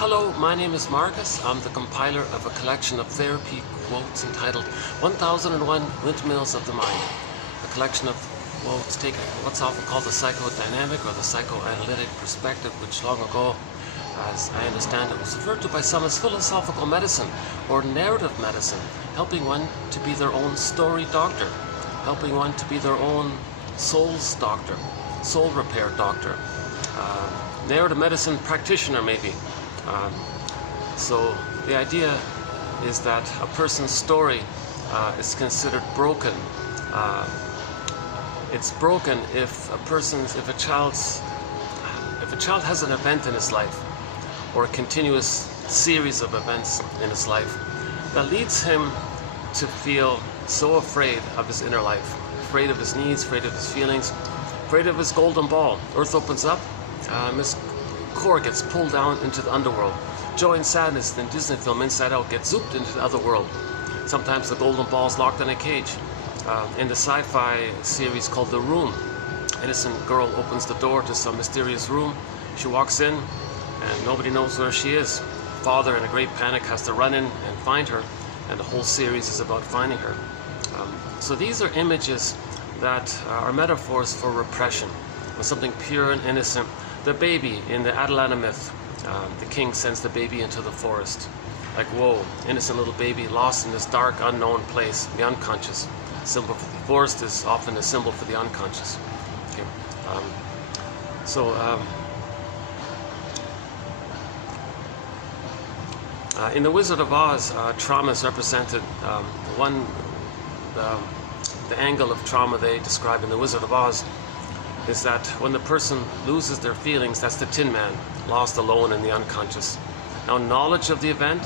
Hello, my name is Marcus. I'm the compiler of a collection of therapy quotes entitled 1001 Windmills of the Mind. A collection of quotes taken what's often called the psychodynamic or the psychoanalytic perspective, which long ago, as I understand it, was referred to by some as philosophical medicine or narrative medicine, helping one to be their own story doctor, helping one to be their own soul's doctor, soul repair doctor, narrative medicine practitioner maybe. So the idea is that a person's story is considered broken. It's broken if a child has an event in his life, or a continuous series of events in his life that leads him to feel so afraid of his inner life, afraid of his needs, afraid of his feelings, afraid of his golden ball. Earth opens up, his core gets pulled down into the underworld. Joy and sadness in Disney film Inside Out gets zooped into the other world. Sometimes the golden ball is locked in a cage. In the sci-fi series called The Room, innocent girl opens the door to some mysterious room. She walks in and nobody knows where she is. Father, in a great panic, has to run in and find her, and the whole series is about finding her. So these are images that are metaphors for repression, when something pure and innocent. The baby in the Atalanta myth, the king sends the baby into the forest. Like, whoa, innocent little baby lost in this dark, unknown place, the unconscious. Symbol for the forest is often a symbol for the unconscious. Okay. In The Wizard of Oz, trauma is represented. The angle of trauma they describe in The Wizard of Oz is that when the person loses their feelings, that's the Tin Man, lost alone in the unconscious. Now, knowledge of the event,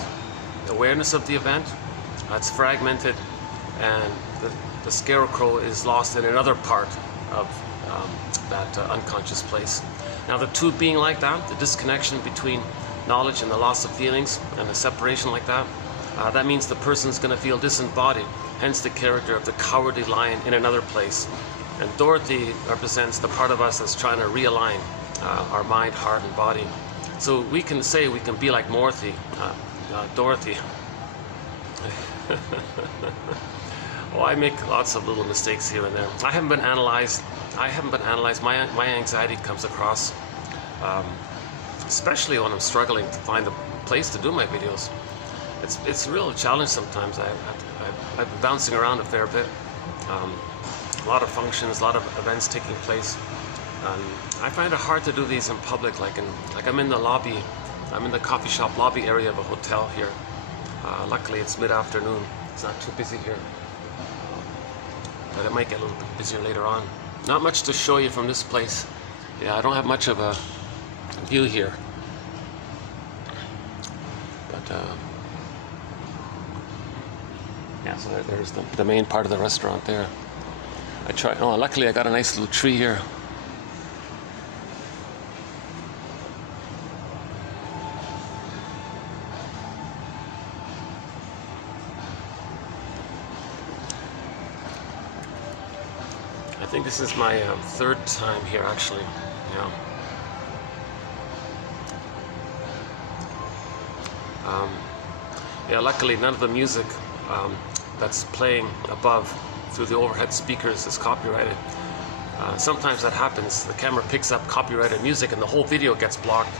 awareness of the event, it's fragmented, and the scarecrow is lost in another part of that unconscious place. Now, the two being like that, the disconnection between knowledge and the loss of feelings, and the separation like that, that means the person's going to feel disembodied, hence the character of the cowardly lion in another place. And Dorothy represents the part of us that's trying to realign our mind, heart, and body. So we can say we can be like Dorothy. Oh, I make lots of little mistakes here and there. I haven't been analyzed. My anxiety comes across, especially when I'm struggling to find a place to do my videos. It's a real challenge sometimes. I've been bouncing around a fair bit. A lot of functions, a lot of events taking place. I find it hard to do these in public, like I'm in the lobby, I'm in the coffee shop lobby area of a hotel here. Luckily it's mid-afternoon, it's not too busy here. But it might get a little bit busier later on. Not much to show you from this place. Yeah, I don't have much of a view here. But yeah, so there's the main part of the restaurant there. Luckily I got a nice little tree here. I think this is my third time here, actually. Yeah. Yeah, luckily none of the music that's playing above through the overhead speakers is copyrighted. Sometimes that happens. The camera picks up copyrighted music and the whole video gets blocked,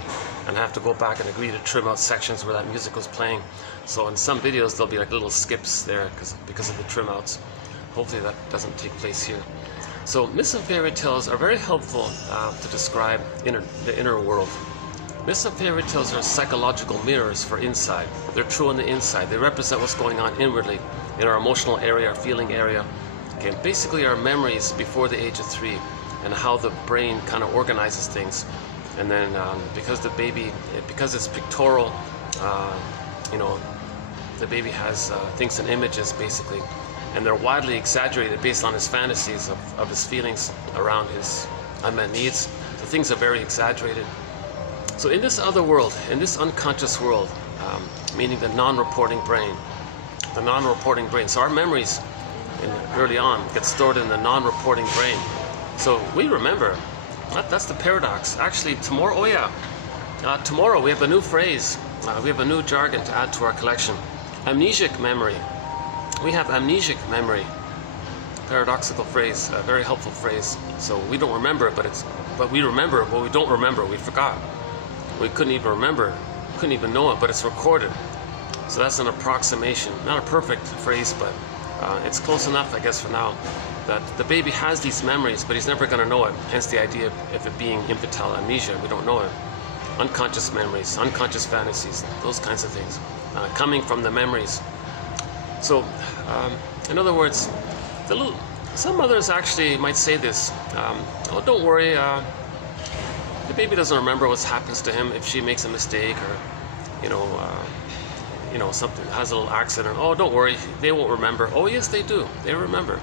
and I have to go back and agree to trim out sections where that music was playing. So in some videos there'll be like little skips there because of the trim outs. Hopefully that doesn't take place here. So myths and fairy tales are very helpful to describe the inner world. Myths and fairy tales are psychological mirrors for inside. They're true on the inside. They represent what's going on inwardly in our emotional area, our feeling area. Okay, basically our memories before the age of 3, and how the brain kind of organizes things. And then because it's pictorial, the baby has things and images basically, and they're widely exaggerated based on his fantasies of his feelings around his unmet needs. So things are very exaggerated. So in this other world, in this unconscious world, meaning the non-reporting brain, so our memories early on get stored in the non-reporting brain. So we remember. That's the paradox. Actually, tomorrow, Tomorrow we have a new phrase, we have a new jargon to add to our collection. Amnesic memory. We have amnesic memory. Paradoxical phrase, a very helpful phrase. So we don't remember, but we remember what we don't remember. We forgot. We couldn't even remember, couldn't even know it, but it's recorded. So that's an approximation. Not a perfect phrase, but it's close enough, I guess, for now. That the baby has these memories, but he's never going to know it. Hence the idea of it being infantile amnesia. We don't know it. Unconscious memories, unconscious fantasies, those kinds of things, coming from the memories. So, in other words, some mothers actually might say this, oh, don't worry, the baby doesn't remember what happens to him if she makes a mistake or, something, has a little accident. Oh, don't worry, they won't remember. Oh, yes, they do. They remember.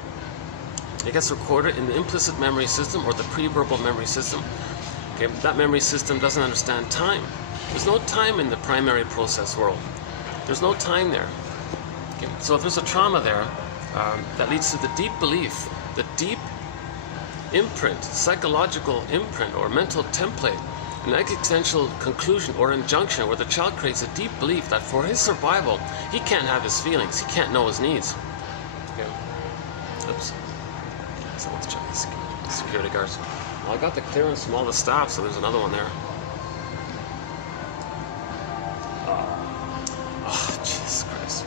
It gets recorded in the implicit memory system or the pre-verbal memory system. Okay, that memory system doesn't understand time. There's no time in the primary process world. There's no time there. Okay, so if there's a trauma there, that leads to the deep belief, the deep imprint, psychological imprint or mental template, an existential conclusion or injunction where the child creates a deep belief that for his survival, he can't have his feelings, he can't know his needs. Okay. Oops. Someone's checking security guards. Well, I got the clearance from all the staff, so there's another one there. Oh, Jesus Christ.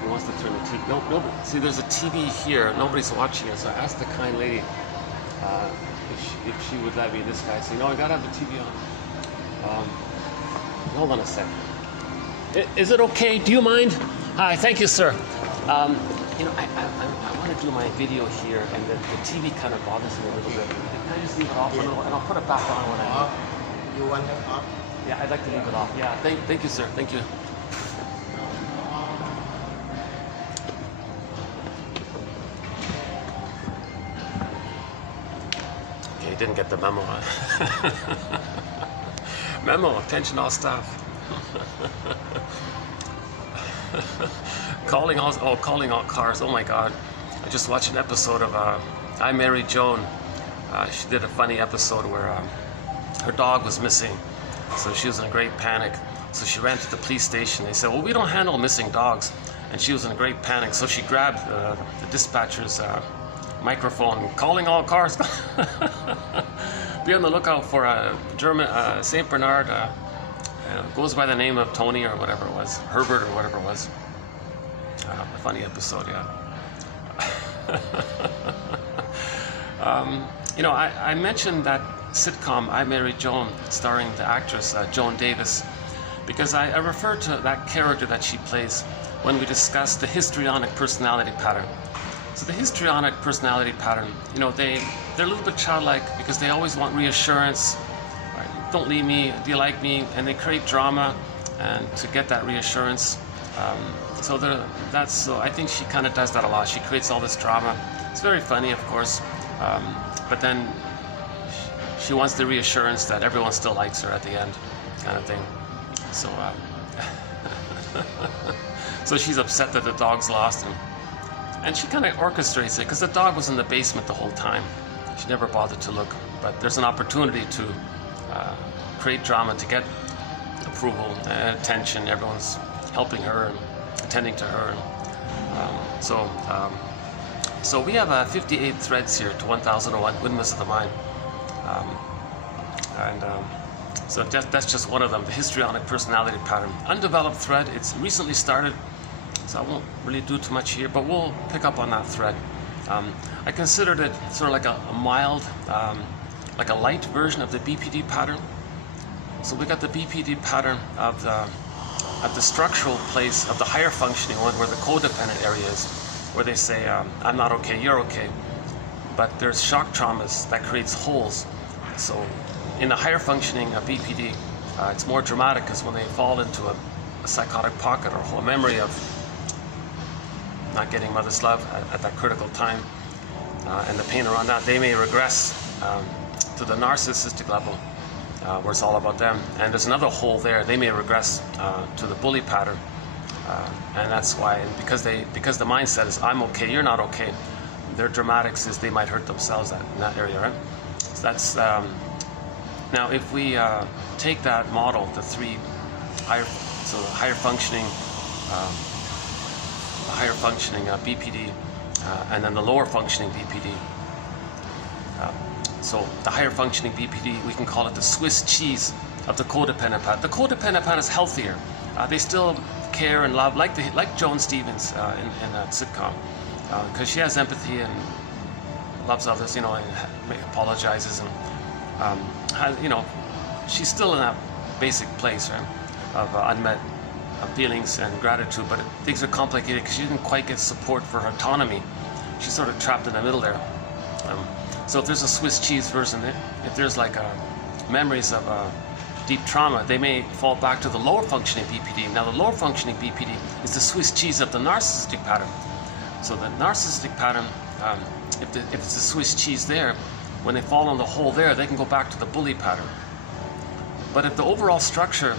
Who wants to turn the TV? No, nobody. See, there's a TV here. Nobody's watching it, so I asked the kind lady if she would let me. This guy said, no, I gotta have the TV on. Hold on a second. Is it okay? Do you mind? Hi, thank you, sir. I want to do my video here, and the TV kind of bothers me a little bit. Can I just leave it off a little, and I'll put it back on when I leave? You want it off? Yeah, I'd like to leave it off. Yeah, thank you, sir. Thank you. Okay, he didn't get the memo, huh? Memo, attention all staff. calling all cars. Oh my God! I just watched an episode of I Married Joan. She did a funny episode where her dog was missing, so she was in a great panic. So she ran to the police station. They said, "Well, we don't handle missing dogs," and she was in a great panic. So she grabbed the dispatcher's microphone, calling all cars. Be on the lookout for a German Saint Bernard. Goes by the name of Tony or whatever it was, Herbert or whatever it was. A funny episode, yeah. I mentioned that sitcom I Married Joan, starring the actress Joan Davis, because I refer to that character that she plays when we discuss the histrionic personality pattern. So the histrionic personality pattern, they're a little bit childlike because they always want reassurance. Don't leave me, do you like me? And they create drama and to get that reassurance. So I think she kind of does that a lot. She creates all this drama. It's very funny, of course, but then she wants the reassurance that everyone still likes her at the end, kind of thing. So, so she's upset that the dog's lost, and she kind of orchestrates it because the dog was in the basement the whole time. She never bothered to look, but there's an opportunity to create drama to get approval and attention. Everyone's helping her and attending to her. So we have 58 threads here to 1001 Windmills of the Mind. So that's just one of them, the histrionic personality pattern. Undeveloped thread, it's recently started, so I won't really do too much here, but we'll pick up on that thread. I considered it sort of like a mild, like a light version of the BPD pattern. So we got the BPD pattern of the structural place of the higher functioning one, where the codependent area is, where they say, I'm not okay, you're okay. But there's shock traumas that creates holes. So in the higher functioning BPD, it's more dramatic because when they fall into a psychotic pocket or a memory of not getting mother's love at that critical time, and the pain around that, they may regress to the narcissistic level, where it's all about them. And there's another hole there. They may regress to the bully pattern, and that's why. And because the mindset is I'm okay, you're not okay. Their dramatics is they might hurt themselves in that area, right? So that's Now, if we take that model, the three higher, so the higher functioning BPD, and then the lower functioning BPD. So the higher functioning BPD, we can call it the Swiss cheese of the codependent pattern. The codependent pattern is healthier. They still care and love, like Joan Stevens in that sitcom, because she has empathy and loves others, you know, and apologizes and has, you know, she's still in that basic place, right, of unmet feelings and gratitude, but things are complicated because she didn't quite get support for her autonomy. She's sort of trapped in the middle there. So if there's a Swiss cheese version, if there's like memories of deep trauma, they may fall back to the lower functioning BPD. Now the lower functioning BPD is the Swiss cheese of the narcissistic pattern. So the narcissistic pattern, if it's a Swiss cheese there, when they fall on the hole there, they can go back to the bully pattern. But if the overall structure,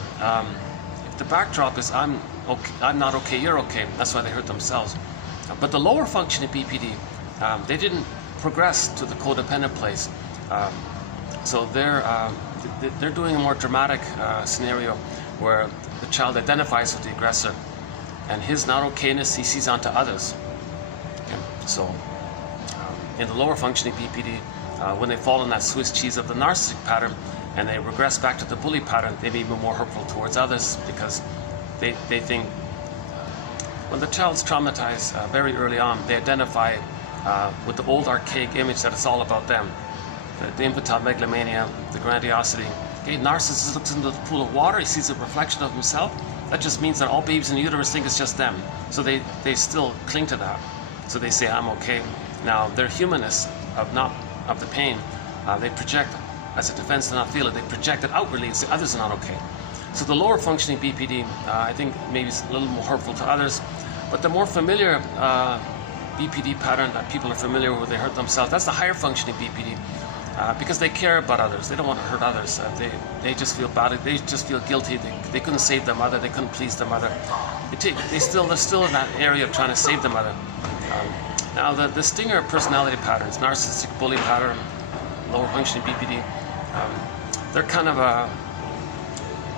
if the backdrop is I'm not okay, you're okay, that's why they hurt themselves. But the lower functioning BPD, they didn't progress to the codependent place. So they're doing a more dramatic scenario where the child identifies with the aggressor, and his not okayness he sees onto others. Okay. So in the lower functioning BPD, when they fall in that Swiss cheese of the narcissistic pattern and they regress back to the bully pattern, they may be more hurtful towards others because they think when the child's traumatized very early on, they identify with the old archaic image that it's all about them. The infantile megalomania, the grandiosity. Okay, narcissist looks into the pool of water, he sees a reflection of himself. That just means that all babies in the uterus think it's just them. So they still cling to that. So they say, I'm okay. Now, their humanness of the pain, they project as a defense to not feel it. They project it outwardly and say others are not okay. So the lower functioning BPD, I think maybe is a little more hurtful to others. But the more familiar BPD pattern that people are familiar with, they hurt themselves, that's the higher functioning BPD. Because they care about others, they don't want to hurt others. They just feel bad. They just feel guilty. They couldn't save their mother. They couldn't please their mother. They're still in that area of trying to save their mother. Now the stinger personality patterns, narcissistic bully pattern, lower functioning BPD, they're kind of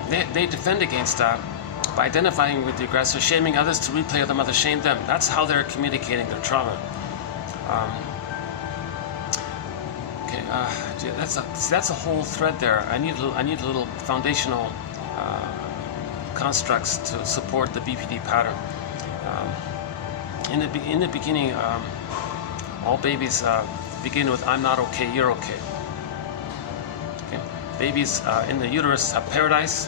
they defend against that by identifying with the aggressor, shaming others to replay how the mother shamed them. That's how they're communicating their trauma. That's a whole thread there. I need a little foundational constructs to support the BPD pattern. In the beginning, all babies begin with I'm not okay, you're okay. Okay? Babies in the uterus have paradise,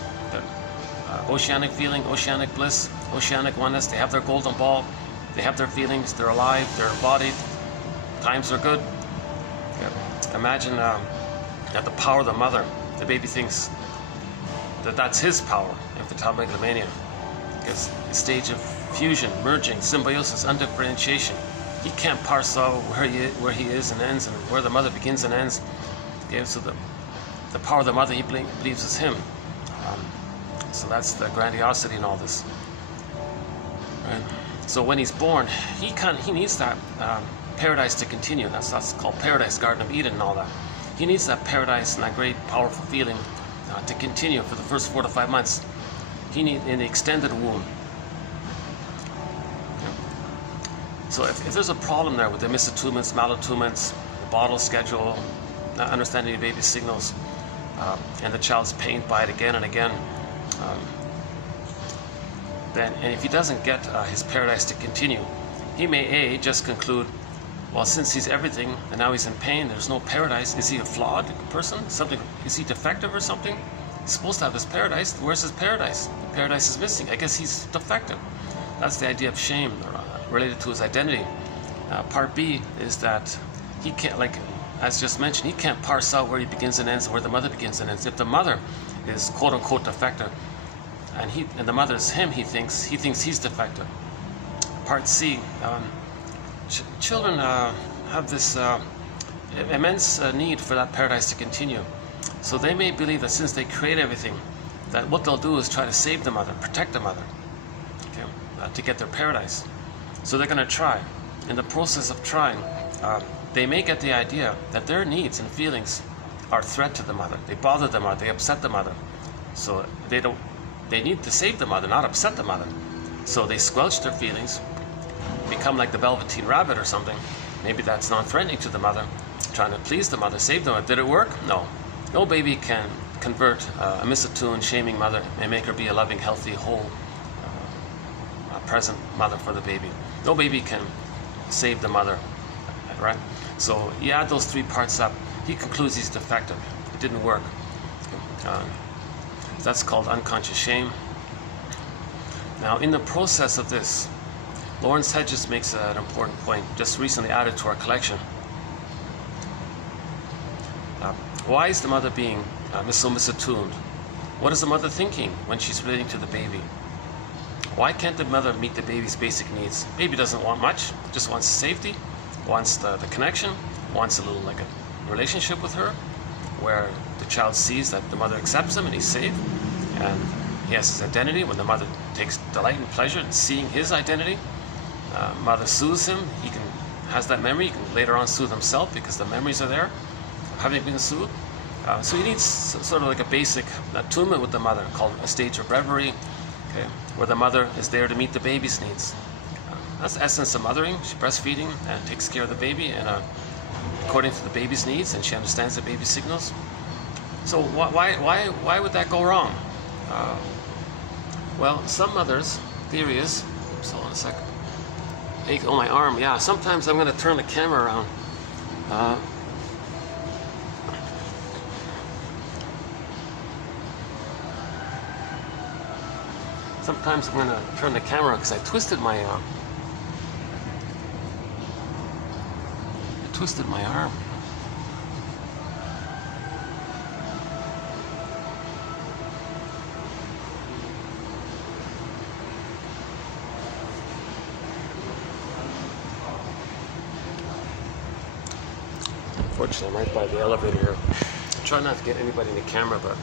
oceanic feeling, oceanic bliss, oceanic oneness. They have their golden ball, they have their feelings, they're alive, they're embodied, times are good. Imagine at the power of the mother, the baby thinks that that's his power, infantile megalomania. Because the stage of fusion, merging, symbiosis, undifferentiation. He can't parse out where he is and ends and where the mother begins and ends. Okay, so the power of the mother he believes is him. So that's the grandiosity in all this. Right? So when he's born, he needs that paradise to continue. That's called paradise, Garden of Eden and all that. He needs that paradise and that great powerful feeling to continue for the first 4 to 5 months. He needs in the extended womb. So if there's a problem there with the misattunements, malattunements, the bottle schedule, not understanding the baby's signals, and the child's pained by it again and again, and if he doesn't get his paradise to continue, he may just conclude, well, since he's everything and now he's in pain, there's no paradise. Is he a flawed person? Is he defective or something? He's supposed to have his paradise. Where's his paradise? The paradise is missing. I guess he's defective. That's the idea of shame related to his identity. Part B is that he can't, like as just mentioned, he can't parse out where he begins and ends, where the mother begins and ends. If the mother is quote unquote defective, and the mother is him, he thinks he's defective. Part C. Children have this immense need for that paradise to continue. So they may believe that since they create everything, that what they'll do is try to save the mother, protect the mother, okay, to get their paradise. So they're going to try. In the process of trying, they may get the idea that their needs and feelings are a threat to the mother. They bother the mother, they upset the mother. So they need to save the mother, not upset the mother. So they squelch their feelings, become like the Velveteen Rabbit or something. Maybe that's non-threatening to the mother, trying to please the mother, save the mother. Did it work? No. No baby can convert a misattuned, shaming mother and make her be a loving, healthy, whole, present mother for the baby. No baby can save the mother, right? So you add those three parts up, he concludes he's defective. It didn't work. That's called unconscious shame. Now, in the process of this, Lawrence Hedges makes an important point, just recently added to our collection. Why is the mother being so misattuned? What is the mother thinking when she's relating to the baby? Why can't the mother meet the baby's basic needs? Baby doesn't want much, just wants safety, wants the connection, wants a little like a relationship with her, where the child sees that the mother accepts him and he's safe, and he has his identity. When the mother takes delight and pleasure in seeing his identity, mother soothes him, has that memory, he can later on soothe himself because the memories are there, having been soothed. So he needs sort of like a basic attunement with the mother called a stage of reverie, okay, where the mother is there to meet the baby's needs. That's the essence of mothering. She's breastfeeding and takes care of the baby and according to the baby's needs, and she understands the baby's signals. So why would that go wrong? Well, some mothers' theory is, oops, hold on a second. Oh, my arm, yeah, sometimes I'm going to turn the camera around. Sometimes I'm going to turn the camera because I twisted my arm. Unfortunately, I'm right by the elevator here. I try not to get anybody in the camera, but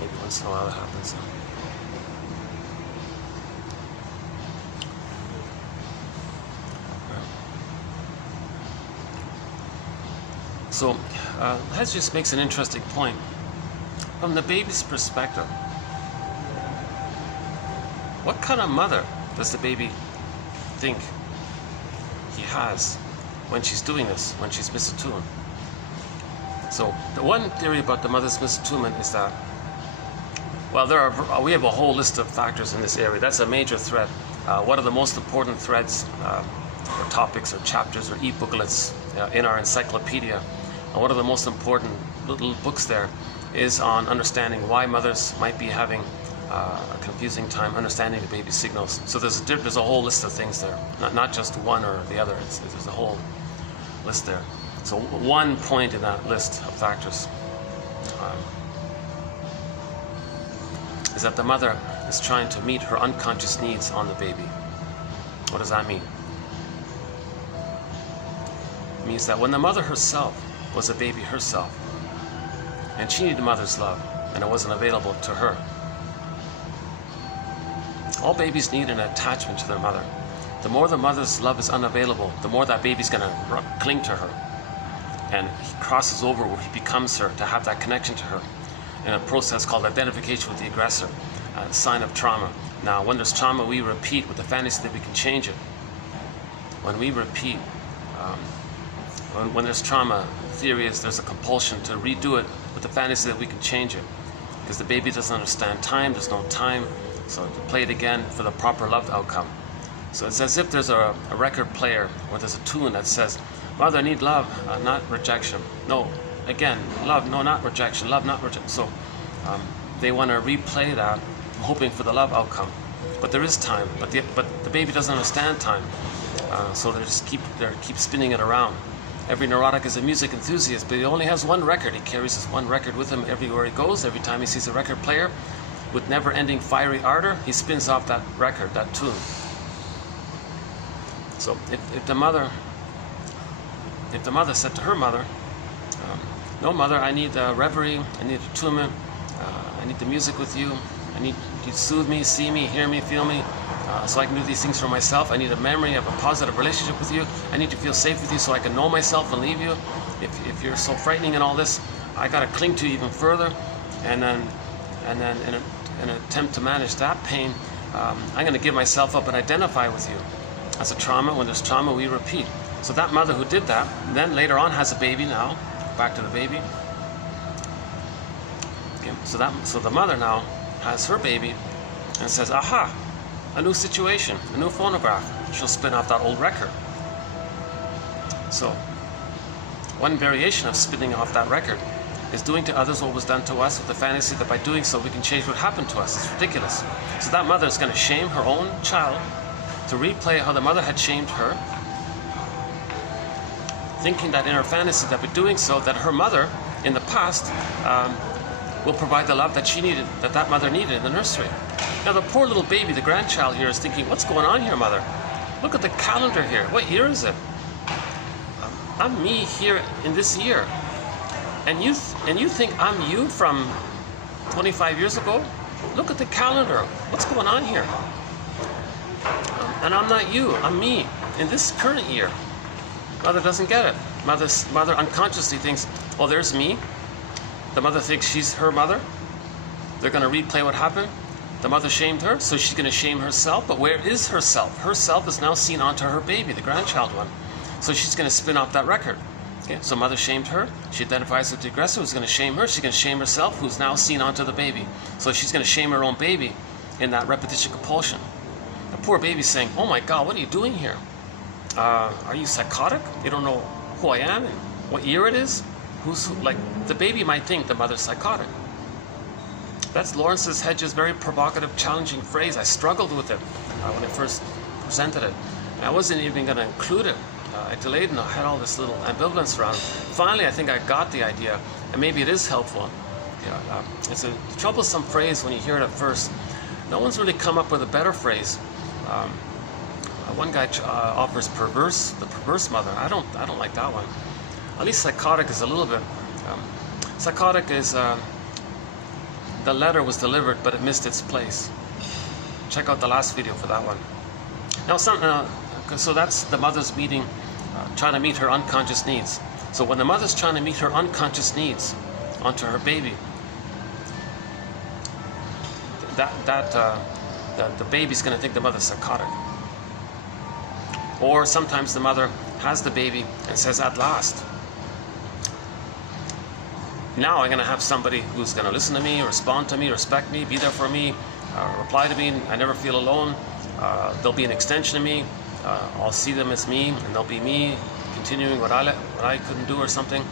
maybe once in a while it happens. So, Hez just makes an interesting point. From the baby's perspective, what kind of mother does the baby think he has when she's doing this, when she's misattuned? So, the one theory about the mother's misattunement is that, well, we have a whole list of factors in this area. That's a major thread. One of the most important threads, or topics, or chapters, or e-booklets in our encyclopedia, one of the most important little books there is on understanding why mothers might be having a confusing time understanding the baby's signals. So there's a whole list of things there, not just one or the other. There's a whole list there. So one point in that list of factors is that the mother is trying to meet her unconscious needs on the baby. What does that mean? It means that when the mother herself was a baby herself, and she needed mother's love, and it wasn't available to her. All babies need an attachment to their mother. The more the mother's love is unavailable, the more that baby's going to cling to her, and he crosses over where he becomes her to have that connection to her in a process called identification with the aggressor, a sign of trauma. Now, when there's trauma, we repeat with the fantasy that we can change it. When we repeat, when there's trauma, the theory is there's a compulsion to redo it with the fantasy that we can change it, because the baby doesn't understand time. There's no time, so to play it again for the proper love outcome. So it's as if there's a record player or there's a tune that says, "Mother, I need love, not rejection." No, again, love, no, not rejection. Love, not rejection. So they want to replay that, hoping for the love outcome. But there is time. But the baby doesn't understand time, so they just keep spinning it around. Every neurotic is a music enthusiast, but he only has one record. He carries his one record with him everywhere he goes. Every time he sees a record player with never-ending fiery ardor, he spins off that record, that tune. So if the mother said to her mother, "No, mother, I need reverie, I need attunement, I need the music with you, I need you to soothe me, see me, hear me, feel me, so I can do these things for myself. I need a memory of a positive relationship with you. I need to feel safe with you so I can know myself and leave you. If you're so frightening and all this, I got to cling to you even further, and then in an attempt to manage that pain, I'm going to give myself up and identify with you. As a trauma, when there's trauma, we repeat. So that mother who did that, then later on has a baby now, back to the baby. Okay, so the mother now has her baby and says, aha, a new situation, a new phonograph. She'll spin off that old record. So one variation of spinning off that record is doing to others what was done to us, with the fantasy that by doing so we can change what happened to us. It's ridiculous. So that mother is going to shame her own child to replay how the mother had shamed her, thinking that in her fantasy that by doing so that her mother in the past will provide the love that she needed, that mother needed in the nursery. Now the poor little baby, the grandchild here, is thinking, what's going on here, mother? Look at the calendar here. What year is it? I'm me here in this year. And you think I'm you from 25 years ago? Look at the calendar. What's going on here? And I'm not you. I'm me in this current year. Mother doesn't get it. Mother unconsciously thinks, oh, there's me. The mother thinks she's her mother. They're going to replay what happened. The mother shamed her, so she's going to shame herself. But where is herself? Herself is now seen onto her baby, the grandchild one. So she's going to spin off that record. Okay, so mother shamed her. She identifies with the aggressor who's going to shame her. She's going to shame herself, who's now seen onto the baby. So she's going to shame her own baby in that repetition compulsion. The poor baby's saying, oh my God, what are you doing here? Are you psychotic? You don't know who I am and what year it is? Like, the baby might think the mother's psychotic. That's Lawrence Hedges' very provocative, challenging phrase. I struggled with it when I first presented it. And I wasn't even going to include it. I delayed and I had all this little ambivalence around it. Finally, I think I got the idea, and maybe it is helpful. It's a troublesome phrase when you hear it at first. No one's really come up with a better phrase. One guy offers perverse, the perverse mother. I don't like that one. At least psychotic is a little bit. Psychotic is the letter was delivered, but it missed its place. Check out the last video for that one. Now, so that's the mother's meeting, trying to meet her unconscious needs. So when the mother's trying to meet her unconscious needs onto her baby, the baby's going to think the mother's psychotic. Or sometimes the mother has the baby and says, at last, now I'm going to have somebody who's going to listen to me, respond to me, respect me, be there for me, reply to me. I never feel alone. They'll be an extension of me. I'll see them as me, and they'll be me, continuing what I couldn't do or something.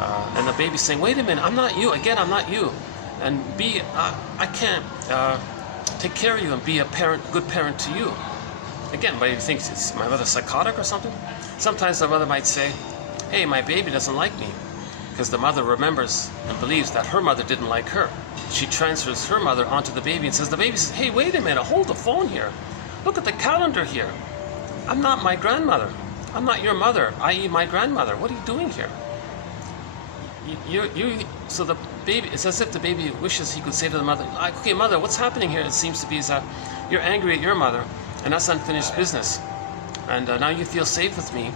And the baby's saying, wait a minute, I'm not you. Again, I'm not you. And I can't take care of you and be a good parent to you. Again, but he thinks, is my mother psychotic or something? Sometimes the mother might say, hey, my baby doesn't like me. Because the mother remembers and believes that her mother didn't like her. She transfers her mother onto the baby and says, the baby says, hey, wait a minute, hold the phone here. Look at the calendar here. I'm not my grandmother. I'm not your mother, i.e. my grandmother. What are you doing here? So the baby, it's as if the baby wishes he could say to the mother, okay, mother, what's happening here, it seems to be, is that you're angry at your mother, and that's unfinished business. And now you feel safe with me,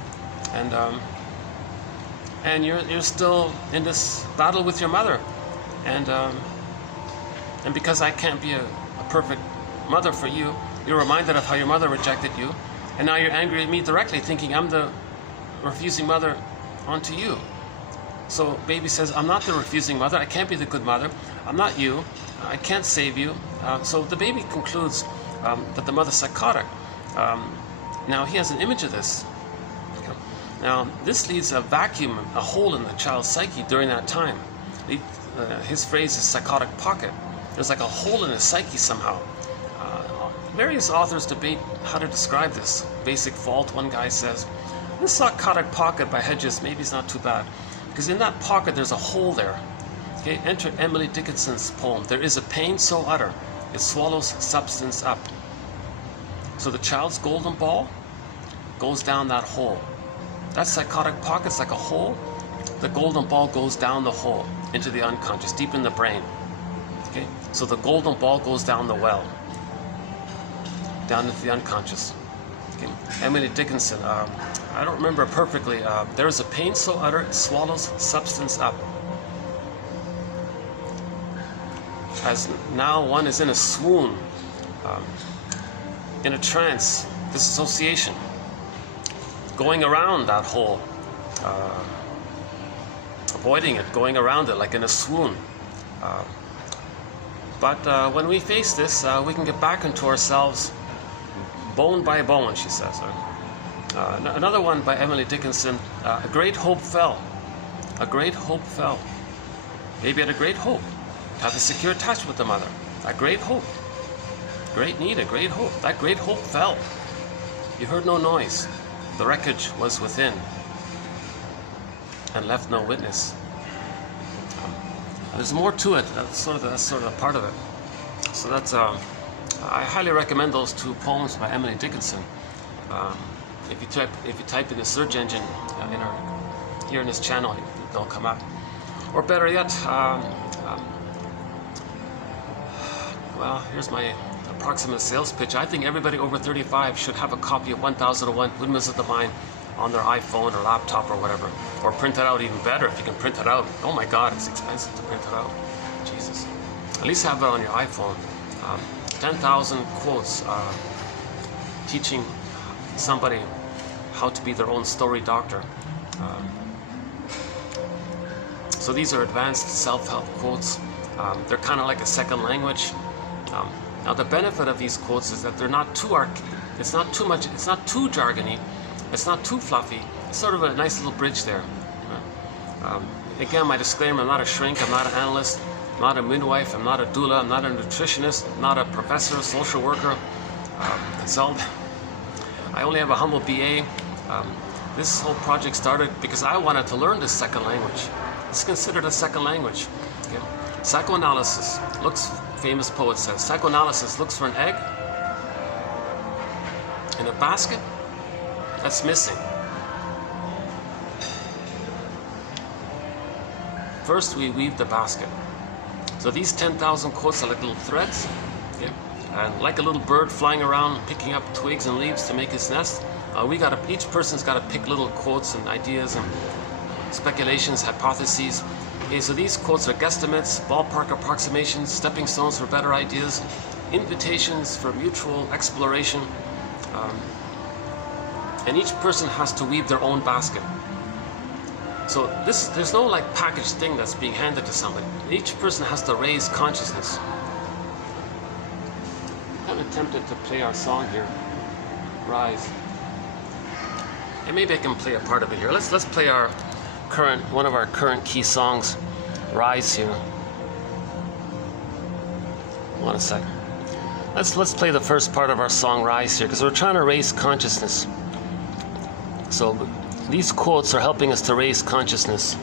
and you're still in this battle with your mother, and because I can't be a perfect mother for you, you're reminded of how your mother rejected you, and now you're angry at me directly, thinking I'm the refusing mother onto you. So baby says, I'm not the refusing mother, I can't be the good mother, I'm not you, I can't save you. So the baby concludes that the mother's psychotic. Now he has an image of this. Now, this leaves a vacuum, a hole in the child's psyche during that time. His phrase is psychotic pocket. There's like a hole in his psyche somehow. Various authors debate how to describe this basic fault. One guy says, this psychotic pocket by Hedges maybe is not too bad, because in that pocket there's a hole there. Okay, enter Emily Dickinson's poem, there is a pain so utter, it swallows substance up. So the child's golden ball goes down that hole. That psychotic pocket's like a hole. The golden ball goes down the hole into the unconscious, deep in the brain. Okay, so the golden ball goes down the well, down into the unconscious. Okay. Emily Dickinson, I don't remember perfectly. There is a pain so utter it swallows substance up. as now one is in a swoon, in a trance, disassociation, going around that hole, avoiding it, going around it like in a swoon. But when we face this, we can get back into ourselves bone by bone, she says. Another one by Emily Dickinson, a great hope fell. A great hope fell. Baby had a great hope to have a secure touch with the mother. A great hope. Great need, a great hope. That great hope fell. You heard no noise. The wreckage was within and left no witness. There's more to it. That's sort of a part of it. So that's I highly recommend those two poems by Emily Dickinson. If you type in the search engine here in this channel, they'll come up. Or better yet, well, here's my approximate sales pitch. I think everybody over 35 should have a copy of 1001 Windmills of the Mind on their iPhone or laptop or whatever, or print it out. Even better if you can print it out. Oh my God, it's expensive to print it out. Jesus. At least have it on your iPhone. 10,000 quotes teaching somebody how to be their own story doctor. So these are advanced self-help quotes. They're kind of like a second language. Now the benefit of these quotes is that they're not too it's not too much, it's not too jargony, it's not too fluffy. It's sort of a nice little bridge there. Again, my disclaimer, I'm not a shrink, I'm not an analyst, I'm not a midwife, I'm not a doula, I'm not a nutritionist, I'm not a professor, social worker, consultant. I only have a humble BA. This whole project started because I wanted to learn this second language. It's considered a second language. Okay? Psychoanalysis looks, famous poet says, psychoanalysis looks for an egg in a basket that's missing. First we weave the basket. So these 10,000 quotes are like little threads, okay? And like a little bird flying around picking up twigs and leaves to make his nest, each person's got to pick little quotes and ideas and speculations, hypotheses. Okay, so these quotes are guesstimates, ballpark approximations, stepping stones for better ideas, invitations for mutual exploration, and each person has to weave their own basket. So there's no like packaged thing that's being handed to somebody. Each person has to raise consciousness. I'm tempted to play our song here, Rise. And maybe I can play a part of it here. Let's play one of our current key songs, Rise here. Hold on a sec. Let's play the first part of our song, Rise here, because we're trying to raise consciousness. So these quotes are helping us to raise consciousness.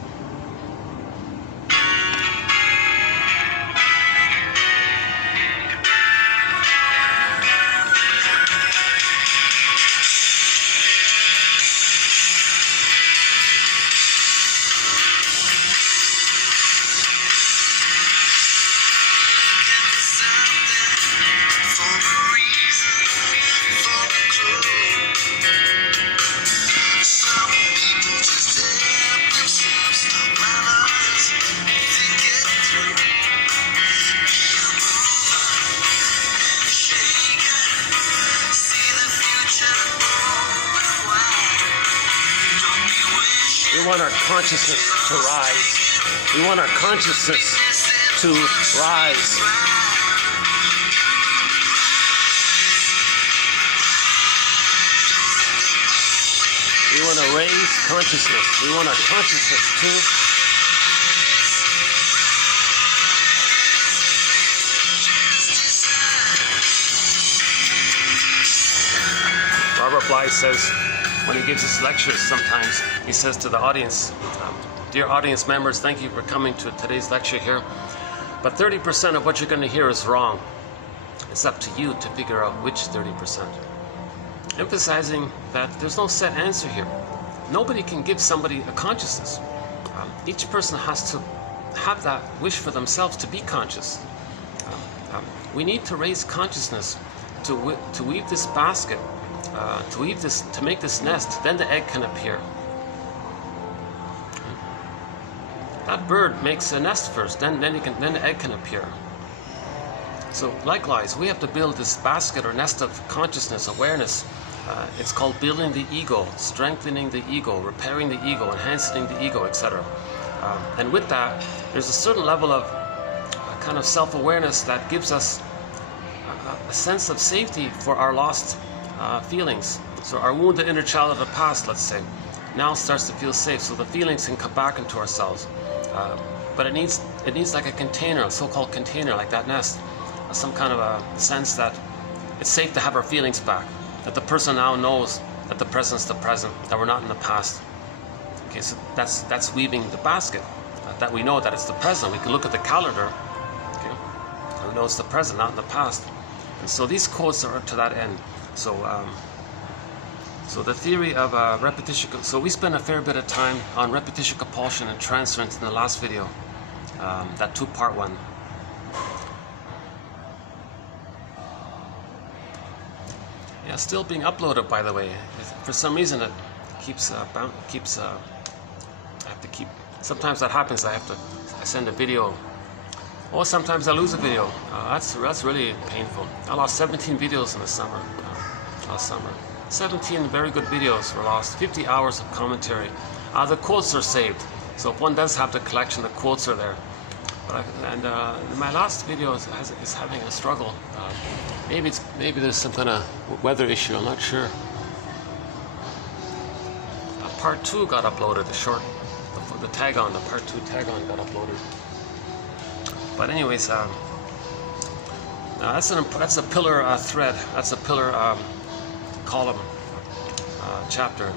We want our consciousness to rise. We want our consciousness to rise. We want to raise consciousness. We want our consciousness to Robert Bly says, when he gives his lectures sometimes, he says to the audience, dear audience members, thank you for coming to today's lecture here, but 30% of what you're going to hear is wrong. It's up to you to figure out which 30%. Emphasizing that there's no set answer here. Nobody can give somebody a consciousness. Each person has to have that wish for themselves to be conscious. We need to raise consciousness to weave this basket, to make this nest. Then the egg can appear. That bird makes a nest first, then the egg can appear. So likewise, we have to build this basket or nest of consciousness, awareness. It's called building the ego, strengthening the ego, repairing the ego, enhancing the ego, etc. And with that, there's a certain level of kind of self-awareness that gives us a sense of safety for our lost feelings. So our wounded inner child of the past, let's say, now starts to feel safe, so the feelings can come back into ourselves. But it needs like a container, a so-called container, like that nest, some kind of a sense that it's safe to have our feelings back, that the person now knows that the present's the present, that we're not in the past. Okay, so that's weaving the basket, that we know that it's the present. We can look at the calendar, okay, and we know it's the present, not in the past. And so these quotes are to that end. So so the theory of repetition, so we spent a fair bit of time on repetition compulsion and transference in the last video, that two-part one. Yeah, still being uploaded, by the way. For some reason it keeps I have to keep, sometimes that happens, I send a video, or sometimes I lose a video. That's really painful. I lost 17 videos in the summer, last summer. 17 very good videos were lost, 50 hours of commentary. The quotes are saved, so if one does have the collection, the quotes are there. But my last video is having a struggle. Maybe there's some kind of weather issue, I'm not sure. Part 2 got uploaded, the tag on, the part 2 tag on got uploaded. But anyways, that's a pillar thread, that's a pillar column, chapter,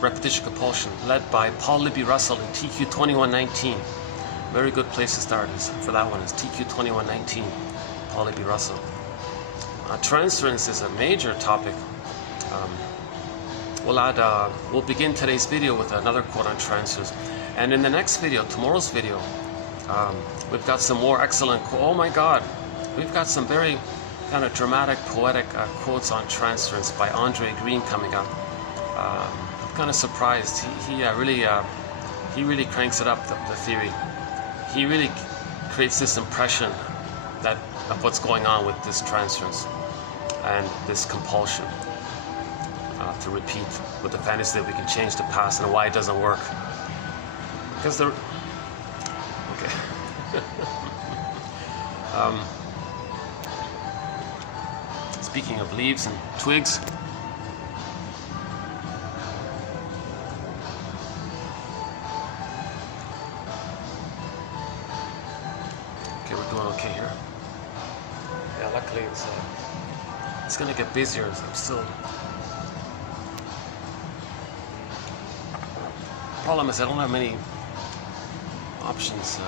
repetition compulsion, led by Paul Libby Russell in TQ 2119. Very good place to start for that one, is TQ 2119, Paul Libby Russell. Transference is a major topic. We'll begin today's video with another quote on transference, and in the next video, tomorrow's video, we've got some more excellent oh my God, we've got some very kind of dramatic, poetic quotes on transference by Andre Green coming up. I'm kind of surprised. He really cranks it up, the theory. He really creates this impression of what's going on with this transference and this compulsion to repeat, with the fantasy that we can change the past and why it doesn't work. Because okay. Speaking of leaves and twigs, okay, we're doing okay here. Yeah, luckily it's gonna get busier. I'm still. Problem is I don't have many options.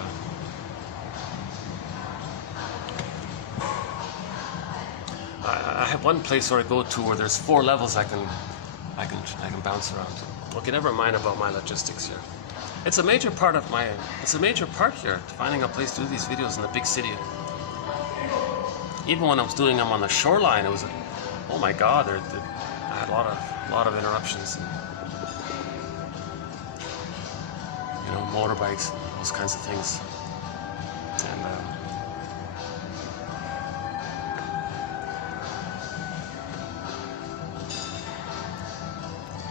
I have one place where I go to where there's 4 levels I can bounce around. Okay, never mind about my logistics here. It's a major part here, finding a place to do these videos in the big city. Even when I was doing them on the shoreline, it was oh my God, I had a lot of interruptions. You know, motorbikes, those kinds of things. And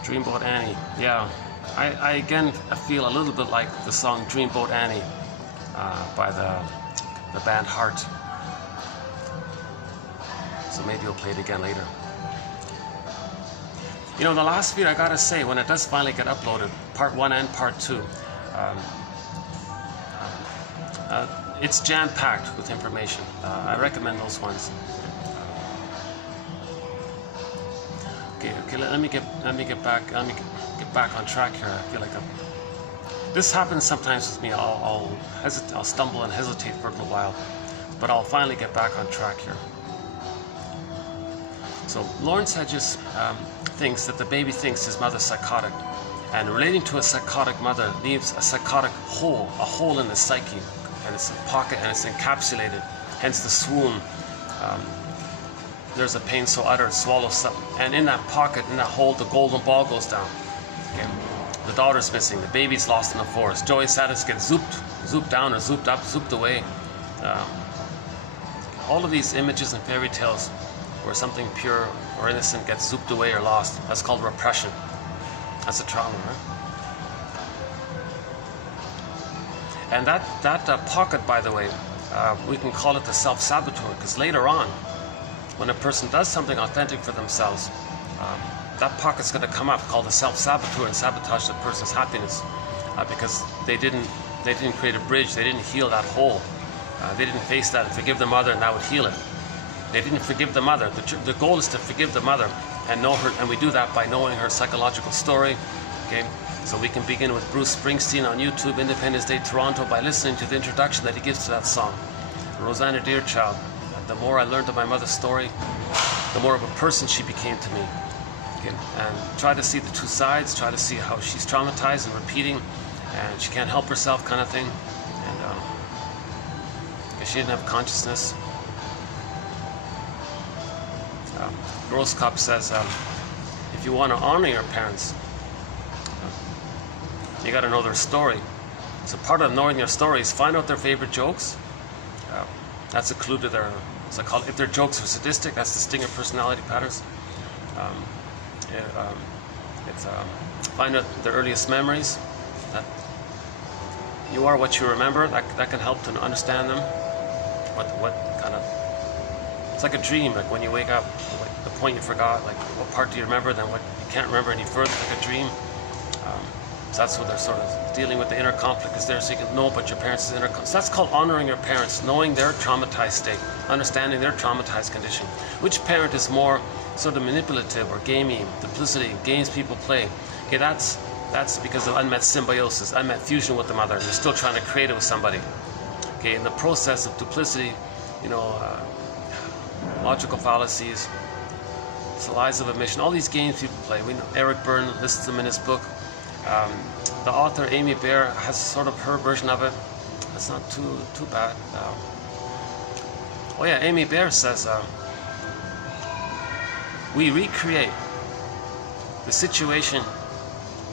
Dreamboat Annie, yeah. I again feel a little bit like the song Dreamboat Annie by the band Heart. So maybe we'll play it again later. You know, the last video, I gotta say, when it does finally get uploaded, part 1 and part 2, it's jam-packed with information. I recommend those ones. Okay. Let me get back on track here. I feel like this happens sometimes with me. I'll stumble and hesitate for a little while, but I'll finally get back on track here. So Lawrence Hedges thinks that the baby thinks his mother's psychotic, and relating to a psychotic mother leaves a psychotic hole, a hole in the psyche, and it's a pocket and it's encapsulated, hence the swoon. There's a pain so utter, swallows something, and in that pocket, in that hole, the golden ball goes down. Okay. The daughter's missing, the baby's lost in the forest. Joey Sadis gets zooped down or zooped up, zooped away. all of these images and fairy tales where something pure or innocent gets zooped away or lost, that's called repression. That's a trauma, right? And that pocket, by the way, we can call it the self-saboteur, because later on, when a person does something authentic for themselves, that pocket's going to come up, called the self-saboteur, and sabotage the person's happiness, because they didn't create a bridge, they didn't heal that hole, they didn't face that and forgive the mother, and that would heal it. They didn't forgive the mother. The goal is to forgive the mother and know her, and we do that by knowing her psychological story. Okay, so we can begin with Bruce Springsteen on YouTube, Independence Day, Toronto, by listening to the introduction that he gives to that song. Rosanna Dearchild, the more I learned of my mother's story, the more of a person she became to me. Okay, and try to see the two sides, try to see how she's traumatized and repeating, and she can't help herself, kind of thing. And because she didn't have consciousness. Grotstein says, if you want to honor your parents, you got to know their story. So part of knowing their story is find out their favorite jokes. That's a clue to their, as I call it, if their jokes are sadistic, that's the stinger personality patterns. Find out their earliest memories. That you are what you remember. That can help to understand them. What kind of, it's like a dream, like when you wake up, like the point you forgot, like what part do you remember, then what you can't remember any further, like a dream. So that's what they're sort of dealing with. The inner conflict is there, so you can know about your parents' inner conflict. So that's called honoring your parents, knowing their traumatized state, understanding their traumatized condition. Which parent is more sort of manipulative or gamey, duplicity, games people play? Okay, that's because of unmet symbiosis, unmet fusion with the mother. They're still trying to create it with somebody. Okay, in the process of duplicity, you know, logical fallacies, it's the lies of omission, all these games people play. We know Eric Berne lists them in his book. The author Amy Baer has sort of her version of it. It's not too bad. Oh yeah, Amy Baer says we recreate the situation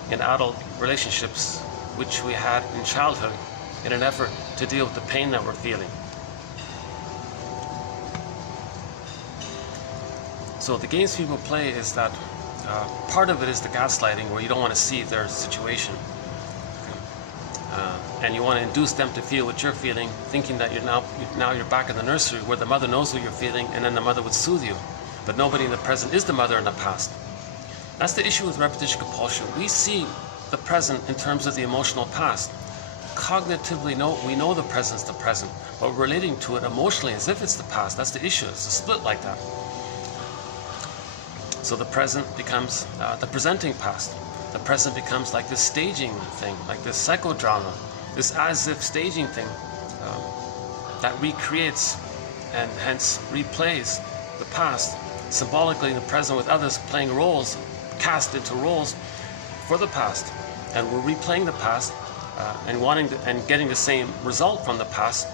in adult relationships which we had in childhood in an effort to deal with the pain that we're feeling. So the games people play is that part of it is the gaslighting, where you don't want to see their situation, and you want to induce them to feel what you're feeling, thinking that you're back in the nursery where the mother knows what you're feeling, and then the mother would soothe you. But nobody in the present is the mother in the past. That's the issue with repetition compulsion. We see the present in terms of the emotional past. Cognitively, we know the present's the present, but we're relating to it emotionally as if it's the past. That's the issue. It's a split like that. So the present becomes the presenting past. The present becomes like this staging thing, like this psychodrama, this as-if staging thing that recreates and hence replays the past, symbolically in the present with others playing roles, cast into roles for the past. And we're replaying the past and getting the same result from the past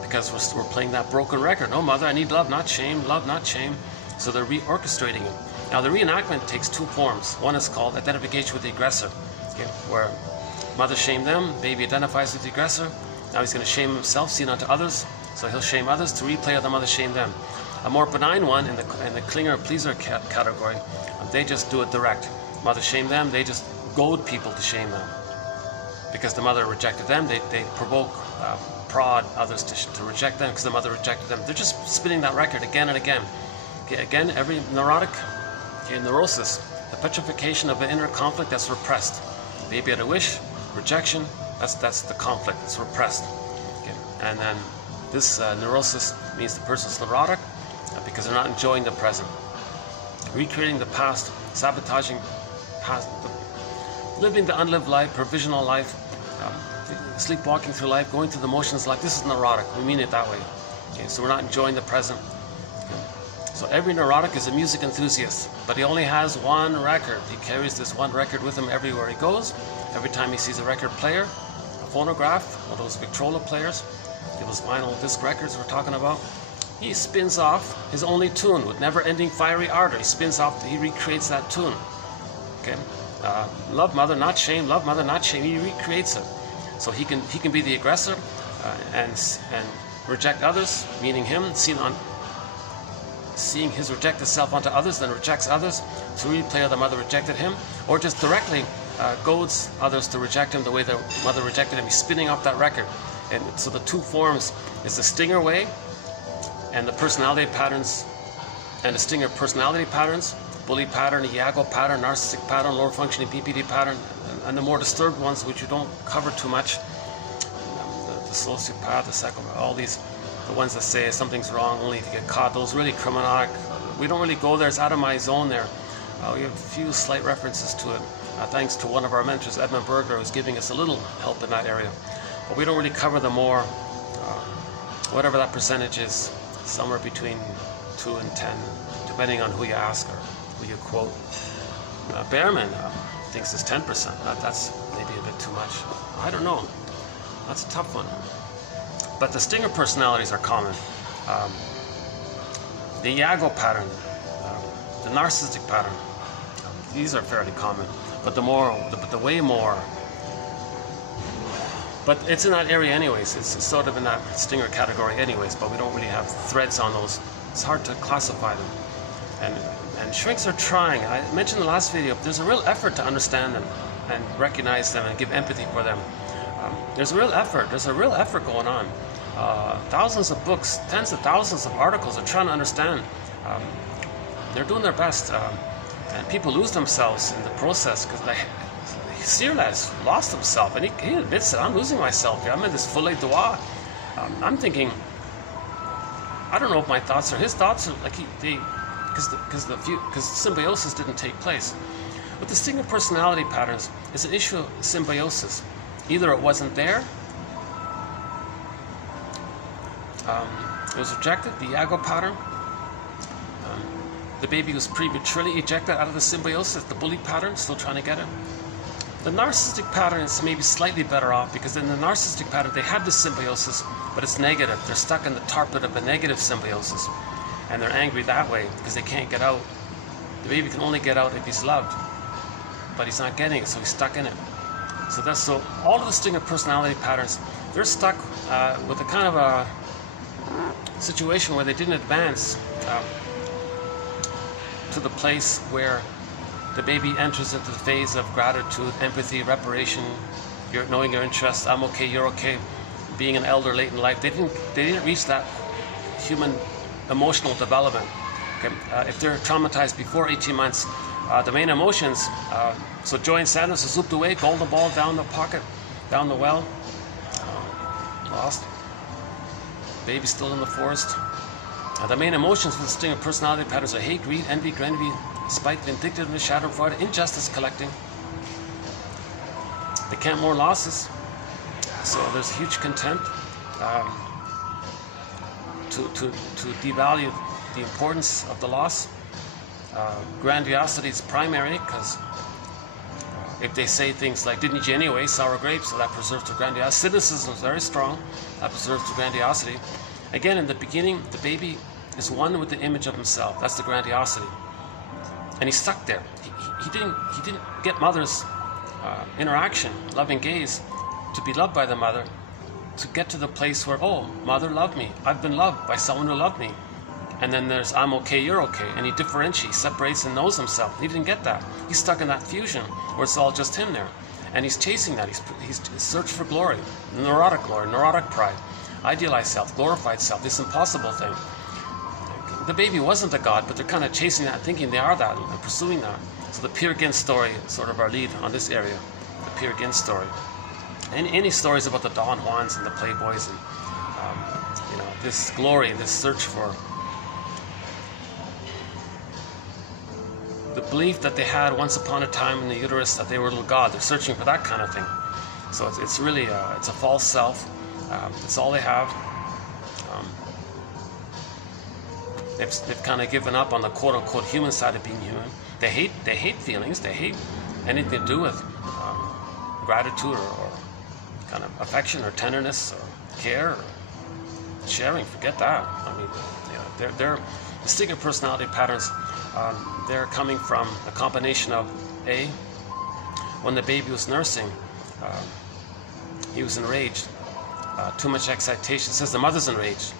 because we're playing that broken record. No, mother, I need love, not shame, love, not shame. So they're reorchestrating it. Now the reenactment takes two forms. One is called identification with the aggressor, okay, where mother shamed them, baby identifies with the aggressor. Now he's going to shame himself, see it onto others, so he'll shame others to replay how the mother shamed them. A more benign one in the clinger pleaser category, they just do it direct. Mother shamed them, they just goad people to shame them. Because the mother rejected them, they provoke, prod others to reject them because the mother rejected them. They're just spinning that record again and again. Okay, again, every neurotic neurosis, the petrification of the inner conflict that's repressed. Baby had a wish, rejection, that's the conflict, it's repressed. Okay. And then this neurosis means the person's neurotic because they're not enjoying the present. Recreating the past, sabotaging past, living the unlived life, provisional life, sleepwalking through life, going through the motions like this is neurotic. We mean it that way. Okay. So we're not enjoying the present. So every neurotic is a music enthusiast, but he only has one record. He carries this one record with him everywhere he goes. Every time he sees a record player, a phonograph, one of those Victrola players, those vinyl disc records we're talking about, he spins off his only tune with never-ending fiery ardor. He spins off, he recreates that tune. Okay, love mother, not shame. Love mother, not shame. He recreates it. So he can be the aggressor and reject others, meaning him, seeing his rejected self onto others, then rejects others to replay how the mother rejected him, or just directly goads others to reject him the way the mother rejected him. He's spinning off that record. And so the two forms is the stinger way and the personality patterns, and the stinger personality patterns, bully pattern, Iago pattern, narcissistic pattern, lower functioning PPD pattern, and the more disturbed ones, which you don't cover too much, the sociopath, the psychopath, all these, the ones that say something's wrong only if you get caught, those really criminalic. We don't really go there, it's out of my zone there. We have a few slight references to it, thanks to one of our mentors, Edmund Berger, who's giving us a little help in that area. But we don't really cover the more, whatever that percentage is, somewhere between 2 and 10, depending on who you ask or who you quote. Behrman thinks it's 10%. That's maybe a bit too much. I don't know. That's a tough one. But the stinger personalities are common. The Iago pattern, the narcissistic pattern, these are fairly common. But the way more. But it's in that area anyways. It's sort of in that stinger category anyways, but we don't really have threads on those. It's hard to classify them. And shrinks are trying. I mentioned in the last video, there's a real effort to understand them and recognize them and give empathy for them. There's a real effort. There's a real effort going on. Thousands of books, tens of thousands of articles are trying to understand. They're doing their best. And people lose themselves in the process because Sirlas lost himself, and he admits it. I'm losing myself here. I'm in this folie droit. I'm thinking, I don't know if my thoughts are his thoughts, or like because symbiosis didn't take place. But the stinger personality patterns is an issue of symbiosis. Either it wasn't there, it was rejected, the Iago pattern. The baby was prematurely ejected out of the symbiosis, the bully pattern, still trying to get it. The narcissistic pattern is maybe slightly better off because in the narcissistic pattern they have the symbiosis, but it's negative. They're stuck in the tarpit of a negative symbiosis, and they're angry that way because they can't get out. The baby can only get out if he's loved, but he's not getting it, so he's stuck in it. So all of the stinger personality patterns, they're stuck with a kind of a situation where they didn't advance to the place where the baby enters into the phase of gratitude, empathy, reparation, knowing your interests. I'm okay, you're okay. Being an elder late in life, they didn't reach that human emotional development. Okay? If they're traumatized before 18 months, the main emotions. So joy and sadness is zooped away. Golden ball down the pocket, down the well. Lost. Baby still in the forest. The main emotions for the stinger personality patterns are hate, greed, envy, spite, vindictiveness, shadow, Freud, injustice, collecting. They can't mourn losses, so there's huge contempt to devalue the importance of the loss. Grandiosity is primary because if they say things like "didn't you anyway, sour grapes," so that preserves the grandiosity. Cynicism is very strong, that preserves the grandiosity. Again, in the beginning, the baby is one with the image of himself. That's the grandiosity. And he's stuck there. He didn't get mother's interaction, loving gaze, to be loved by the mother, to get to the place where, oh, mother loved me. I've been loved by someone who loved me. And then there's I'm okay, you're okay. And he differentiates, separates, and knows himself. He didn't get that. He's stuck in that fusion where it's all just him there. And he's chasing that. He's searching for glory, neurotic pride, idealized self, glorified self, this impossible thing. The baby wasn't a god, but they're kind of chasing that, thinking they are that, and pursuing that. So the Peer Gynt story is sort of our lead on this area, the Peer Gynt story. And any stories about the Don Juans and the Playboys and this glory, this search for the belief that they had once upon a time in the uterus that they were a little god. They're searching for that kind of thing. So it's really it's a false self. It's all they have. They've kind of given up on the quote-unquote human side of being human. They hate feelings. They hate anything to do with gratitude or kind of affection or tenderness or care or sharing. Forget that. I mean, they're the stinger personality patterns. They're coming from a combination of when the baby was nursing, he was enraged. too much excitation. It says the mother's enraged.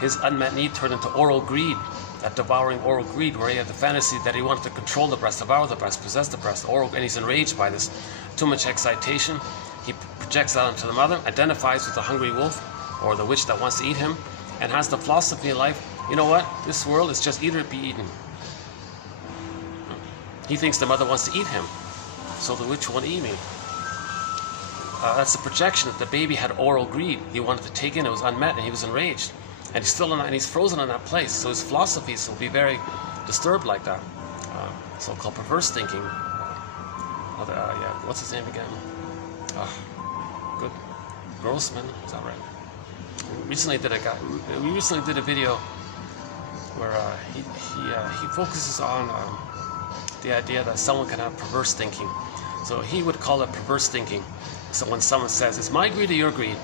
His unmet need turned into oral greed, that devouring oral greed, where he had the fantasy that he wanted to control the breast, devour the breast, possess the breast, and he's enraged by this. Too much excitation. He projects that onto the mother, identifies with the hungry wolf or the witch that wants to eat him, and has the philosophy in life, you know what, this world is just eat or be eaten. He thinks the mother wants to eat him, so the witch won't eat me. That's the projection that the baby had oral greed. He wanted to take in, it was unmet, and he was enraged. And he's still in that, and he's frozen in that place. So his philosophies will be very disturbed like that. So-called perverse thinking. Yeah, what's his name again? Good. Grossman, is that right? We recently did a video where he focuses on the idea that someone can have perverse thinking. So he would call it perverse thinking. So when someone says, it's my greed or your greed?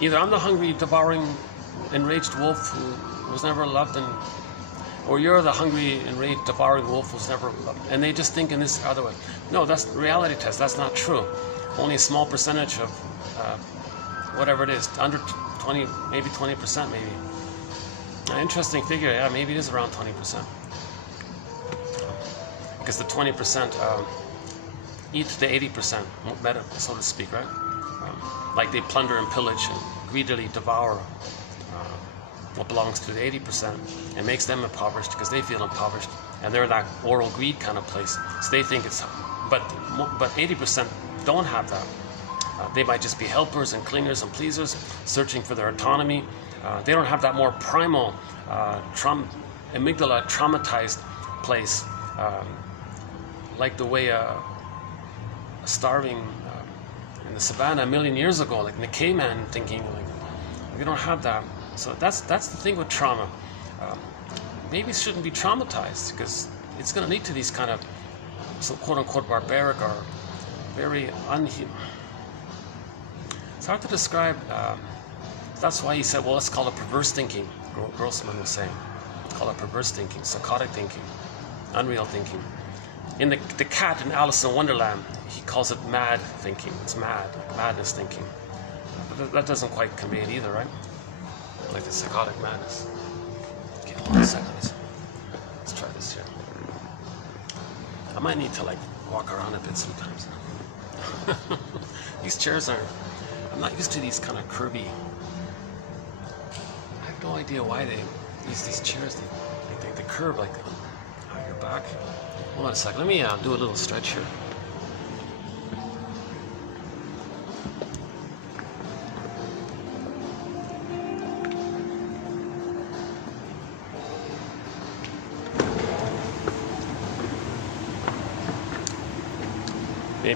Either I'm the hungry, devouring, enraged wolf who was never loved, or you're the hungry, enraged, devouring wolf who's never loved. And they just think in this other way. No, that's the reality test. That's not true. Only a small percentage of whatever it is, under 20, maybe 20%, maybe. An interesting figure, yeah, maybe it is around 20%. Because the 20% eat the 80%, better, so to speak, right? Like they plunder and pillage and greedily devour what belongs to the 80% and makes them impoverished because they feel impoverished, and they're that oral greed kind of place. So they think it's, but 80% don't have that. They might just be helpers and cleaners and pleasers, searching for their autonomy. They don't have that more primal, amygdala traumatized place, like the way a starving in the savannah a million years ago, like in the caveman thinking, like we don't have that. So that's the thing with trauma. Babies shouldn't be traumatized because it's going to lead to these kind of so quote-unquote barbaric or very unhuman. It's hard to describe. That's why he said, well, let's call it perverse thinking. Grossman was saying, call it perverse thinking, psychotic thinking, unreal thinking. In the cat in Alice in Wonderland, he calls it mad thinking. It's madness thinking. But that doesn't quite convey it either, right? Like the psychotic madness. Okay, hold on a second. Let's try this here. I might need to like walk around a bit sometimes. These chairs are, I'm not used to these kind of curvy. I have no idea why they use these chairs. They curve like on your back. Hold on a second. Let me do a little stretch here.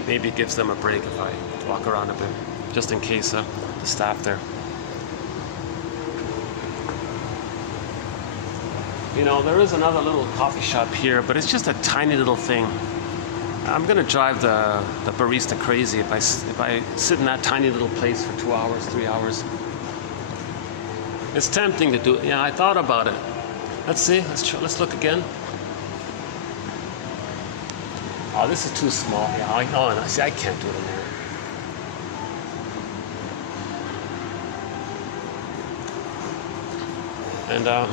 Maybe it gives them a break if I walk around a bit, just in case the staff there. You know, there is another little coffee shop here, but it's just a tiny little thing. I'm gonna drive the barista crazy if I sit in that tiny little place for 2 hours, 3 hours. It's tempting to do. Yeah, I thought about it. Let's see. Let's look again. Oh, this is too small. Yeah, no, see, I can't do it in there.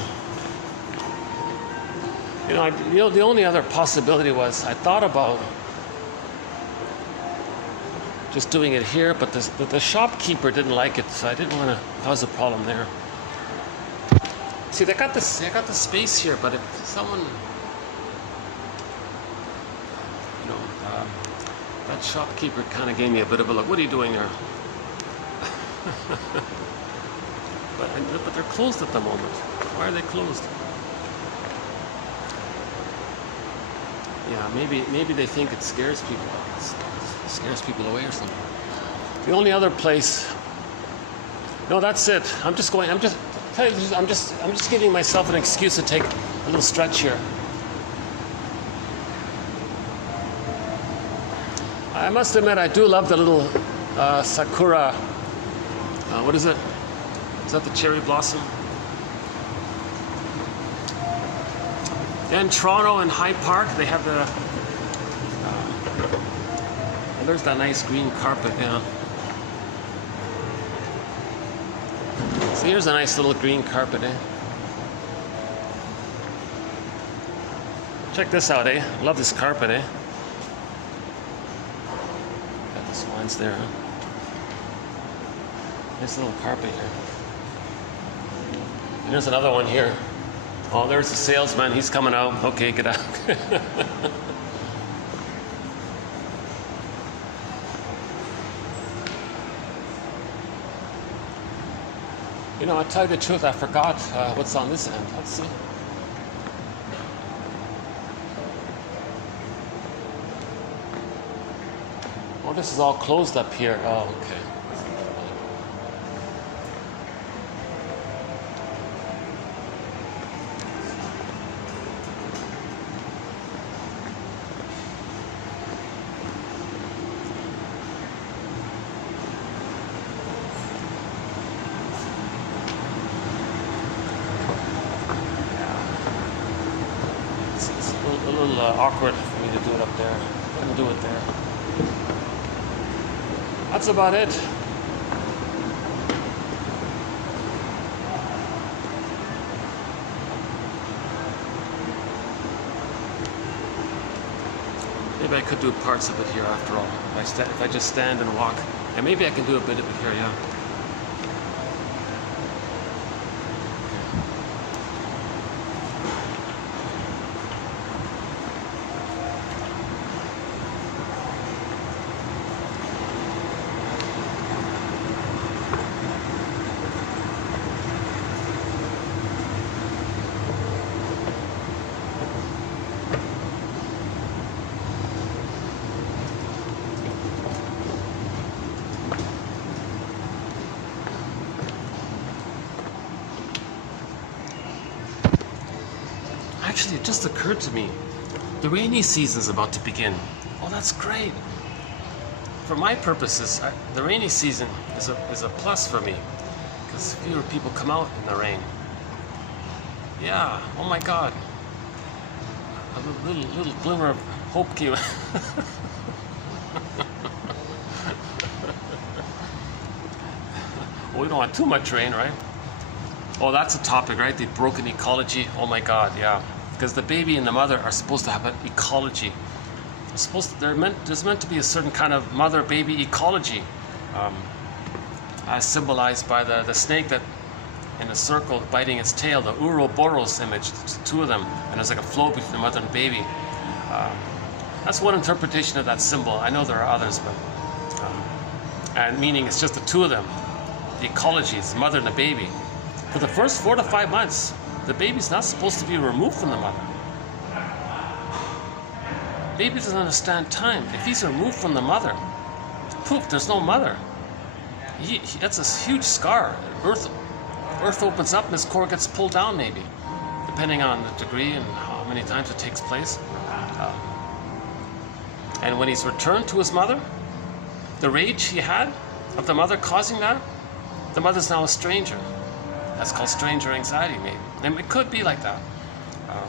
And the only other possibility was I thought about just doing it here, but the shopkeeper didn't like it, so I didn't want to cause a problem there. See, they got the space here, but if someone, that shopkeeper kind of gave me a bit of a look. What are you doing there? but they're closed at the moment. Why are they closed? Yeah, maybe they think it scares people. It scares people away or something. The only other place. No, that's it. I'm just giving myself an excuse to take a little stretch here. I must admit, I do love the little sakura. What is it? Is that the cherry blossom? In Toronto and Hyde Park, they have the. There's that nice green carpet. Yeah. So here's a nice little green carpet, eh? Check this out, eh? Love this carpet, eh? Got the swines there, huh? Nice little carpet here. And there's another one here. Oh, there's the salesman. He's coming out. Okay, get out. You know, I tell you the truth, I forgot what's on this end. Let's see. Oh, this is all closed up here. Oh, okay. It's a little awkward for me to do it up there. I'm going to do it there. That's about it. Maybe I could do parts of it here after all. If I just stand and walk. And maybe I can do a bit of it here, yeah. Actually, it just occurred to me, the rainy season's about to begin. Oh, that's great. For my purposes, the rainy season is a plus for me, because fewer people come out in the rain. Yeah, oh my God. A little glimmer of hope came. Well, we don't want too much rain, right? Oh, that's a topic, right? The broken ecology. Oh my God, yeah. Because the baby and the mother are supposed to have an ecology. There's meant to be a certain kind of mother-baby ecology, as symbolized by the snake that in a circle biting its tail, the Ouroboros image, the two of them, and there's like a flow between the mother and baby. That's one interpretation of that symbol. I know there are others, but and meaning it's just the two of them. The ecology is the mother and the baby. For the first 4 to 5 months, the baby's not supposed to be removed from the mother. Baby doesn't understand time. If he's removed from the mother, poof, there's no mother. That's a huge scar. Earth opens up and his core gets pulled down, maybe, depending on the degree and how many times it takes place. And when he's returned to his mother, the rage he had of the mother causing that, the mother's now a stranger. That's called stranger anxiety, maybe. And it could be like that.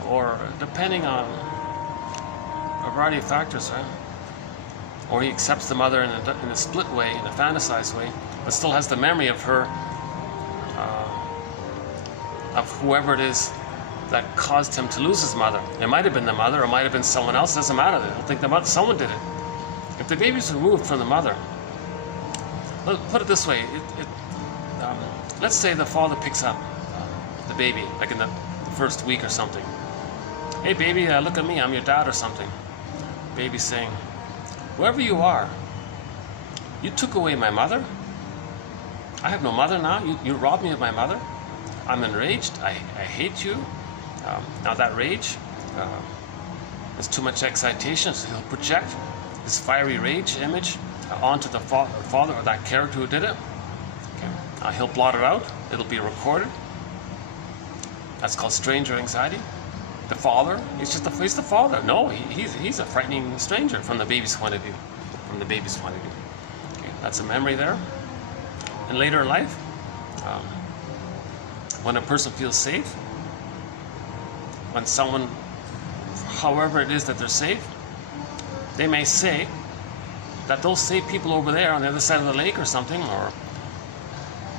Or depending on a variety of factors, right? Or he accepts the mother in a split way, in a fantasized way, but still has the memory of her, of whoever it is that caused him to lose his mother. It might have been the mother, or it might have been someone else. It doesn't matter. I don't think the mother, someone did it. If the baby's removed from the mother, put it this way, let's say the father picks up the baby, like in the first week or something. Hey baby, look at me, I'm your dad or something. Baby's saying, whoever you are, you took away my mother. I have no mother now. You robbed me of my mother. I'm enraged. I hate you. Now that rage is too much excitation, so he'll project his fiery rage image onto the father or that character who did it. He'll blot it out. It'll be recorded. That's called stranger anxiety. The father, he's the father. No, he's a frightening stranger from the baby's point of view. From the baby's point of view. Okay, that's a memory there. And later in life, when a person feels safe, when someone, however it is that they're safe, they may say that those safe people over there on the other side of the lake or something, or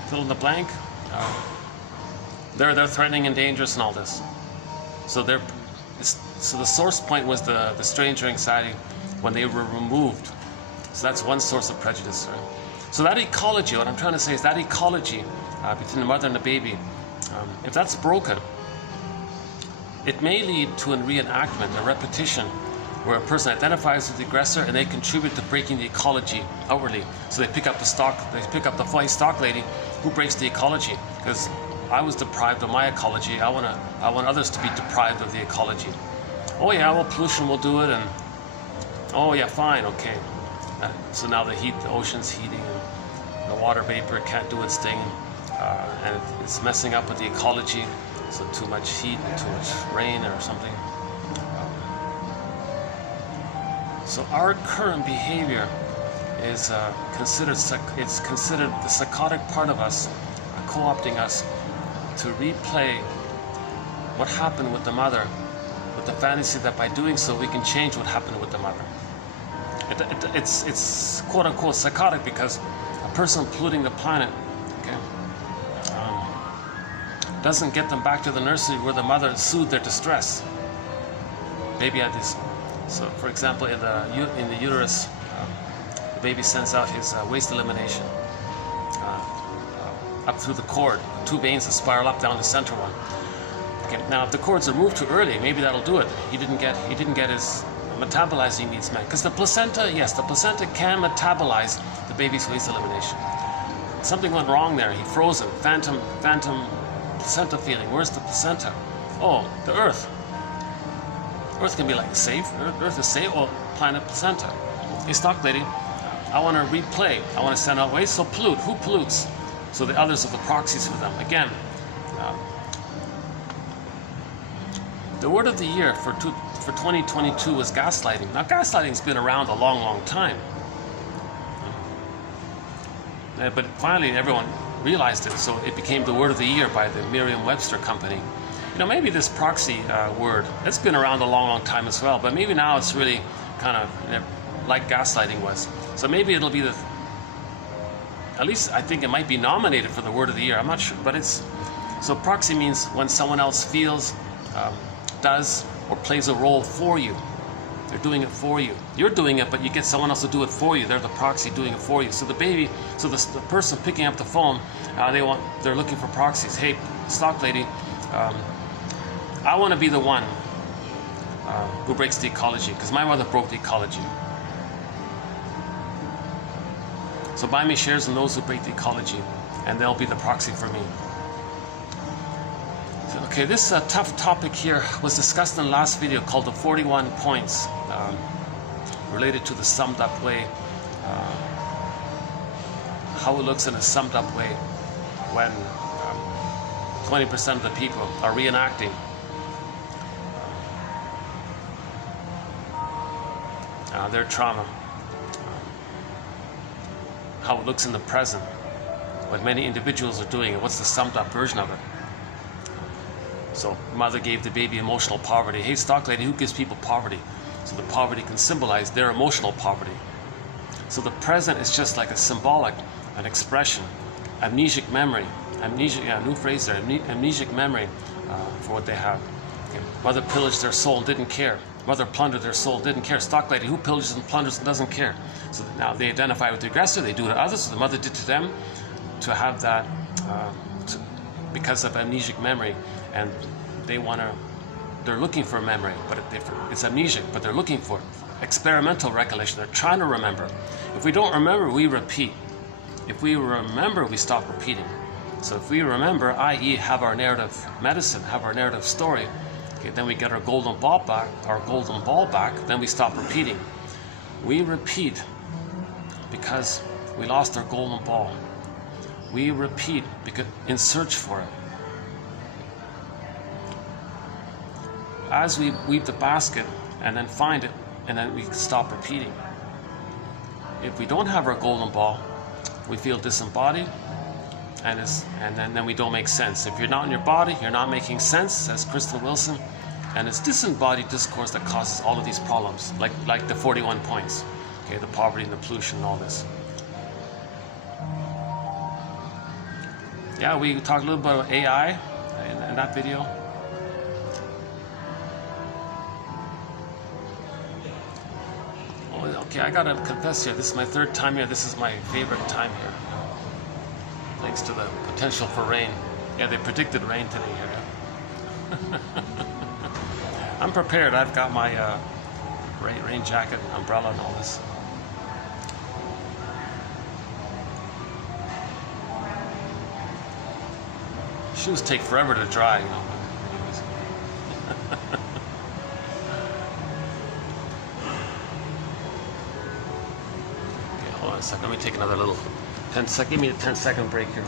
fill in the blank, they're threatening and dangerous and all this. So so the source point was the stranger anxiety when they were removed. So that's one source of prejudice. Right? So that ecology, what I'm trying to say is that ecology between the mother and the baby, if that's broken, it may lead to a reenactment, a repetition, where a person identifies with the aggressor and they contribute to breaking the ecology outwardly. So they pick up the fly stock lady who breaks the ecology, because I was deprived of my ecology. I want others to be deprived of the ecology. Oh yeah, well, pollution will do it, and oh yeah, fine, okay. So now the ocean's heating, and the water vapor can't do its thing, and it's messing up with the ecology. So too much heat and too much rain or something. So our current behavior is considered the psychotic part of us, co-opting us to replay what happened with the mother, with the fantasy that by doing so we can change what happened with the mother. It's quote unquote psychotic because a person polluting the planet, okay, doesn't get them back to the nursery where the mother soothed their distress. Baby had this. So, for example, in the uterus, the baby sends out his waste elimination up through the cord. 2 veins that spiral up down the center one. Okay, now if the cords are moved too early, maybe that'll do it. He didn't get his metabolizing needs met. Because the placenta, yes, the placenta can metabolize the baby's waste elimination. Something went wrong there. He froze him. Phantom placenta feeling. Where's the placenta? Oh, the Earth. Earth can be like safe. Earth is safe. Oh, planet placenta. Hey, stock lady, I want to replay. I want to send out waste. So pollute. Who pollutes? So the others are the proxies for them. Again, the word of the year for 2022 was gaslighting. Now, gaslighting's been around a long, long time. But finally, everyone realized it, so it became the word of the year by the Merriam-Webster company. You know, maybe this proxy word, it's been around a long, long time as well, but maybe now it's really kind of like gaslighting was. So maybe it'll be at least I think it might be nominated for the word of the year. I'm not sure, but so proxy means when someone else feels, does, or plays a role for you. They're doing it for you. You're doing it, but you get someone else to do it for you. They're the proxy doing it for you. So the person picking up the phone, they're looking for proxies. Hey, stock lady, I want to be the one who breaks the ecology, because my mother broke the ecology. So buy me shares in those who break the ecology, and they'll be the proxy for me. Okay, this tough topic here was discussed in the last video called the 41 points related to the summed up way, how it looks in a summed up way when 20% of the people are reenacting their trauma, how it looks in the present, what many individuals are doing, and what's the summed up version of it. So mother gave the baby emotional poverty. Hey, stock lady, who gives people poverty? So the poverty can symbolize their emotional poverty. So the present is just like a symbolic, an expression, amnesic memory. Amnesia, new phrase there, amnesic memory for what they have. Okay. Mother pillaged their soul, didn't care. Mother plundered their soul, didn't care. Stock lady, who pillages and plunders and doesn't care? So now they identify with the aggressor, they do it to others, so the mother did to them, to have that, because of amnesic memory. And they're looking for a memory, but it's amnesic, but they're looking for experimental recollection. They're trying to remember. If we don't remember, we repeat. If we remember, we stop repeating. So if we remember, i.e. have our narrative medicine, have our narrative story, okay, then we get our golden ball back, then we stop repeating. We repeat because we lost our golden ball. We repeat because in search for it. As we weave the basket and then find it, and then we stop repeating. If we don't have our golden ball, we feel disembodied, and then we don't make sense. If you're not in your body, you're not making sense, says Kristen Wilson, and it's disembodied discourse that causes all of these problems, like the 41 points, okay, the poverty and the pollution and all this. Yeah, we talked a little bit about AI in that video. Oh, okay, I gotta confess here, this is my 3rd time here. This is my favorite time here. Thanks to the potential for rain. Yeah, they predicted rain today here. I'm prepared. I've got my rain jacket, umbrella, and all this. Shoes take forever to dry, you know. Anyways. Okay, hold on a second. Let me take another little 10-second. Give me a 10-second break here.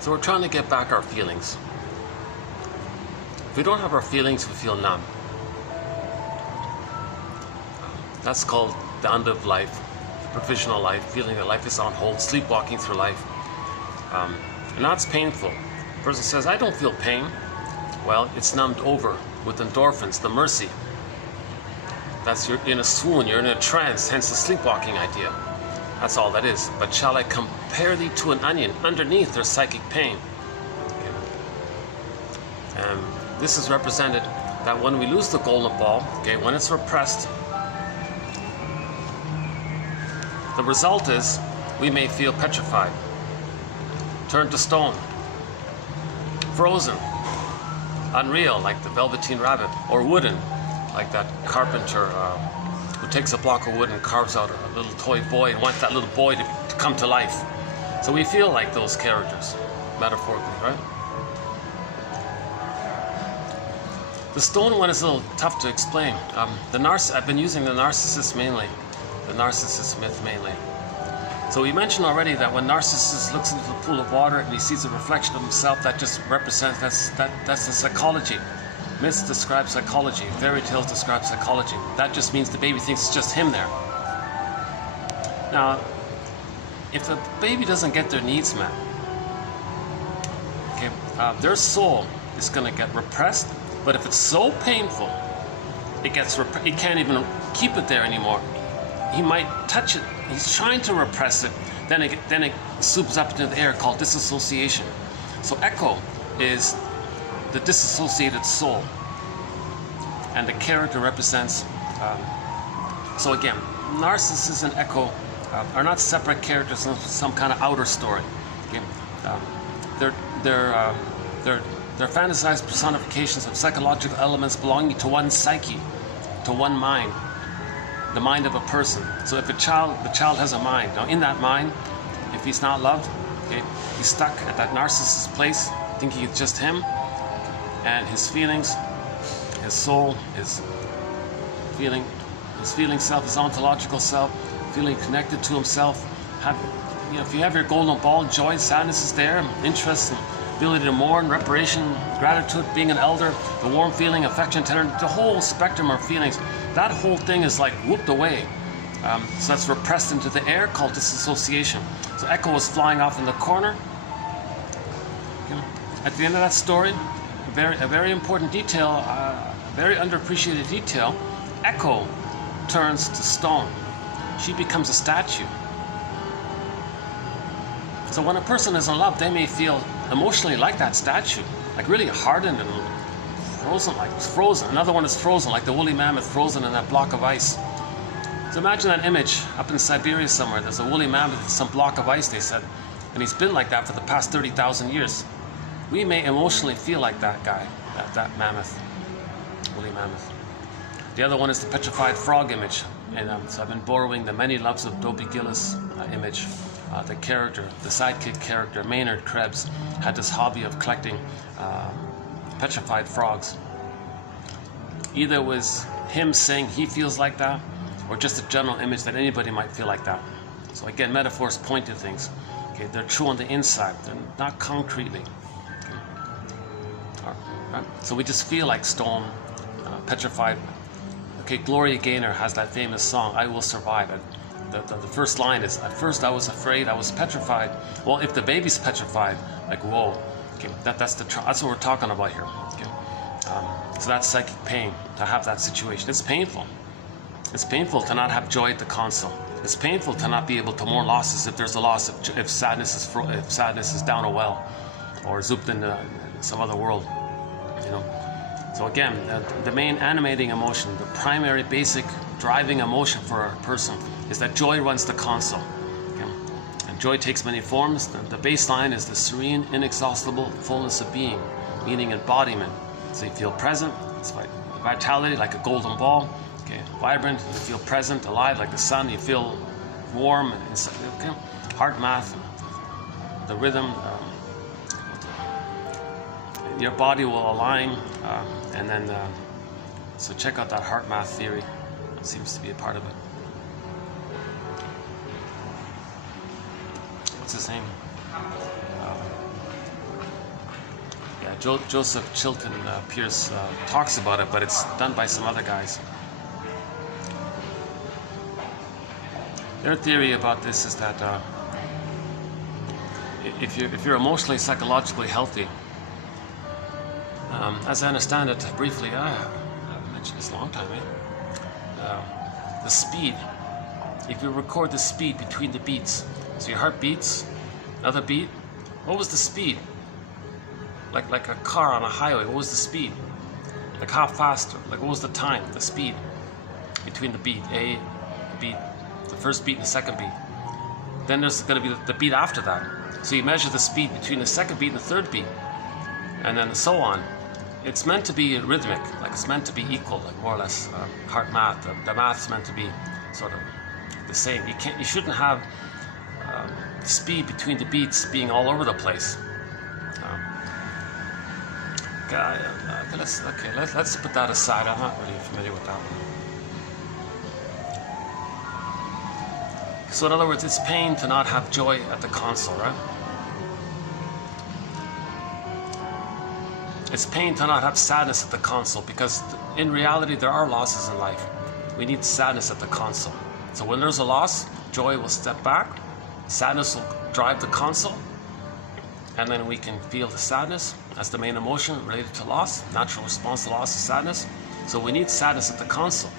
So we're trying to get back our feelings. If we don't have our feelings, we feel numb. That's called the unlived life, provisional life, feeling that life is on hold, sleepwalking through life. And that's painful. The person says, I don't feel pain. Well, it's numbed over with endorphins, the mercy. That's you're in a swoon, you're in a trance, hence the sleepwalking idea. That's all that is. But shall I compare thee to an onion? Underneath there's psychic pain. Okay. This is represented that when we lose the golden ball, okay, when it's repressed, the result is we may feel petrified, turned to stone, frozen, unreal, like the Velveteen Rabbit, or wooden, like that carpenter who takes a block of wood and carves out a little toy boy and wants that little boy to come to life. So we feel like those characters, metaphorically, right? The stone one is a little tough to explain. I've been using the narcissist mainly, the narcissist myth mainly. So we mentioned already that when narcissist looks into the pool of water and he sees a reflection of himself, that just represents, that's the psychology. Myths describe psychology, fairy tales describe psychology. That just means the baby thinks it's just him there. Now, if the baby doesn't get their needs met, okay, their soul is going to get repressed. But if it's so painful, it can't even keep it there anymore. He might touch it. He's trying to repress it. Then it swoops up into the air, called disassociation. So echo is the disassociated soul, and the character represents. So again, narcissist and echo are not separate characters in some kind of outer story. Okay? They're fantasized personifications of psychological elements belonging to one psyche, to one mind, the mind of a person. So if the child has a mind. Now in that mind, if he's not loved, okay, he's stuck at that narcissist place, thinking it's just him, and his feelings, his soul, his feeling self, his ontological self, feeling connected to himself. If you have your golden ball, joy, sadness is there, interest, ability to mourn, reparation, gratitude, being an elder, the warm feeling, affection, tenderness, the whole spectrum of feelings. That whole thing is like whooped away. So that's repressed into the air, called disassociation. So Echo was flying off in the corner. Okay. At the end of that story, a very important detail, a very underappreciated detail, Echo turns to stone. She becomes a statue. So when a person is in love, they may feel emotionally like that statue, like really hardened and frozen. Another one is frozen, like the woolly mammoth frozen in that block of ice. So imagine that image up in Siberia somewhere. There's a woolly mammoth in some block of ice, they said, and he's been like that for the past 30,000 years. We may emotionally feel like that guy, that mammoth, woolly mammoth. The other one is the petrified frog image, and so I've been borrowing the Many Loves of Dobie Gillis image. The character, the sidekick character, Maynard Krebs, had this hobby of collecting petrified frogs. Either it was him saying he feels like that, or just a general image that anybody might feel like that. So again, metaphors point to things. Okay, they're true on the inside, they're not concretely. Okay. All right. So we just feel like stone, petrified. Okay, Gloria Gaynor has that famous song, "I Will Survive." The first line is, "At first I was afraid, I was petrified." Well, if the baby's petrified, like whoa, okay, that's what we're talking about here. Okay, so that's psychic pain, to have that situation. It's painful. It's painful to not have joy at the console. It's painful to not be able to mourn losses if there's a loss, if sadness is down a well, or zooped in some other world, you know. So again, the main animating emotion, the primary basic driving emotion for a person is that joy runs the console. Okay? And joy takes many forms. The baseline is the serene, inexhaustible fullness of being, meaning embodiment. So you feel present, it's like vitality, like a golden ball. Okay, vibrant, you feel present, alive, like the sun. You feel warm, okay? Heart math, the rhythm. Your body will align, and then so check out that heart math theory. It seems to be a part of it. What's his name? Yeah, Joseph Chilton Pierce talks about it, but it's done by some other guys. Their theory about this is that if you're emotionally, psychologically healthy, as I understand it briefly, I've mentioned this a long time, the speed, if you record the speed between the beats, so your heart beats, another beat, what was the speed? Like a car on a highway, what was the speed? Like how fast, like what was the time, the speed between the beat, the beat, the first beat and the second beat. Then there's going to be the beat after that. So you measure the speed between the second beat and the third beat, and then so on. It's meant to be rhythmic, like it's meant to be equal, like more or less heart math. The math's meant to be sort of the same. You shouldn't have speed between the beats being all over the place. Let's put that aside. I'm not really familiar with that one. So in other words, it's pain to not have joy at the console, right? It's pain to not have sadness at the console, because in reality there are losses in life. We need sadness at the console. So when there's a loss, joy will step back, sadness will drive the console, and then we can feel the sadness as the main emotion related to loss. Natural response to loss is sadness. So we need sadness at the console.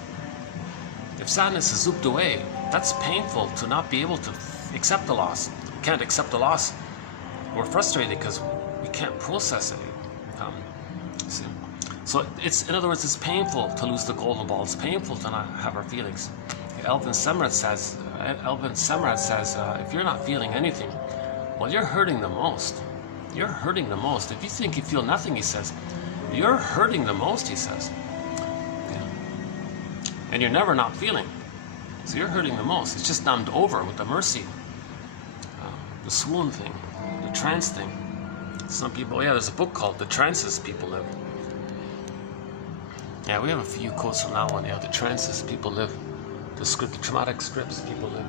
If sadness is zooped away, that's painful to not be able to accept the loss. We can't accept the loss. We're frustrated because we can't process it. So it's, in other words, it's painful to lose the golden ball. It's painful to not have our feelings. Elvin Semrad says, if you're not feeling anything, well, you're hurting the most. You're hurting the most. If you think you feel nothing, he says, you're hurting the most, he says. Yeah. And you're never not feeling. So you're hurting the most. It's just numbed over with the mercy, the swoon thing, the trance thing. Some people, yeah, there's a book called The Trances People Live. Yeah, we have a few quotes from that one. Yeah, the trances people live. The traumatic scripts people live.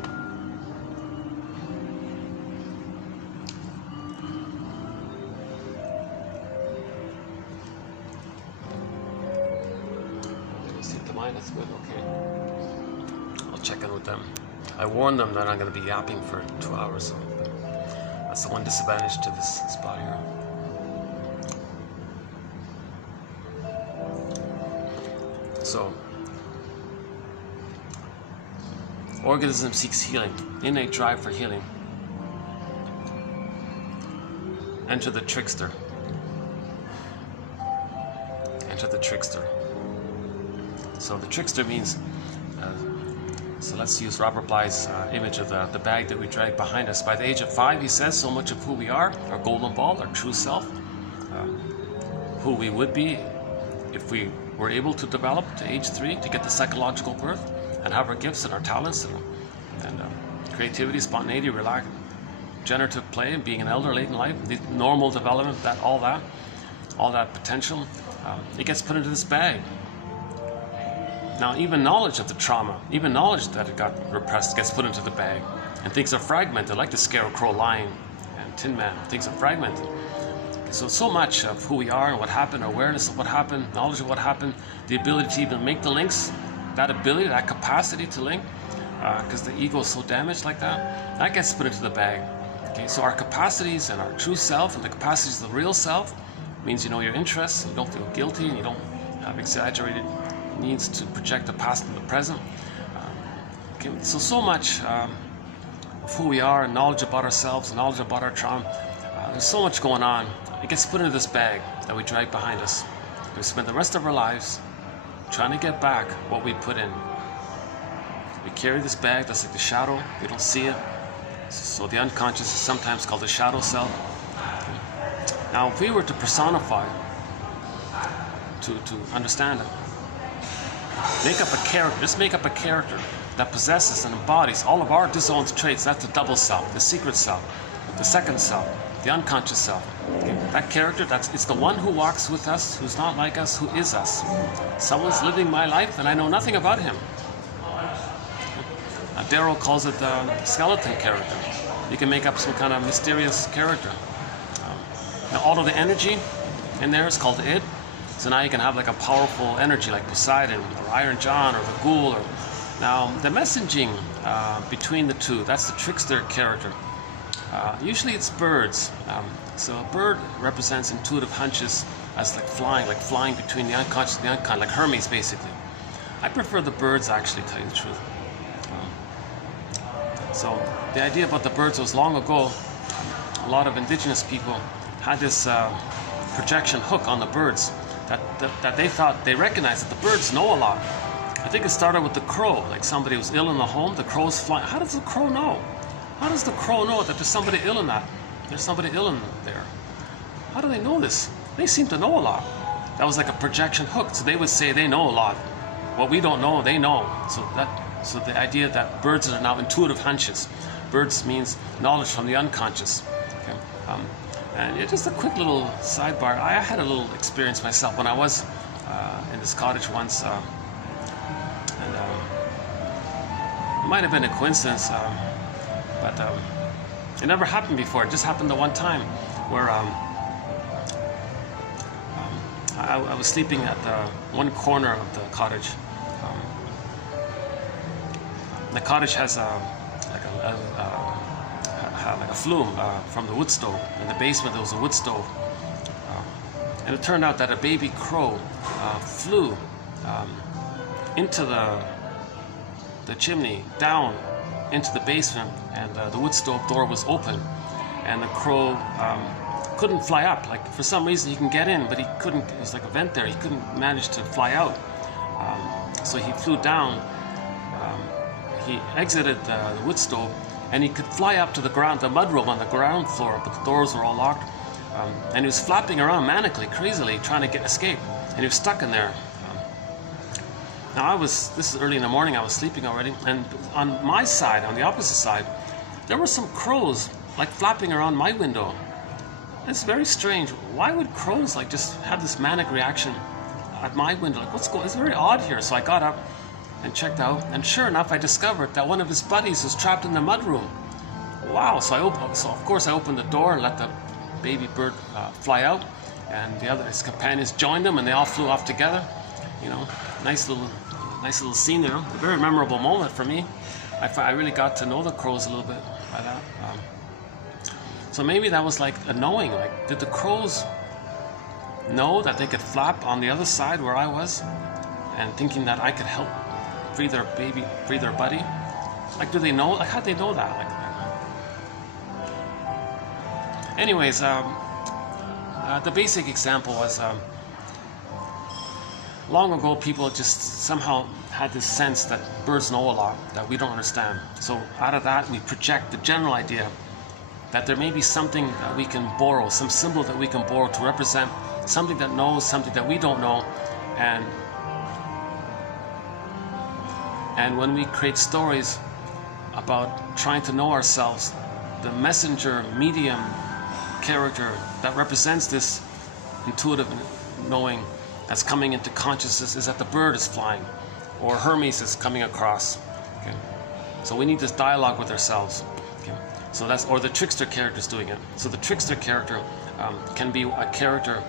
Let me see if the mind is good, okay. I'll check in with them. I warned them that I'm going to be yapping for 2 hours. So that's the one disadvantage to this spot here. So, organism seeks healing, innate drive for healing. Enter the trickster. Enter the trickster. So the trickster means, so let's use Robert Bly's image of the bag that we drag behind us. By the age of 5, he says, so much of who we are, our golden ball, our true self, who we would be if we were able to develop to age 3 to get the psychological birth and have our gifts and our talents and creativity, spontaneity, generative play, and being an elder late in life, the normal development, all that potential, it gets put into this bag. Now, even knowledge of the trauma, even knowledge that it got repressed, gets put into the bag, and things are fragmented, like the Scarecrow line and Tin Man. Things are fragmented. So much of who we are and what happened, awareness of what happened, knowledge of what happened, the ability to even make the links, that ability, that capacity to link, because the ego is so damaged like that, that gets put into the bag. Okay, so our capacities and our true self and the capacities of the real self means you know your interests, you don't feel guilty, and you don't have exaggerated needs to project the past and the present. Okay, so much of who we are and knowledge about ourselves, knowledge about our trauma, there's so much going on. It gets put into this bag that we drag behind us. We spend the rest of our lives trying to get back what we put in. We carry this bag that's like the shadow. We don't see it. So the unconscious is sometimes called the shadow self. Now, if we were to personify, to understand it, make up a character, just make up a character that possesses and embodies all of our disowned traits. That's the double self, the secret self, the second self, the unconscious self. Okay? That character, it's the one who walks with us, who's not like us, who is us. Someone's living my life and I know nothing about him. Darrow calls it the skeleton character. You can make up some kind of mysterious character. Now all of the energy in there is called id. So now you can have like a powerful energy like Poseidon or Iron John or the Ghoul. Now the messaging between the two, that's the trickster character. Usually it's birds. So a bird represents intuitive hunches as like flying between the unconscious and the unconscious, like Hermes basically. I prefer the birds actually, to tell you the truth. So the idea about the birds was long ago. A lot of indigenous people had this projection hook on the birds that they thought they recognized that the birds know a lot. I think it started with the crow, like somebody was ill in the home, the crow's flying. How does the crow know? How does the crow know that there's somebody ill in that? There's somebody ill in there. How do they know this? They seem to know a lot. That was like a projection hook. So they would say they know a lot. What we don't know, they know. So the idea that birds are now intuitive hunches. Birds means knowledge from the unconscious. Okay? And it's just a quick little sidebar. I had a little experience myself when I was in this cottage once. And it might have been a coincidence, but it never happened before. It just happened the one time where I was sleeping at one corner of the cottage. The cottage has like a flume from the wood stove. In the basement there was a wood stove. And it turned out that a baby crow flew into the chimney, down into the basement, and the wood stove door was open. And the crow couldn't fly up. Like for some reason he can get in, but he couldn't. It was like a vent there. He couldn't manage to fly out. So he flew down. He exited the wood stove, and he could fly up to the ground, the mudroom on the ground floor, but the doors were all locked. And he was flapping around manically, crazily, trying to escape, and he was stuck in there. Now this is early in the morning, I was sleeping already, and on my side, on the opposite side, there were some crows like flapping around my window. It's very strange. Why would crows like just have this manic reaction at my window? Like what's going on? It's very odd here. So I got up and checked out, and sure enough I discovered that one of his buddies was trapped in the mudroom. Wow. So of course I opened the door and let the baby bird fly out, and his companions joined him, and they all flew off together. You know, nice little scene there. A very memorable moment for me. I really got to know the crows a little bit by that. So maybe that was like a knowing. Like, did the crows know that they could flap on the other side where I was, and thinking that I could help free their buddy? Like, do they know? Like, how'd they know that? Like, anyways, the basic example was long ago people just somehow had this sense that birds know a lot that we don't understand. So out of that we project the general idea that there may be something that we can borrow, some symbol that we can borrow to represent something that knows something that we don't know. And when we create stories about trying to know ourselves, the messenger, medium character that represents this intuitive knowing that's coming into consciousness is that the bird is flying. or Hermes is coming across. Okay? So we need this dialogue with ourselves. Okay? So that's, or the trickster character is doing it. So the trickster character can be a character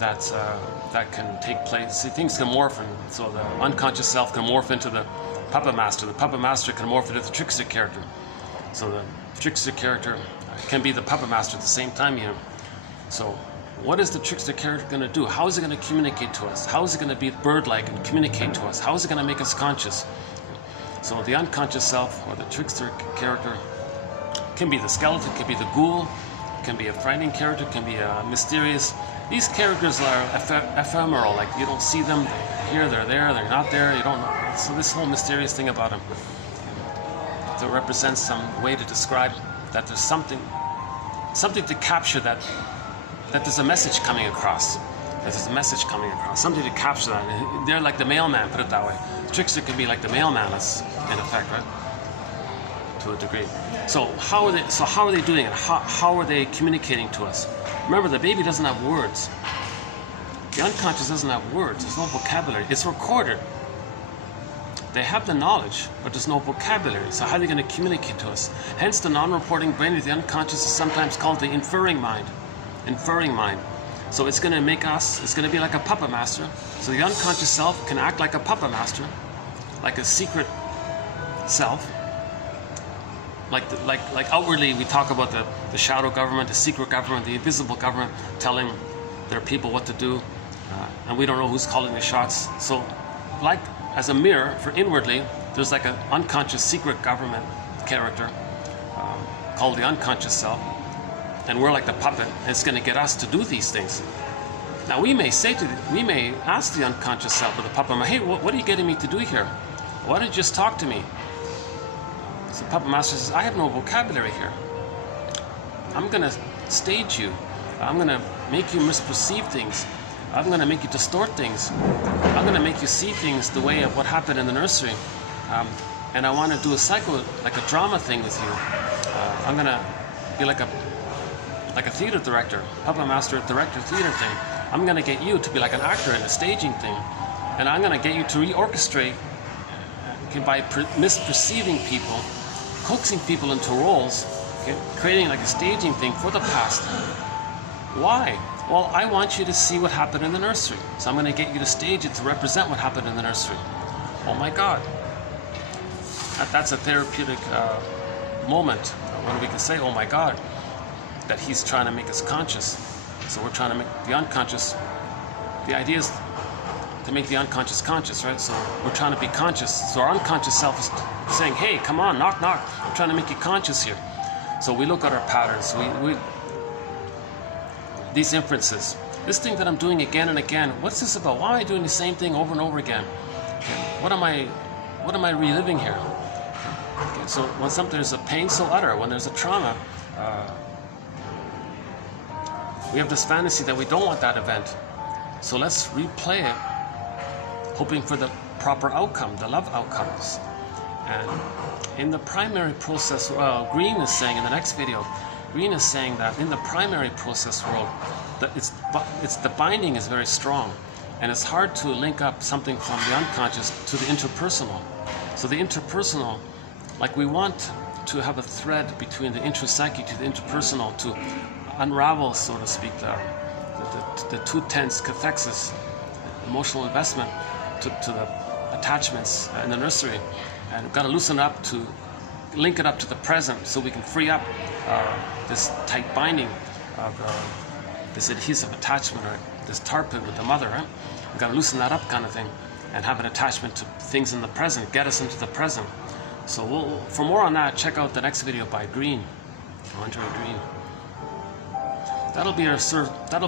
that can take place. See, things can morph, and so the unconscious self can morph into the puppet master. The puppet master can morph into the trickster character. So the trickster character can be the puppet master at the same time here. So what is the trickster character going to do? How is it going to communicate to us? How is it going to be bird-like and communicate to us? How is it going to make us conscious? So the unconscious self, or the trickster character, can be the skeleton, can be the ghoul, can be a frightening character, can be a mysterious. These characters are ephemeral, like you don't see them, they're here, they're there, they're not there, you don't know. So this whole mysterious thing about them, to represent some way to describe that there's something to capture that there's a message coming across. There's a message coming across, something to capture that. And they're like the mailman, put it that way. The trickster can be like the mailman, that's in effect, right? To a degree. So how are they doing it? How are they communicating to us? Remember, the baby doesn't have words. The unconscious doesn't have words. There's no vocabulary. It's recorded. They have the knowledge, but there's no vocabulary. So how are they going to communicate to us? Hence, the non-reporting brain of the unconscious is sometimes called the inferring mind. Inferring mind. So it's going to make us, it's going to be like a puppet master. So the unconscious self can act like a puppet master, like a secret self. Like outwardly, we talk about the shadow government, the secret government, the invisible government telling their people what to do, and we don't know who's calling the shots. So, like as a mirror for inwardly, there's like an unconscious secret government character called the unconscious self, and we're like the puppet, and it's going to get us to do these things. Now we may ask the unconscious self or the puppet, hey, what are you getting me to do here? Why don't you just talk to me? So the puppet master says, I have no vocabulary here. I'm going to stage you. I'm going to make you misperceive things. I'm going to make you distort things. I'm going to make you see things the way of what happened in the nursery. And I want to do like a drama thing with you. I'm going to be like a theater director, puppet master, director, theater thing. I'm going to get you to be like an actor in a staging thing. And I'm going to get you to reorchestrate by misperceiving people, coaxing people into roles, okay, creating like a staging thing for the past. Why? Well, I want you to see what happened in the nursery. So I'm going to get you to stage it to represent what happened in the nursery. Oh my God. That's a therapeutic moment when we can say, oh my God, that he's trying to make us conscious. So we're trying to make the unconscious, the idea is to make the unconscious conscious, right? So we're trying to be conscious. So our unconscious self is saying, hey, come on, knock, knock. I'm trying to make you conscious here. So we look at our patterns. These inferences. This thing that I'm doing again and again, what's this about? Why am I doing the same thing over and over again? Okay. What am I reliving here? Okay. So when there's a pain so utter, when there's a trauma, we have this fantasy that we don't want that event. So let's replay it, hoping for the proper outcome, the love outcomes. And in the primary process, Green is saying in the next video, Green is saying that in the primary process world, that the binding is very strong, and it's hard to link up something from the unconscious to the interpersonal. So the interpersonal, like we want to have a thread between the intrapsychic to the interpersonal to unravel, so to speak, the two tense cathexis, emotional investment to the attachments in the nursery, and we've got to loosen up to link it up to the present so we can free up this tight binding of this adhesive attachment, or this tar pit with the mother, right? We've got to loosen that up kind of thing and have an attachment to things in the present, get us into the present. So for more on that, check out the next video by Green, Andre Green. That'll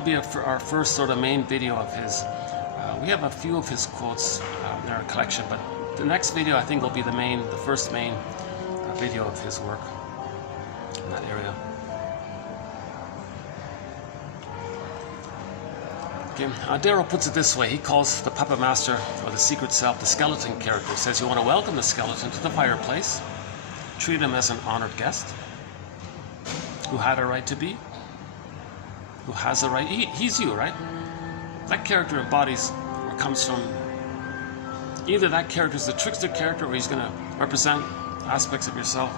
be our first sort of main video of his. We have a few of his quotes in our collection, but the next video I think will be the first main video of his work in that area. Okay. Darrow puts it this way. He calls the puppet master, or the secret self, the skeleton character. He says you want to welcome the skeleton to the fireplace, treat him as an honored guest who had a right to be, who has a right. He's you, right? That character embodies or comes from Either that character is a trickster character, or he's going to represent aspects of yourself,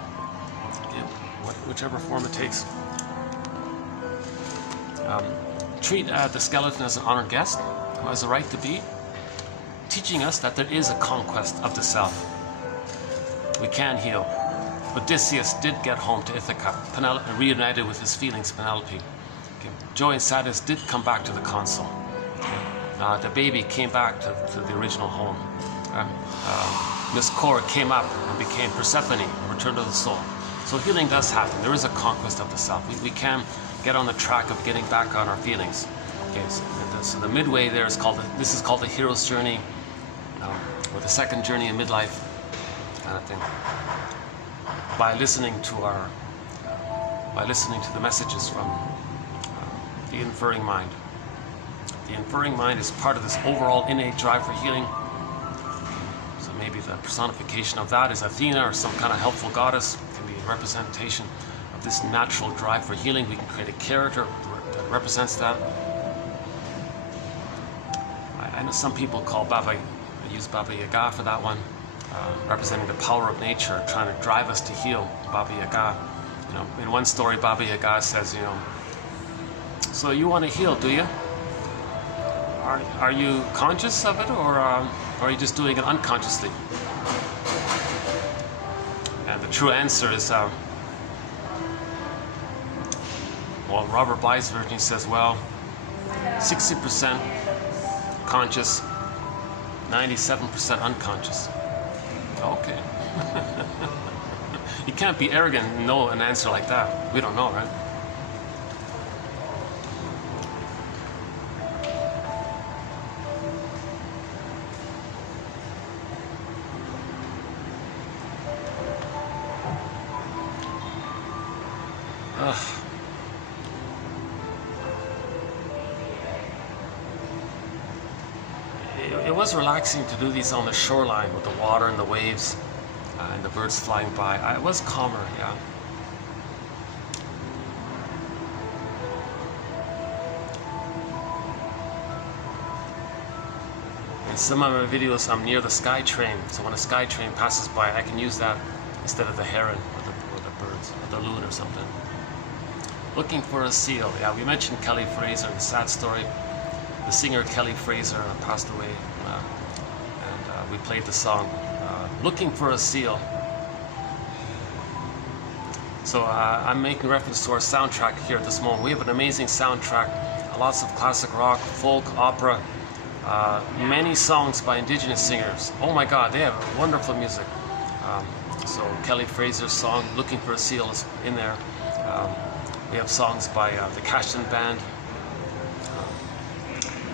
whichever form it takes. Treat the skeleton as an honored guest who has a right to be, teaching us that there is a conquest of the self. We can heal. Odysseus did get home to Ithaca, reunited with his feelings, Penelope. Okay. Joy and sadness did come back to the console. The baby came back to the original home. Miss Cora came up and became Persephone, and returned to the soul. So healing does happen. There is a conquest of the self. We can get on the track of getting back on our feelings. Okay, so the midway there is called the hero's journey, or the second journey in midlife, kind of thing. By listening to the messages from the inferring mind. The inferring mind is part of this overall innate drive for healing. So maybe the personification of that is Athena or some kind of helpful goddess. It can be a representation of this natural drive for healing. We can create a character that represents that. I know some people use Baba Yaga for that one, representing the power of nature, trying to drive us to heal. Baba Yaga, in one story, Baba Yaga says, so you want to heal, do you? Are you conscious of it, or are you just doing it unconsciously? And the true answer is, Robert Bly's version says, 60% conscious, 97% unconscious. Okay. You can't be arrogant and know an answer like that. We don't know, right? It was relaxing to do these on the shoreline with the water and the waves and the birds flying by. It was calmer, yeah. In some of my videos, I'm near the sky train, so when a sky train passes by, I can use that instead of the heron or the birds or the loon or something. Looking for a seal. Yeah, we mentioned Kelly Fraser, the sad story. The singer Kelly Fraser passed away, and we played the song Looking for a Seal. So I'm making reference to our soundtrack here at this moment. We have an amazing soundtrack, lots of classic rock, folk, opera, many songs by indigenous singers. Oh my God, they have wonderful music. So Kelly Fraser's song Looking for a Seal is in there. We have songs by the Cashin Band,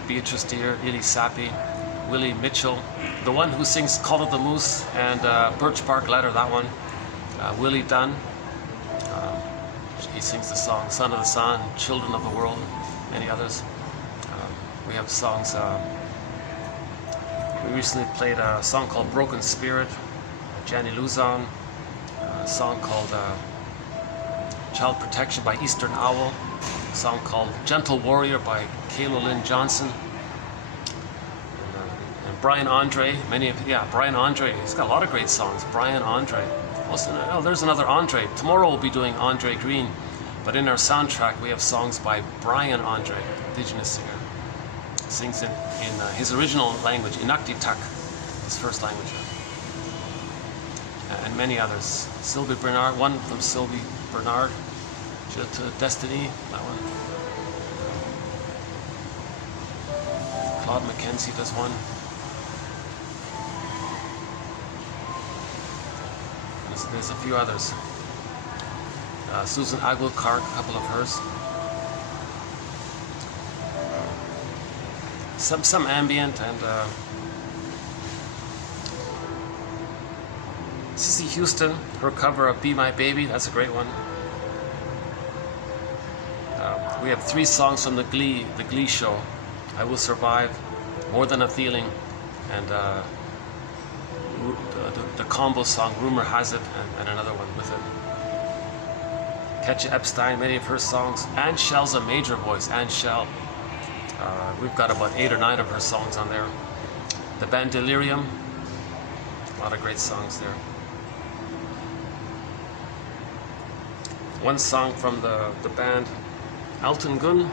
Beatrice Deer, Ili Sapi, Willie Mitchell, the one who sings Call of the Moose, and Birch Bark Letter, that one. Willie Dunn, he sings the song Son of the Sun, Children of the World, many others. We have songs, we recently played a song called Broken Spirit, Janny Luzon, a song called Child Protection by Eastern Owl, a song called Gentle Warrior by Kayla Lynn Johnson, and Brian Andre, Brian Andre, he's got a lot of great songs. Brian Andre. Oh, there's another Andre. Tomorrow we'll be doing Andre Green, but in our soundtrack we have songs by Brian Andre, indigenous singer. He sings in his original language, Inuktitut, his first language, and many others. Sylvie Bernard, one from Sylvie Bernard, to Destiny, that one. Claude McKenzie does one. There's a few others. Susan Aguilar, a couple of hers. Some ambient, and Cissy Houston, her cover of Be My Baby, that's a great one. We have 3 songs from the Glee show. I Will Survive, More Than a Feeling, and the combo song Rumor Has It, and another one with it. Ketcha Epstein, many of her songs. Ann Shell's a major voice, Ann Shell. We've got about 8 or 9 of her songs on there. The band Delirium, A lot of great songs there. One song from the band Elton Gun,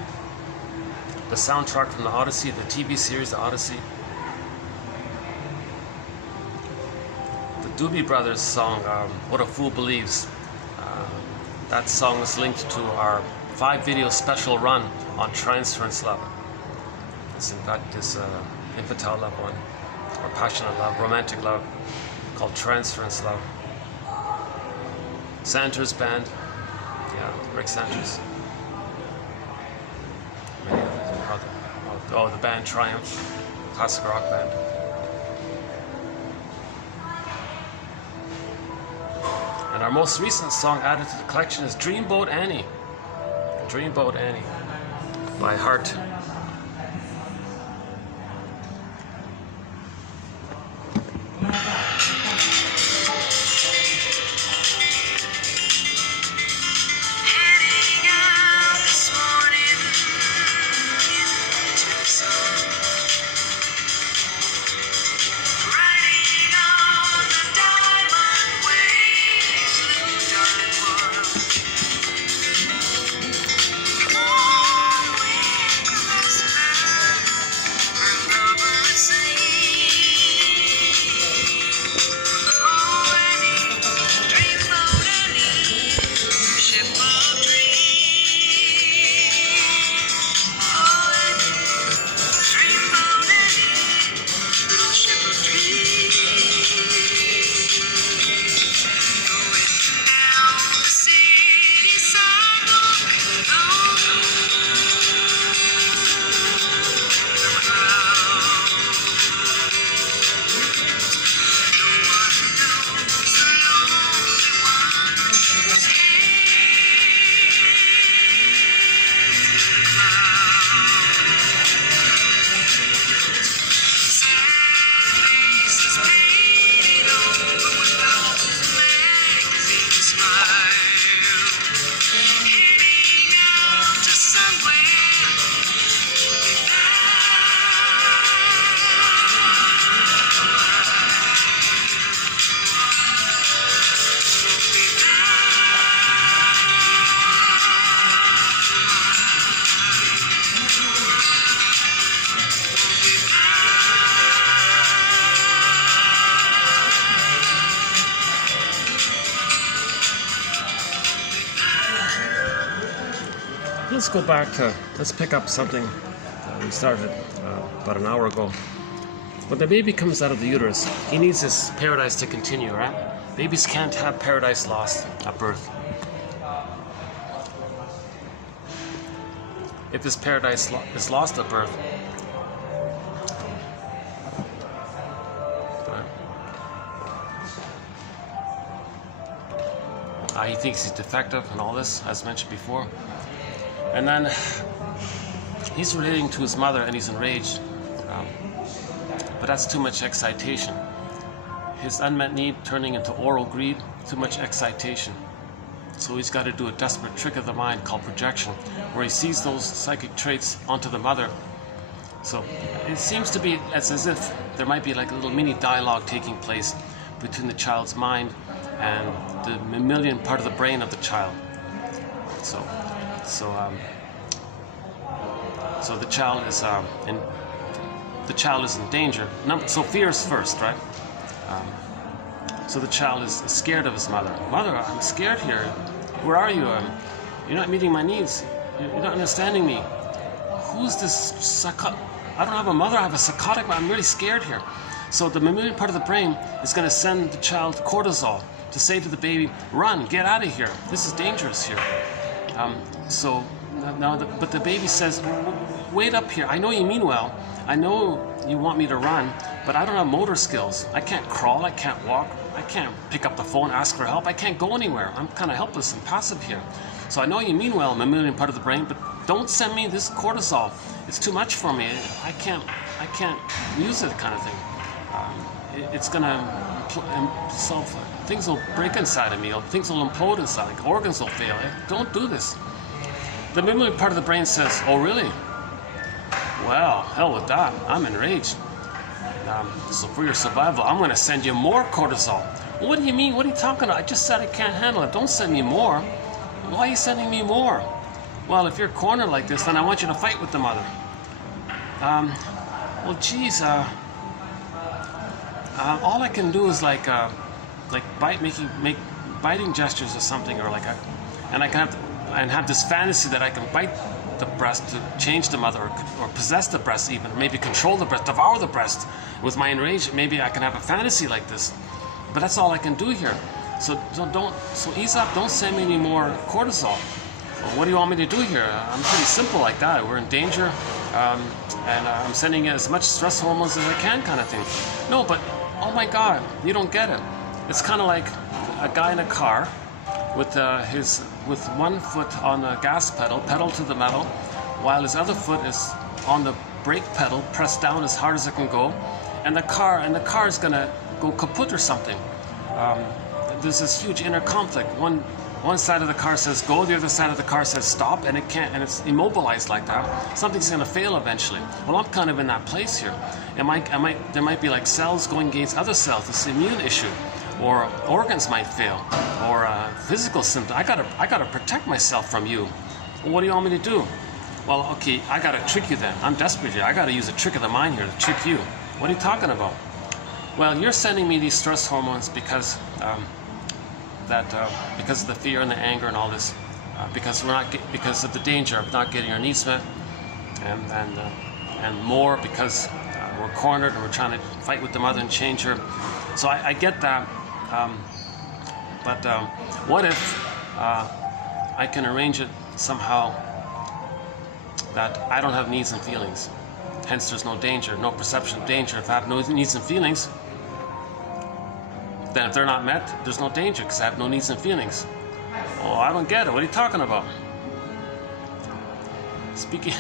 the soundtrack from the Odyssey, the TV series The Odyssey. The Doobie Brothers song, What a Fool Believes. That song is linked to our 5-video special run on Transference love. It's in fact this infantile love one, or passionate love, romantic love, called Transference love. Sander's band, yeah, Rick Sanders. Many others. Oh, the band Triumph, classic rock band. And our most recent song added to the collection is Dreamboat Annie. Dreamboat Annie by Heart. Let's go back to, let's pick up something we started about an hour ago. When the baby comes out of the uterus, he needs his paradise to continue, right? Babies can't have paradise lost at birth. If this paradise is lost at birth, he thinks he's defective and all this, as mentioned before. And then he's relating to his mother and he's enraged. But that's too much excitation. His unmet need turning into oral greed, too much excitation. So he's got to do a desperate trick of the mind called projection, where he sees those psychic traits onto the mother. So it seems to be as if there might be like a little mini dialogue taking place between the child's mind and the mammalian part of the brain of the child. So the child is in danger. So fear is first, right? So the child is scared of his mother. Mother, I'm scared here. Where are you? You're not meeting my needs. You're not understanding me. Who's this I don't have a mother. I have a psychotic. I'm really scared here. So the mammalian part of the brain is going to send the child cortisol to say to the baby, run, get out of here. This is dangerous here. But the baby says, wait up here. I know you mean well. I know you want me to run, but I don't have motor skills. I can't crawl. I can't walk. I can't pick up the phone, ask for help. I can't go anywhere. I'm kind of helpless and passive here. So I know you mean well, mammalian part of the brain, but don't send me this cortisol. It's too much for me. I can't use it, kind of thing. It's gonna things will break inside of me. Things will implode inside. Like organs will fail. Don't do this. The mammalian part of the brain says, oh really? Well, hell with that. I'm enraged. So for your survival, I'm going to send you more cortisol. What do you mean? What are you talking about? I just said I can't handle it. Don't send me more. Why are you sending me more? Well, if you're cornered like this, then I want you to fight with the mother. Well, geez, all I can do is like make biting gestures or something, or and I can have this fantasy that I can bite the breast to change the mother, or possess the breast even, maybe control the breast, devour the breast with my enraged. Maybe I can have a fantasy like this, but that's all I can do here. So ease up. Don't send me any more cortisol. Well, what do you want me to do here? I'm pretty simple like that. We're in danger, and I'm sending as much stress hormones as I can, kind of thing. No, but oh my God, you don't get it. It's kind of like a guy in a car with one foot on the gas pedal to the metal, while his other foot is on the brake pedal, pressed down as hard as it can go, and the car is gonna go kaput or something. There's this huge inner conflict. One side of the car says go, the other side of the car says stop, and it can't, and it's immobilized like that. Something's gonna fail eventually. Well, I'm kind of in that place here. There might be like cells going against other cells. This immune issue, or organs might fail, or physical symptoms. I gotta protect myself from you. Well, what do you want me to do? Well, okay, I gotta trick you then. I'm desperate here. I gotta use a trick of the mind here to trick you. What are you talking about? Well, you're sending me these stress hormones because because of the fear and the anger and all this, because of the danger of not getting our needs met, and more because we're cornered and we're trying to fight with the mother and change her. So I get that, but what if I can arrange it somehow that I don't have needs and feelings? Hence, there's no danger, no perception of danger. If I have no needs and feelings, then if they're not met, there's no danger because I have no needs and feelings. Oh, I don't get it. What are you talking about? Speaking...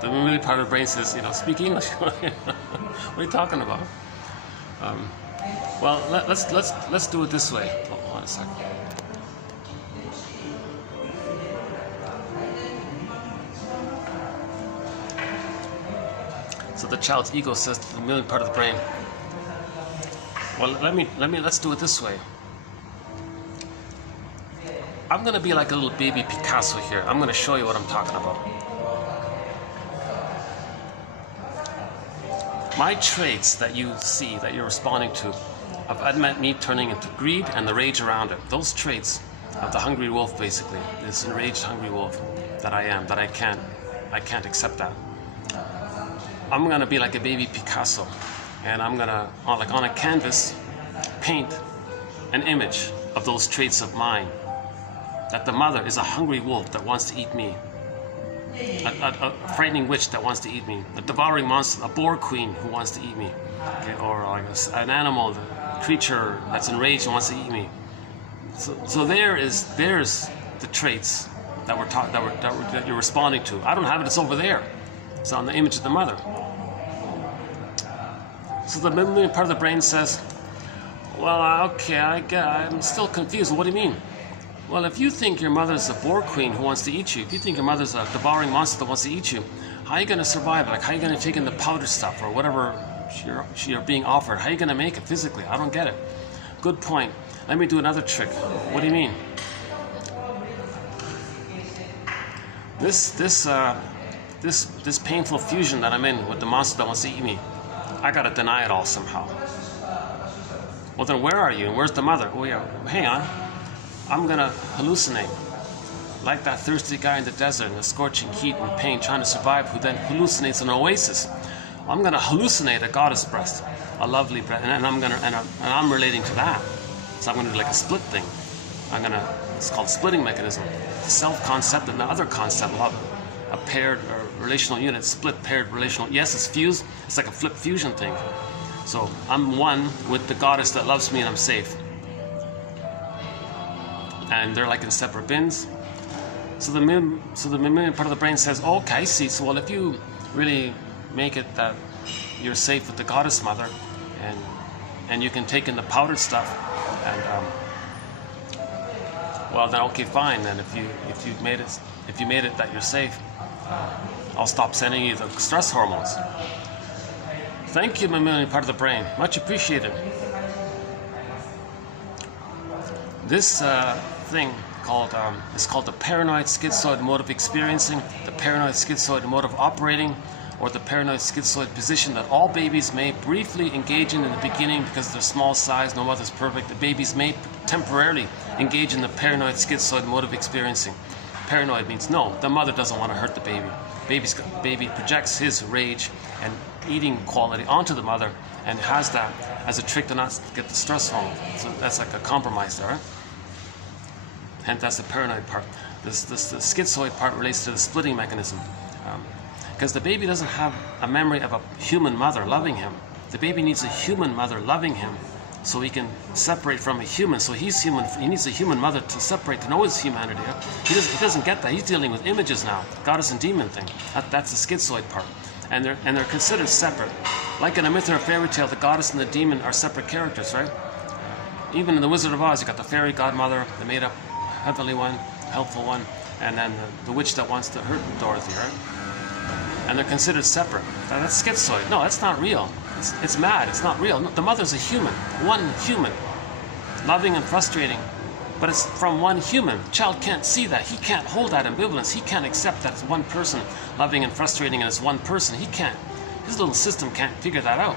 The mammalian part of the brain says, speak English. What are you talking about? Well, let's do it this way. Hold on a second. So the child's ego says to the mammalian part of the brain, well, let's do it this way. I'm gonna be like a little baby Picasso here. I'm gonna show you what I'm talking about. My traits that you see, that you're responding to, of unmet need turning into greed and the rage around it. Those traits of the hungry wolf, basically, this enraged hungry wolf that I am, that I can't accept that. I'm gonna be like a baby Picasso, and I'm gonna, like on a canvas, paint an image of those traits of mine. That the mother is a hungry wolf that wants to eat me. A frightening witch that wants to eat me. A devouring monster, a boar queen who wants to eat me. Okay, or like an animal, a creature that's enraged and wants to eat me. So there's the traits that that you're responding to. I don't have it. It's over there. It's on the image of the mother. So the mammalian part of the brain says, well, okay, I'm still confused. What do you mean? Well, if you think your mother's a boar queen who wants to eat you, if you think your mother's a devouring monster that wants to eat you, how are you going to survive? Like, how are you going to take in the powder stuff or whatever you're being offered? How are you going to make it physically? I don't get it. Good point. Let me do another trick. What do you mean? This painful fusion that I'm in with the monster that wants to eat me, I got to deny it all somehow. Well, then where are you? And where's the mother? Oh, yeah, hang on. I'm gonna hallucinate, like that thirsty guy in the desert in the scorching heat and pain trying to survive, who then hallucinates an oasis. I'm gonna hallucinate a goddess breast, a lovely breast, and I'm relating to that. So I'm gonna do like a split thing. It's called splitting mechanism. The self-concept and the other concept will have a paired or relational unit, split paired relational. Yes, it's fused. It's like a flip fusion thing. So I'm one with the goddess that loves me and I'm safe. And they're like in separate bins. So the mammalian part of the brain says, oh, okay, I see. So well, if you really make it that you're safe with the goddess mother, and you can take in the powdered stuff, and well, then okay, fine. Then if you made it that you're safe, I'll stop sending you the stress hormones. Thank you, mammalian part of the brain. Much appreciated. This thing is called the paranoid schizoid mode of experiencing, the paranoid schizoid mode of operating, or the paranoid schizoid position that all babies may briefly engage in the beginning because of their small size. No mother's perfect. The babies may temporarily engage in the paranoid schizoid mode of experiencing. Paranoid means no, the mother doesn't want to hurt the baby. Baby projects his rage and eating quality onto the mother and has that as a trick to not get the stress hormone. So that's like a compromise there. Right? Hence, that's the paranoid part. The schizoid part relates to the splitting mechanism. Because the baby doesn't have a memory of a human mother loving him. The baby needs a human mother loving him so he can separate from a human. So he's human. He needs a human mother to separate, to know his humanity. He doesn't get that. He's dealing with images now. Goddess and demon thing. That's the schizoid part. And they're considered separate. Like in a myth or a fairy tale, the goddess and the demon are separate characters, right? Even in the Wizard of Oz, you got the fairy godmother, the made-up heavenly one, helpful one, and then the witch that wants to hurt Dorothy, right? And they're considered separate. That's schizoid. No, that's not real. It's mad. It's not real. No, the mother's a human. One human. Loving and frustrating. But it's from one human. The child can't see that. He can't hold that ambivalence. He can't accept that it's one person loving and frustrating and it's one person. He can't. His little system can't figure that out.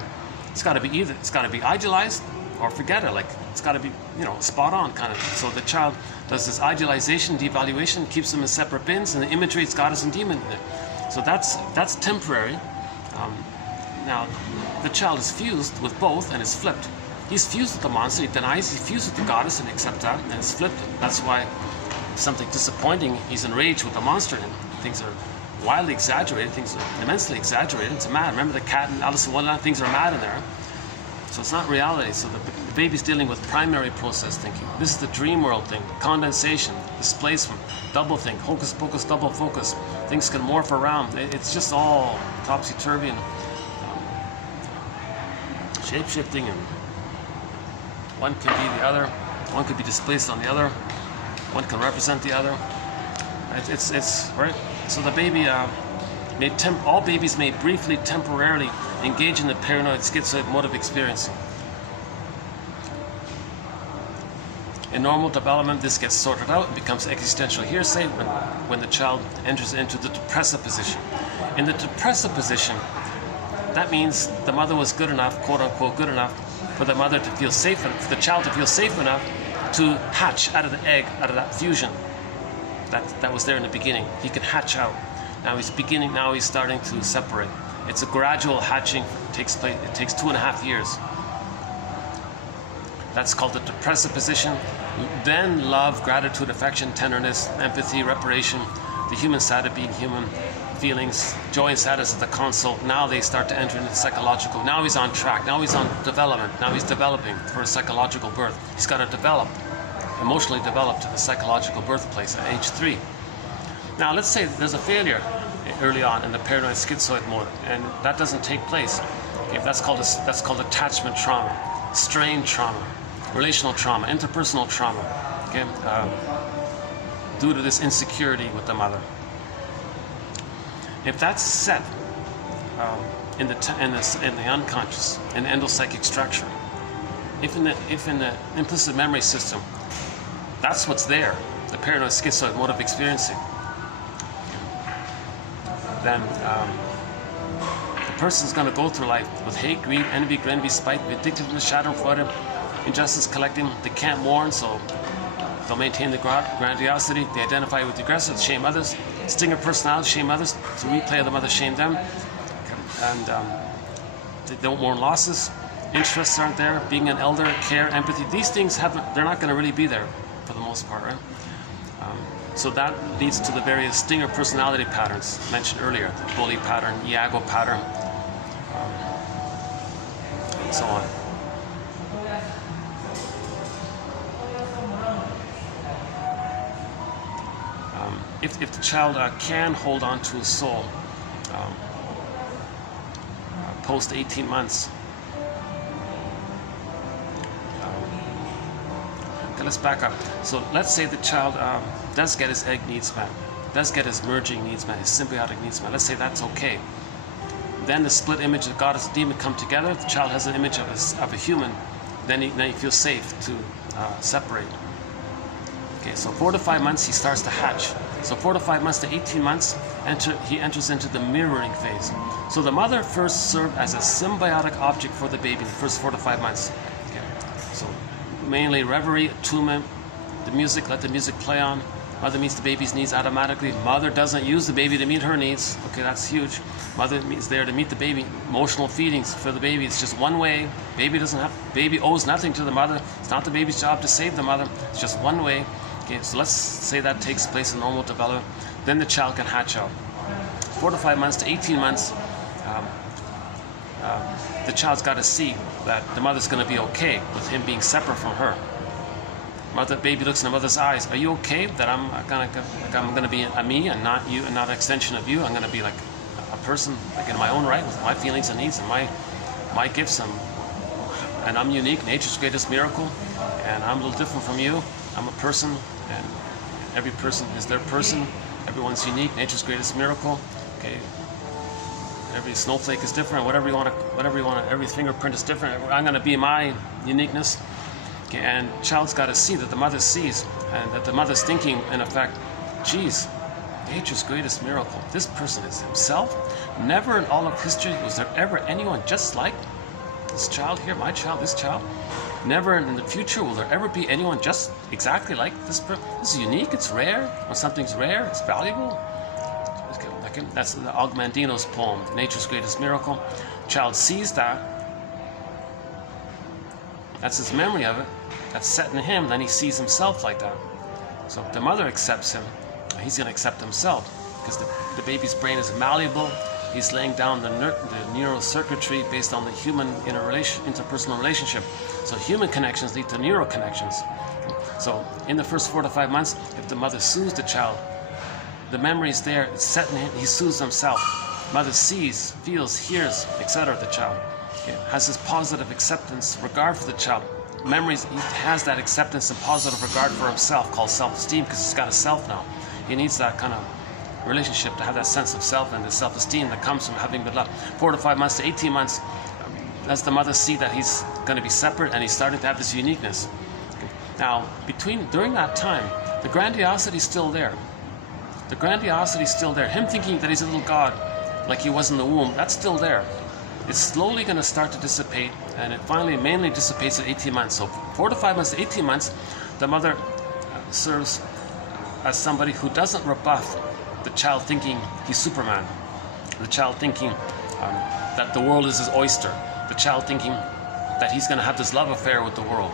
It's got to be either. It's got to be idealized or forget it. Like, it's got to be, spot on kind of. So the child does this idealization, devaluation, keeps them in separate bins, and the imagery is goddess and demon in there. So that's temporary. Now, the child is fused with both and is flipped. He's fused with the monster, he denies, he's fused with the goddess and accepts that, and it's flipped. That's why something disappointing, he's enraged with the monster in him. Things are wildly exaggerated, things are immensely exaggerated. It's mad. Remember the cat and Alice in Wonderland? Things are mad in there. So it's not reality. So the baby's dealing with primary process thinking. This is the dream world thing, condensation, displacement, double think, hocus pocus, double focus. Things can morph around. It's just all topsy-turvy and shape-shifting, and one can be the other, one could be displaced on the other, one can represent the other. It's right. So the baby, all babies may briefly, temporarily engage in the paranoid schizoid mode of experiencing. In normal development, this gets sorted out and becomes existential hearsay when the child enters into the depressive position. In the depressive position, that means the mother was good enough, quote unquote, good enough for the mother to feel safe, for the child to feel safe enough to hatch out of the egg, out of that fusion that was there in the beginning. He could hatch out. Now he's starting to separate. It's a gradual hatching. It takes place. It takes 2.5 years. That's called the depressive position. Then love, gratitude, affection, tenderness, empathy, reparation, the human side of being human, feelings, joy and sadness at the console. Now they start to enter into psychological. Now he's on track. Now he's on development. Now he's developing for a psychological birth. He's got to develop, emotionally develop to the psychological birthplace at age 3. Now let's say there's a failure early on in the paranoid schizoid mode, and that doesn't take place. Okay, that's called attachment trauma, strain trauma, relational trauma, interpersonal trauma. Okay, due to this insecurity with the mother. If that's set in the unconscious, in the endopsychic structure, if in the implicit memory system, that's what's there, the paranoid schizoid mode of experiencing, then the person's going to go through life with hate, greed, envy, spite, vindictiveness, shadow, Freud, injustice, collecting. They can't mourn, so they'll maintain the grandiosity. They identify with the aggressor, shame others. Stinger personality, shame others. It's a replay of the mother shame them. And they don't mourn losses. Interests aren't there. Being an elder, care, empathy. These things they're not going to really be there for the most part, right? So that leads to the various stinger personality patterns mentioned earlier. The bully pattern, Iago pattern, and so on. If the child can hold on to his soul post 18 months, Okay, let's back up. So let's say the child does get his egg needs met, does get his merging needs met, his symbiotic needs met. Let's say that's okay. Then the split image of God and the demon come together. The child has an image of a human. Then he feels safe to separate. Okay, so 4 to 5 months he starts to hatch. So 4 to 5 months to 18 months, he enters into the mirroring phase. So the mother first served as a symbiotic object for the baby in the first 4 to 5 months. Okay, so mainly reverie, attunement, the music, let the music play on. Mother meets the baby's needs automatically. Mother doesn't use the baby to meet her needs. Okay, that's huge. Mother is there to meet the baby. Emotional feedings for the baby. It's just one way. Baby owes nothing to the mother. It's not the baby's job to save the mother. It's just one way. Okay, so let's say that takes place in normal development. Then the child can hatch out. 4 to 5 months to 18 months, the child's got to see that the mother's going to be okay with him being separate from her. Baby looks in the mother's eyes. Are you okay that I'm gonna be a me and not you, and not an extension of you? I'm gonna be like a person, like in my own right, with my feelings and needs and my gifts, and I'm unique, nature's greatest miracle, and I'm a little different from you. I'm a person, and every person is their person. Everyone's unique, nature's greatest miracle. Okay, every snowflake is different. Whatever you want to. Every fingerprint is different. I'm gonna be my uniqueness. And child's got to see that the mother sees, and that the mother's thinking, in effect, geez, nature's greatest miracle. This person is himself. Never in all of history was there ever anyone just like this child here, my child, this child. Never in the future will there ever be anyone just exactly like this person. This is unique, it's rare. When something's rare, it's valuable. That's the Augmandino's poem, Nature's Greatest Miracle. Child sees that. That's his memory of it. That's set in him. Then he sees himself like that. So if the mother accepts him, he's going to accept himself, because the baby's brain is malleable. He's laying down the neural circuitry based on the human interpersonal relationship. So human connections lead to neural connections. So in the first 4 to 5 months, if the mother soothes the child, the memory is there. It's set in him. He soothes himself. Mother sees, feels, hears, etc. the child. Has this positive acceptance, regard for the child. Memories, he has that acceptance and positive regard for himself, called self-esteem, because he's got a self now. He needs that kind of relationship to have that sense of self and the self-esteem that comes from having been loved. 4 to 5 months to 18 months, as the mother see that he's going to be separate and he's starting to have this uniqueness. Now, during that time, the grandiosity is still there. The grandiosity is still there. Him thinking that he's a little god, like he was in the womb, that's still there. It's slowly going to start to dissipate, and it finally mainly dissipates at 18 months. So 4 to 5 months to 18 months, the mother serves as somebody who doesn't rebuff the child thinking he's Superman, the child thinking that the world is his oyster, the child thinking that he's going to have this love affair with the world,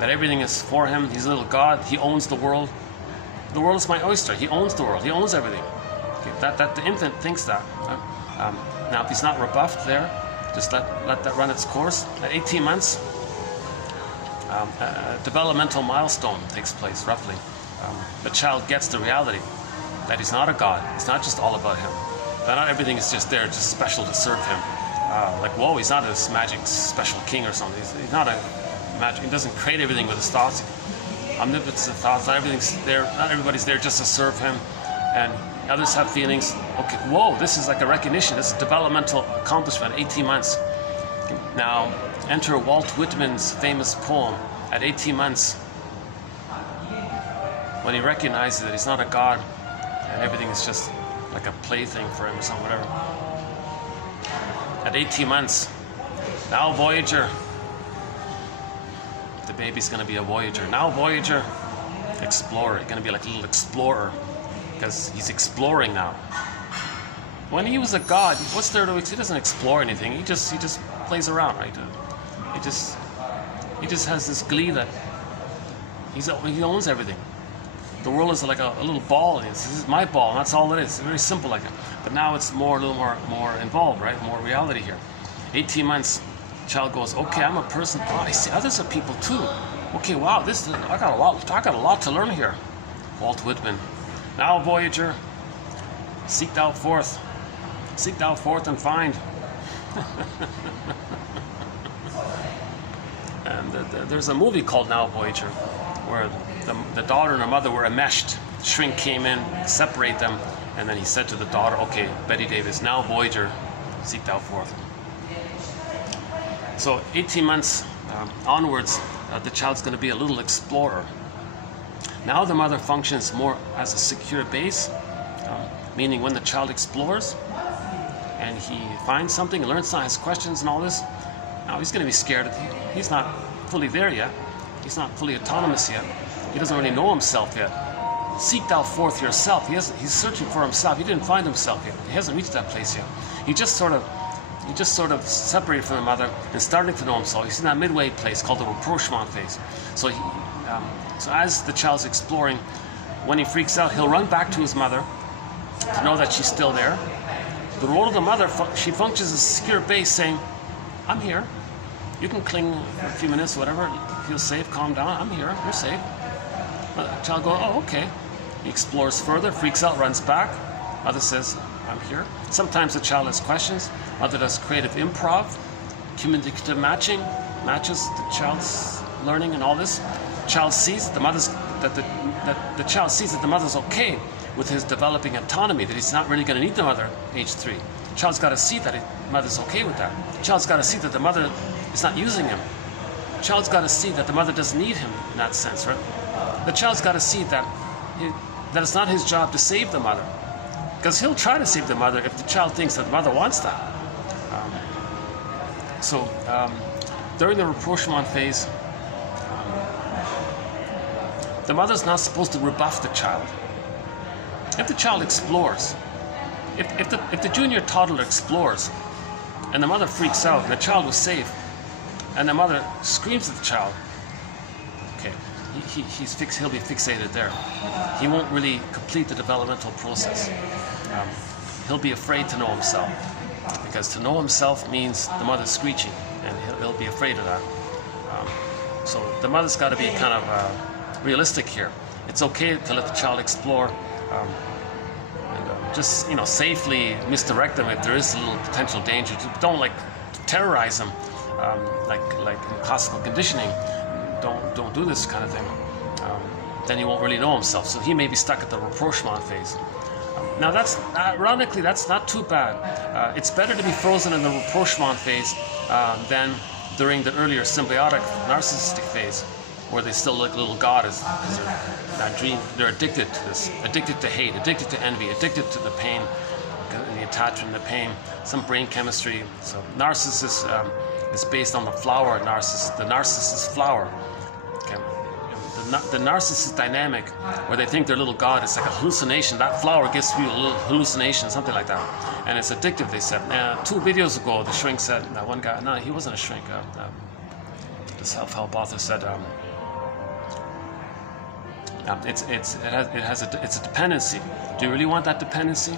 that everything is for him, he's a little god, he owns the world. The world is my oyster, he owns the world, he owns everything. Okay, that the infant thinks that. Now if he's not rebuffed there, just let that run its course. At 18 months, a developmental milestone takes place, roughly. The child gets the reality that he's not a god. It's not just all about him. That not everything is just there, just special to serve him. Like, whoa, he's not this magic special king or something. He's not a magic. He doesn't create everything with his thoughts. Omnipotence of thoughts. Not everything's there. Not everybody's there just to serve him. And others have feelings. Okay, whoa, this is like a recognition. This is developmental accomplishment at 18 months. Now, enter Walt Whitman's famous poem at 18 months, when he recognizes that he's not a god and everything is just like a plaything for him or something, whatever. At 18 months, now Voyager. The baby's going to be a Voyager. Now Voyager, explorer. He's going to be like a little explorer, because he's exploring now. When he was a god, what's there to? He doesn't explore anything. He just plays around, right? He just has this glee that he owns everything. The world is like a little ball. This is my ball, and that's all it is. It's very simple like that. But now it's a little more involved, right? More reality here. 18 months, child goes, okay, I'm a person. Oh, I see others are people too. Okay, wow, I got a lot to learn here. Walt Whitman. Now, Voyager, seek thou forth and find. And there's a movie called Now, Voyager, where the daughter and her mother were enmeshed. The shrink came in, separate them, and then he said to the daughter, okay, Betty Davis, now Voyager, seek thou forth. So 18 months onwards, the child's going to be a little explorer. Now the mother functions more as a secure base, meaning when the child explores and he finds something, learns some, has questions and all this, now he's going to be scared. He's not fully there yet. He's not fully autonomous yet. He doesn't really know himself yet. Seek thou forth yourself. He's searching for himself. He didn't find himself yet. He hasn't reached that place yet. He just sort of separated from the mother and starting to know himself. He's in that midway place called the rapprochement phase. So so as the child's exploring, when he freaks out, he'll run back to his mother to know that she's still there. The role of the mother, she functions as a secure base, saying, I'm here. You can cling for a few minutes, whatever, feel safe, calm down, I'm here, you're safe. The child goes, oh, okay. He explores further, freaks out, runs back. Mother says, I'm here. Sometimes the child has questions. Mother does creative improv, communicative matching, matches the child's learning and all this. Child sees the child sees that the mother's okay with his developing autonomy, that he's not really going to need the mother at age 3. The child's got to see that the mother's okay with that. The child's got to see that the mother is not using him. The child's got to see that the mother doesn't need him in that sense, right? The child's got to see that it's not his job to save the mother, because he'll try to save the mother if the child thinks that the mother wants that. During the rapprochement phase, the mother's not supposed to rebuff the child. If the child explores, if the junior toddler explores, and the mother freaks out, and the child was safe, and the mother screams at the child, okay, he'll be fixated there. He won't really complete the developmental process. He'll be afraid to know himself, because to know himself means the mother's screeching, and he'll be afraid of that. So the mother's got to be kind of realistic here. It's okay to let the child explore, and just safely misdirect them if there is a little potential danger. Don't terrorize them, like in classical conditioning. Don't do this kind of thing. Then he won't really know himself. So he may be stuck at the rapprochement phase. Now that's ironically that's not too bad. It's better to be frozen in the rapprochement phase than during the earlier symbiotic narcissistic phase, where they still look little goddess because they're addicted to this, addicted to hate, addicted to envy, addicted to the pain, and the attachment, the pain, some brain chemistry. So narcissist is based on the flower narcissist, the narcissist flower. Okay. The narcissist dynamic, where they think they're little god, it's like a hallucination. That flower gives you a little hallucination, something like that, and it's addictive. They said 2 videos ago, the shrink said, that one guy, no, he wasn't a shrink. The self-help author said. It's a dependency. Do you really want that dependency?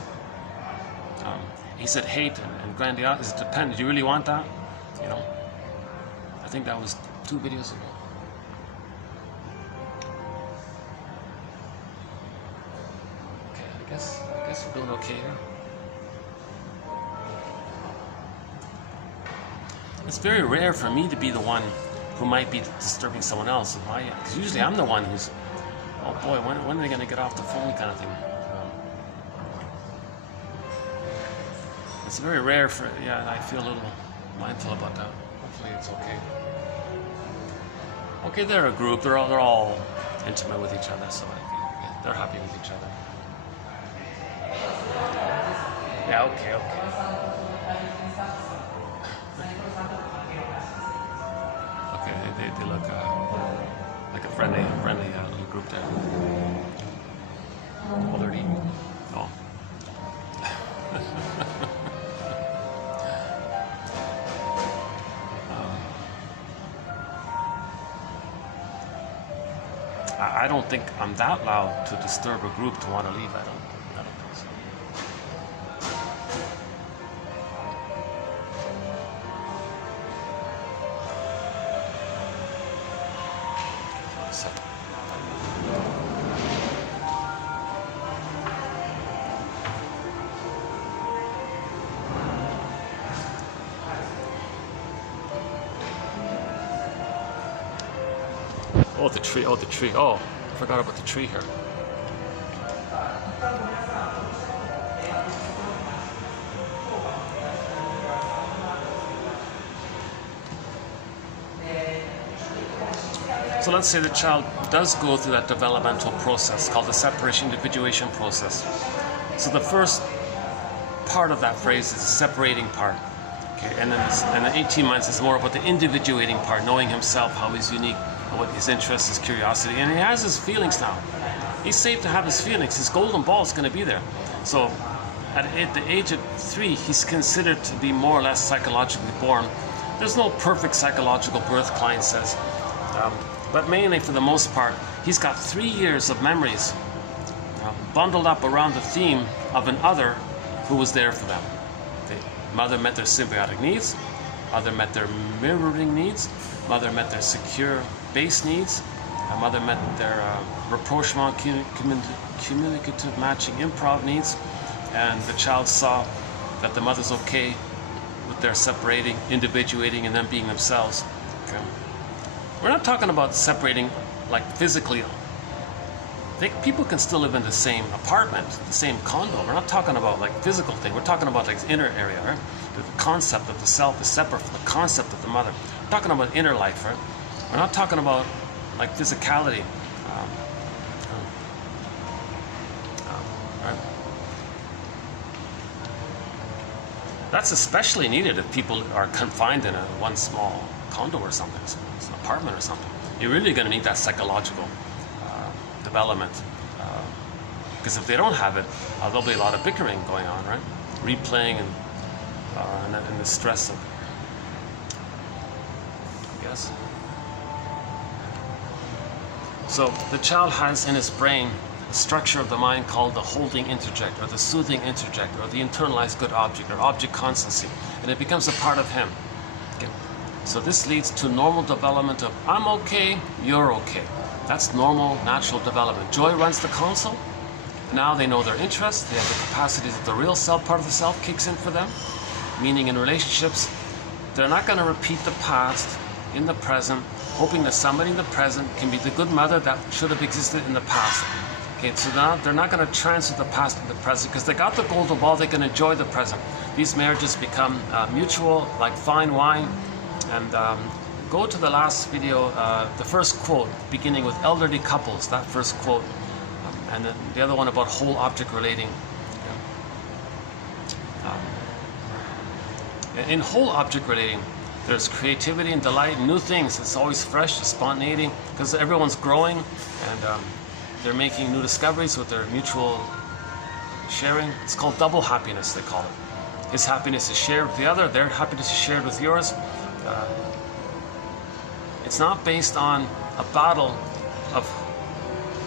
He said hate and grandiosity is dependent. Do you really want that? I think that was 2 videos ago. Okay, I guess we're doing okay here. It's very rare for me to be the one who might be disturbing someone else. Because usually I'm the one who's, oh boy, when are they going to get off the phone kind of thing. It's very rare and I feel a little mindful about that. Hopefully it's okay. Okay, they're a group, they're all intimate with each other, so they're happy with each other. Yeah, okay. Okay, they look like a friendly little group there. Oh, they're eating. Oh. I don't think I'm that loud to disturb a group to want to leave. I don't think so. Oh, the tree. Oh, the tree. Oh, I forgot about the tree here. So let's say the child does go through that developmental process called the separation individuation process. So the first part of that phrase is the separating part. Okay, and then 18 months is more about the individuating part, knowing himself, how he's unique, what his interests, his curiosity, and he has his feelings now. He's safe to have his feelings. His golden ball is going to be there. So at the age of 3, he's considered to be more or less psychologically born. There's no perfect psychological birth, Klein says. But mainly, for the most part, he's got 3 years of memories bundled up around the theme of an other who was there for them. The mother met their symbiotic needs, mother met their mirroring needs, mother met their secure base needs, mother met their rapprochement, communicative matching improv needs, and the child saw that the mother's okay with their separating, individuating, and them being themselves. Okay. We're not talking about separating like physically. People can still live in the same apartment, the same condo. We're not talking about like physical thing. We're talking about like inner area, right? The concept of the self is separate from the concept of the mother. We're talking about inner life, right? We're not talking about like physicality. Right? That's especially needed if people are confined in one small condo or something, an apartment or something. You're really going to need that psychological development, because if they don't have it, there'll be a lot of bickering going on, right? Replaying and the stress of, I guess. So the child has in his brain a structure of the mind called the holding interject, or the soothing interject, or the internalized good object, or object constancy, and it becomes a part of him. Okay. So this leads to normal development of I'm okay, you're okay. That's normal, natural development. Joy runs the console. Now they know their interests. They have the capacities that the real self part of the self kicks in for them. Meaning in relationships, they're not going to repeat the past in the present, hoping that somebody in the present can be the good mother that should have existed in the past. Okay, so now they're not going to transfer the past to the present because they got the golden ball. They can enjoy the present. These marriages become mutual, like fine wine. And go to the last video, the first quote, beginning with elderly couples, that first quote, and then the other one about whole object relating. In whole object relating, there's creativity and delight, new things. It's always fresh, spontaneity, because everyone's growing and they're making new discoveries with their mutual sharing. It's called double happiness, they call it. His happiness is shared with the other, their happiness is shared with yours. It's not based on a battle of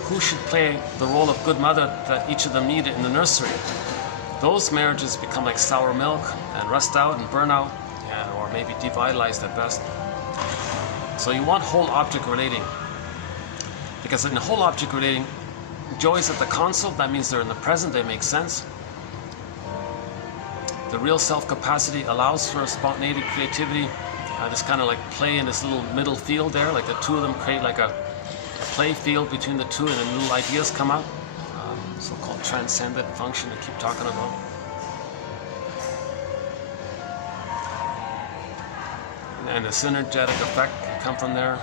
who should play the role of good mother that each of them needed in the nursery. Those marriages become like sour milk and rust out and burn out, or maybe devitalized at best. So you want whole object relating, because in whole object relating, joy is at the console. That means they're in the present, they make sense. The real self capacity allows for spontaneity, creativity, this kind of like play in this little middle field there, like the two of them create like a play field between the two, and then little ideas come out. So-called transcendent function they keep talking about. And the synergetic effect can come from there.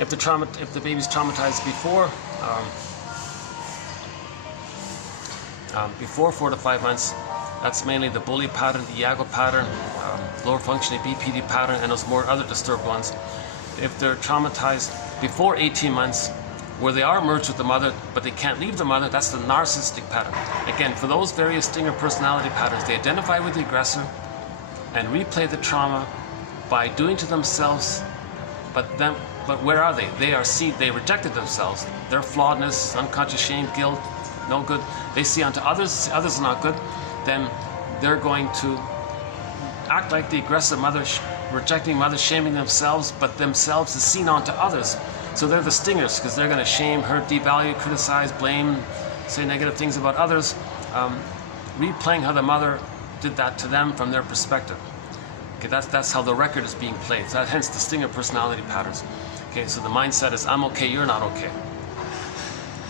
If the baby's traumatized before 4 to 5 months, that's mainly the bully pattern, the Iago pattern, lower functioning BPD pattern, and those more other disturbed ones. If they're traumatized before 18 months, where they are merged with the mother, but they can't leave the mother, that's the narcissistic pattern. Again, for those various stinger personality patterns, they identify with the aggressor and replay the trauma by doing to themselves, but where are they? They rejected themselves. Their flawedness, unconscious shame, guilt, no good. They see onto others are not good. Then they're going to act like the aggressive mother, rejecting mother, shaming themselves, but themselves is seen onto others. So they're the stingers, because they're going to shame, hurt, devalue, criticize, blame, say negative things about others, replaying how the mother did that to them from their perspective. Okay, that's how the record is being played. So hence the stinger personality patterns. Okay, so the mindset is I'm okay, you're not okay.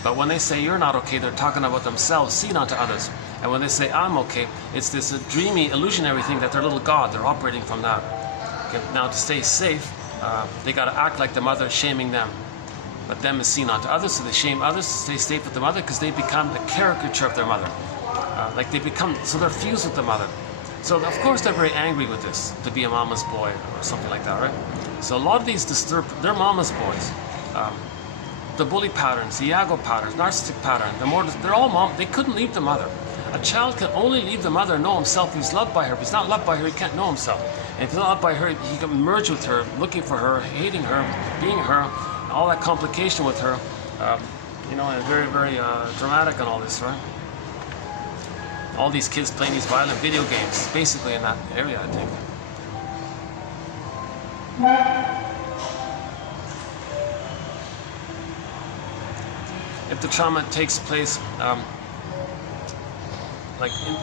But when they say you're not okay, they're talking about themselves, seen onto others. And when they say I'm okay, it's this dreamy, illusionary thing that they're a little god. They're operating from that. Okay, now to stay safe, they got to act like the mother, shaming them. But them is seen onto others, so they shame others to stay safe with the mother because they become a caricature of their mother. Like they become, so they're fused with the mother. So of course they're very angry with this, to be a mama's boy or something like that, right? So a lot of these they're mama's boys. The bully patterns, the Iago patterns, narcissistic pattern, they're all mom. They couldn't leave the mother. A child can only leave the mother and know himself if he's loved by her. If he's not loved by her, he can't know himself. And if he's not loved by her, he can merge with her, looking for her, hating her, being her, all that complication with her. You know, and very, very dramatic and all this, right? All these kids playing these violent video games, basically in that area, I think. If the trauma takes place,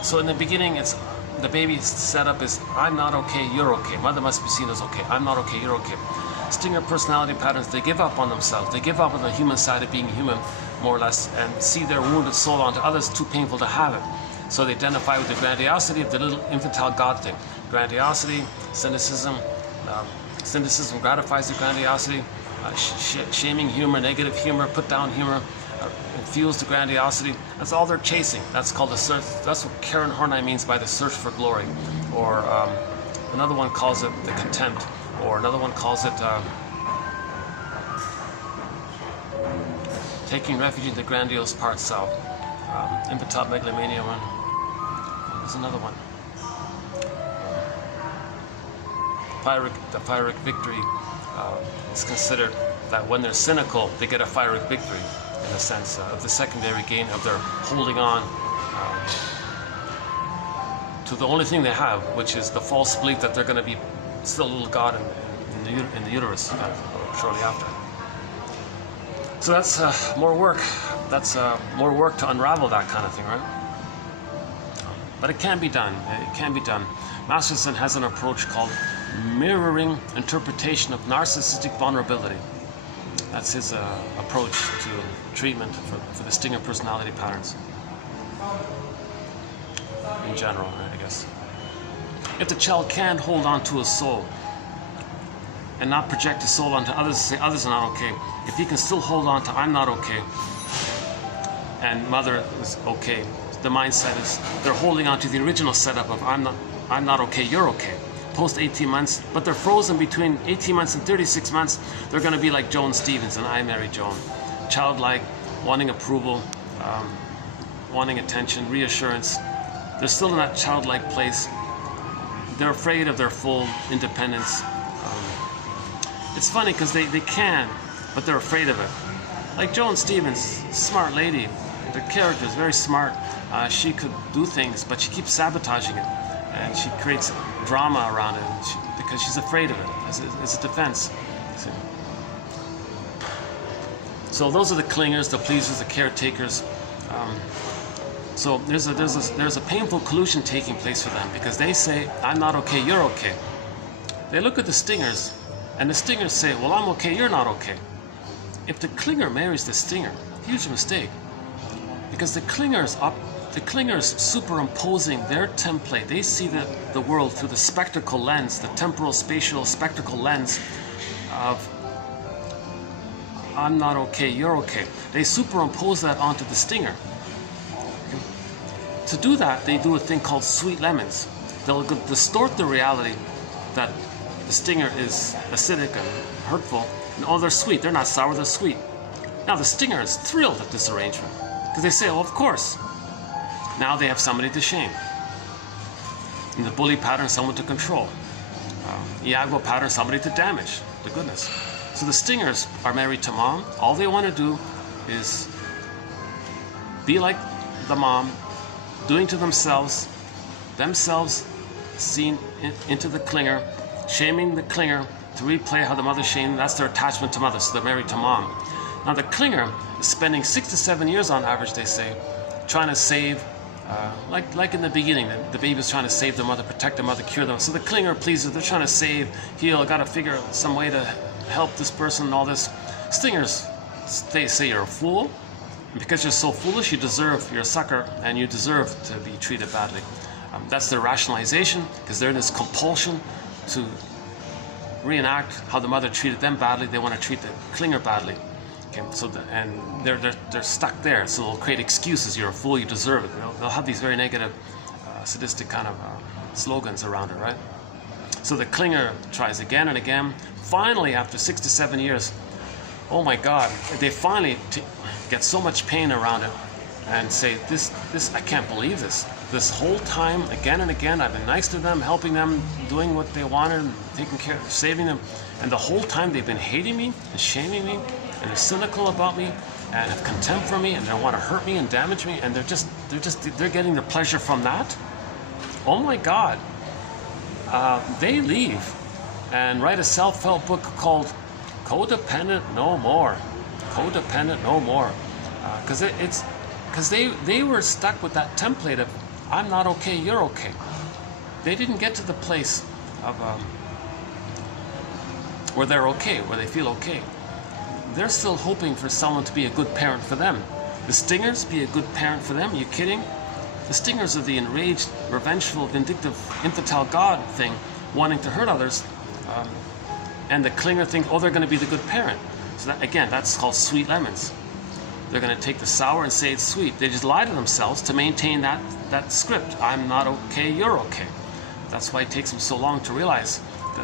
so in the beginning, it's the baby's setup is I'm not okay, you're okay. Mother must be seen as okay. I'm not okay, you're okay. Stinger personality patterns, they give up on themselves. They give up on the human side of being human, more or less, and see their wounded soul onto others, too painful to have it. So they identify with the grandiosity of the little infantile God thing. Grandiosity, cynicism. Cynicism gratifies the grandiosity. Shaming humor, negative humor, put down humor, fuels the grandiosity. That's all they're chasing. That's called the search. That's what Karen Horney means by the search for glory. Or another one calls it the contempt. Or another one calls it taking refuge in the grandiose parts. So infantile megalomania one. There's another one. The Pyrrhic victory is considered that when they're cynical, they get a Pyrrhic victory in a sense of the secondary gain of their holding on to the only thing they have, which is the false belief that they're going to be still a little god in the uterus shortly after. So that's more work. That's more work to unravel that kind of thing, right? But it can be done. It can be done. Masterson has an approach called mirroring interpretation of narcissistic vulnerability. That's his approach to treatment for the stinger personality patterns. In general, I guess. If the child can't hold on to a soul and not project his soul onto others, say others are not okay, if he can still hold on to I'm not okay and mother is okay, the mindset is they're holding on to the original setup of I'm not okay, you're okay. Post 18 months, but they're frozen between 18 months and 36 months. They're going to be like Joan Stevens and I Married Joan. Childlike, wanting approval, wanting attention, reassurance. They're still in that childlike place. They're afraid of their full independence. It's funny because they can, but they're afraid of it. Like Joan Stevens, smart lady. The character is very smart. She could do things, but she keeps sabotaging it. And she creates drama around it because she's afraid of it as a defense. So those are the clingers, the pleasers, the caretakers. So there's a painful collusion taking place for them because they say, I'm not okay, you're okay. They look at the stingers, and the stingers say, well, I'm okay, you're not okay. If the clinger marries the stinger, huge mistake. Because the clingers superimposing their template. They see the world through the spectacle lens, the temporal spatial spectacle lens of I'm not okay, you're okay. They superimpose that onto the stinger. To do that, they do a thing called sweet lemons. They'll distort the reality that the stinger is acidic and hurtful. And oh, they're sweet. They're not sour, they're sweet. Now the stinger is thrilled at this arrangement because they say, well, of course. Now they have somebody to shame. In the bully pattern, someone to control. Iago pattern, somebody to damage. The goodness. So the stingers are married to mom. All they want to do is be like the mom, doing to themselves seen into the clinger, shaming the clinger to replay how the mother shamed. That's their attachment to mother, so they're married to mom. Now the clinger is spending 6 to 7 years on average, they say, trying to save Like in the beginning, the baby was trying to save the mother, protect the mother, cure them. So the clinger pleases, they're trying to save, heal, got to figure out some way to help this person and all this. Stingers, they say you're a fool, and because you're so foolish, you're a sucker, and you deserve to be treated badly. That's their rationalization, because they're in this compulsion to reenact how the mother treated them badly. They want to treat the clinger badly. Okay, so they're stuck there, so they'll create excuses. You're a fool, you deserve it. They'll have these very negative, sadistic kind of slogans around it, right? So the clinger tries again and again. Finally, after 6 to 7 years, oh my God, they finally get so much pain around it and say, this, I can't believe this. This whole time, again and again, I've been nice to them, helping them, doing what they wanted, taking care, saving them, and the whole time they've been hating me and shaming me, and they're cynical about me, and have contempt for me, and they want to hurt me and damage me, and they're getting their pleasure from that. Oh my God. They leave and write a self-help book called Codependent No More. Codependent No More. Because they were stuck with that template of, I'm not okay, you're okay. They didn't get to the place of where they're okay, where they feel okay. They're still hoping for someone to be a good parent for them. The stingers be a good parent for them? Are you kidding? The stingers are the enraged, revengeful, vindictive, infantile God thing, wanting to hurt others. And the clinger think, oh, they're going to be the good parent. So that, again, that's called sweet lemons. They're going to take the sour and say it's sweet. They just lie to themselves to maintain that script. I'm not okay, you're okay. That's why it takes them so long to realize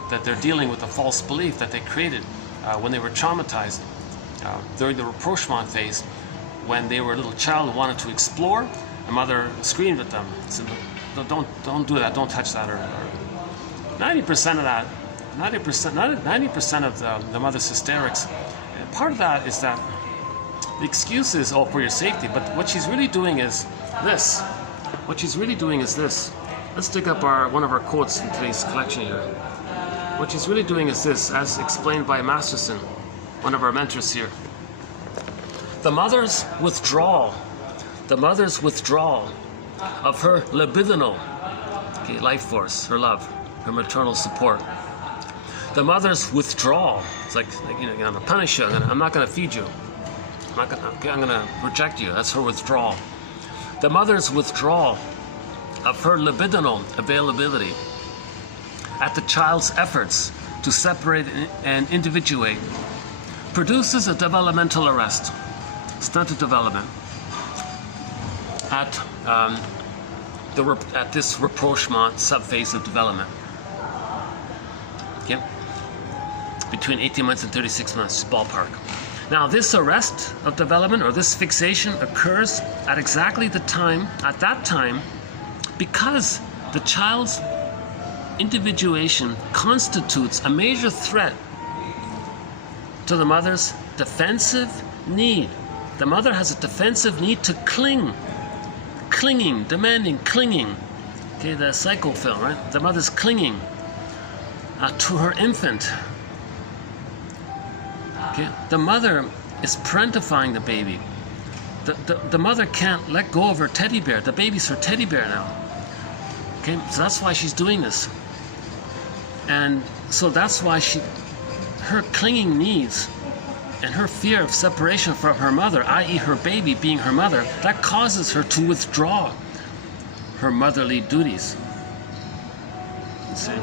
that they're dealing with a false belief that they created when they were traumatized during the rapprochement phase, when they were a little child and wanted to explore. The mother screamed at them, said, don't do that, don't touch that. Or 90% of that, 90% of the mother's hysterics, part of that is that the excuse is, oh, for your safety, but what she's really doing is this. What she's really doing is this. Let's dig up one of our quotes in today's collection here. What she's really doing is this, as explained by Masterson, one of our mentors here. The mother's withdrawal of her libidinal, okay, life force, her love, her maternal support. The mother's withdrawal, it's like you know, I'm gonna punish you, I'm not gonna feed you. I'm gonna reject you. That's her withdrawal. The mother's withdrawal of her libidinal availability at the child's efforts to separate and individuate produces a developmental arrest, stunted development, at this rapprochement subphase of development. Okay? Between 18 months and 36 months, ballpark. Now, this arrest of development, or this fixation, occurs at that time, because the child's individuation constitutes a major threat to the mother's defensive need. The mother has a defensive need to clinging, demanding, clinging. Okay, the psycho film, right? The mother's clinging to her infant. Okay? The mother is parentifying the baby. The mother can't let go of her teddy bear. The baby's her teddy bear now. Okay, so that's why she's doing this. And so that's why her clinging needs and her fear of separation from her mother, i.e. her baby being her mother, that causes her to withdraw her motherly duties. You see?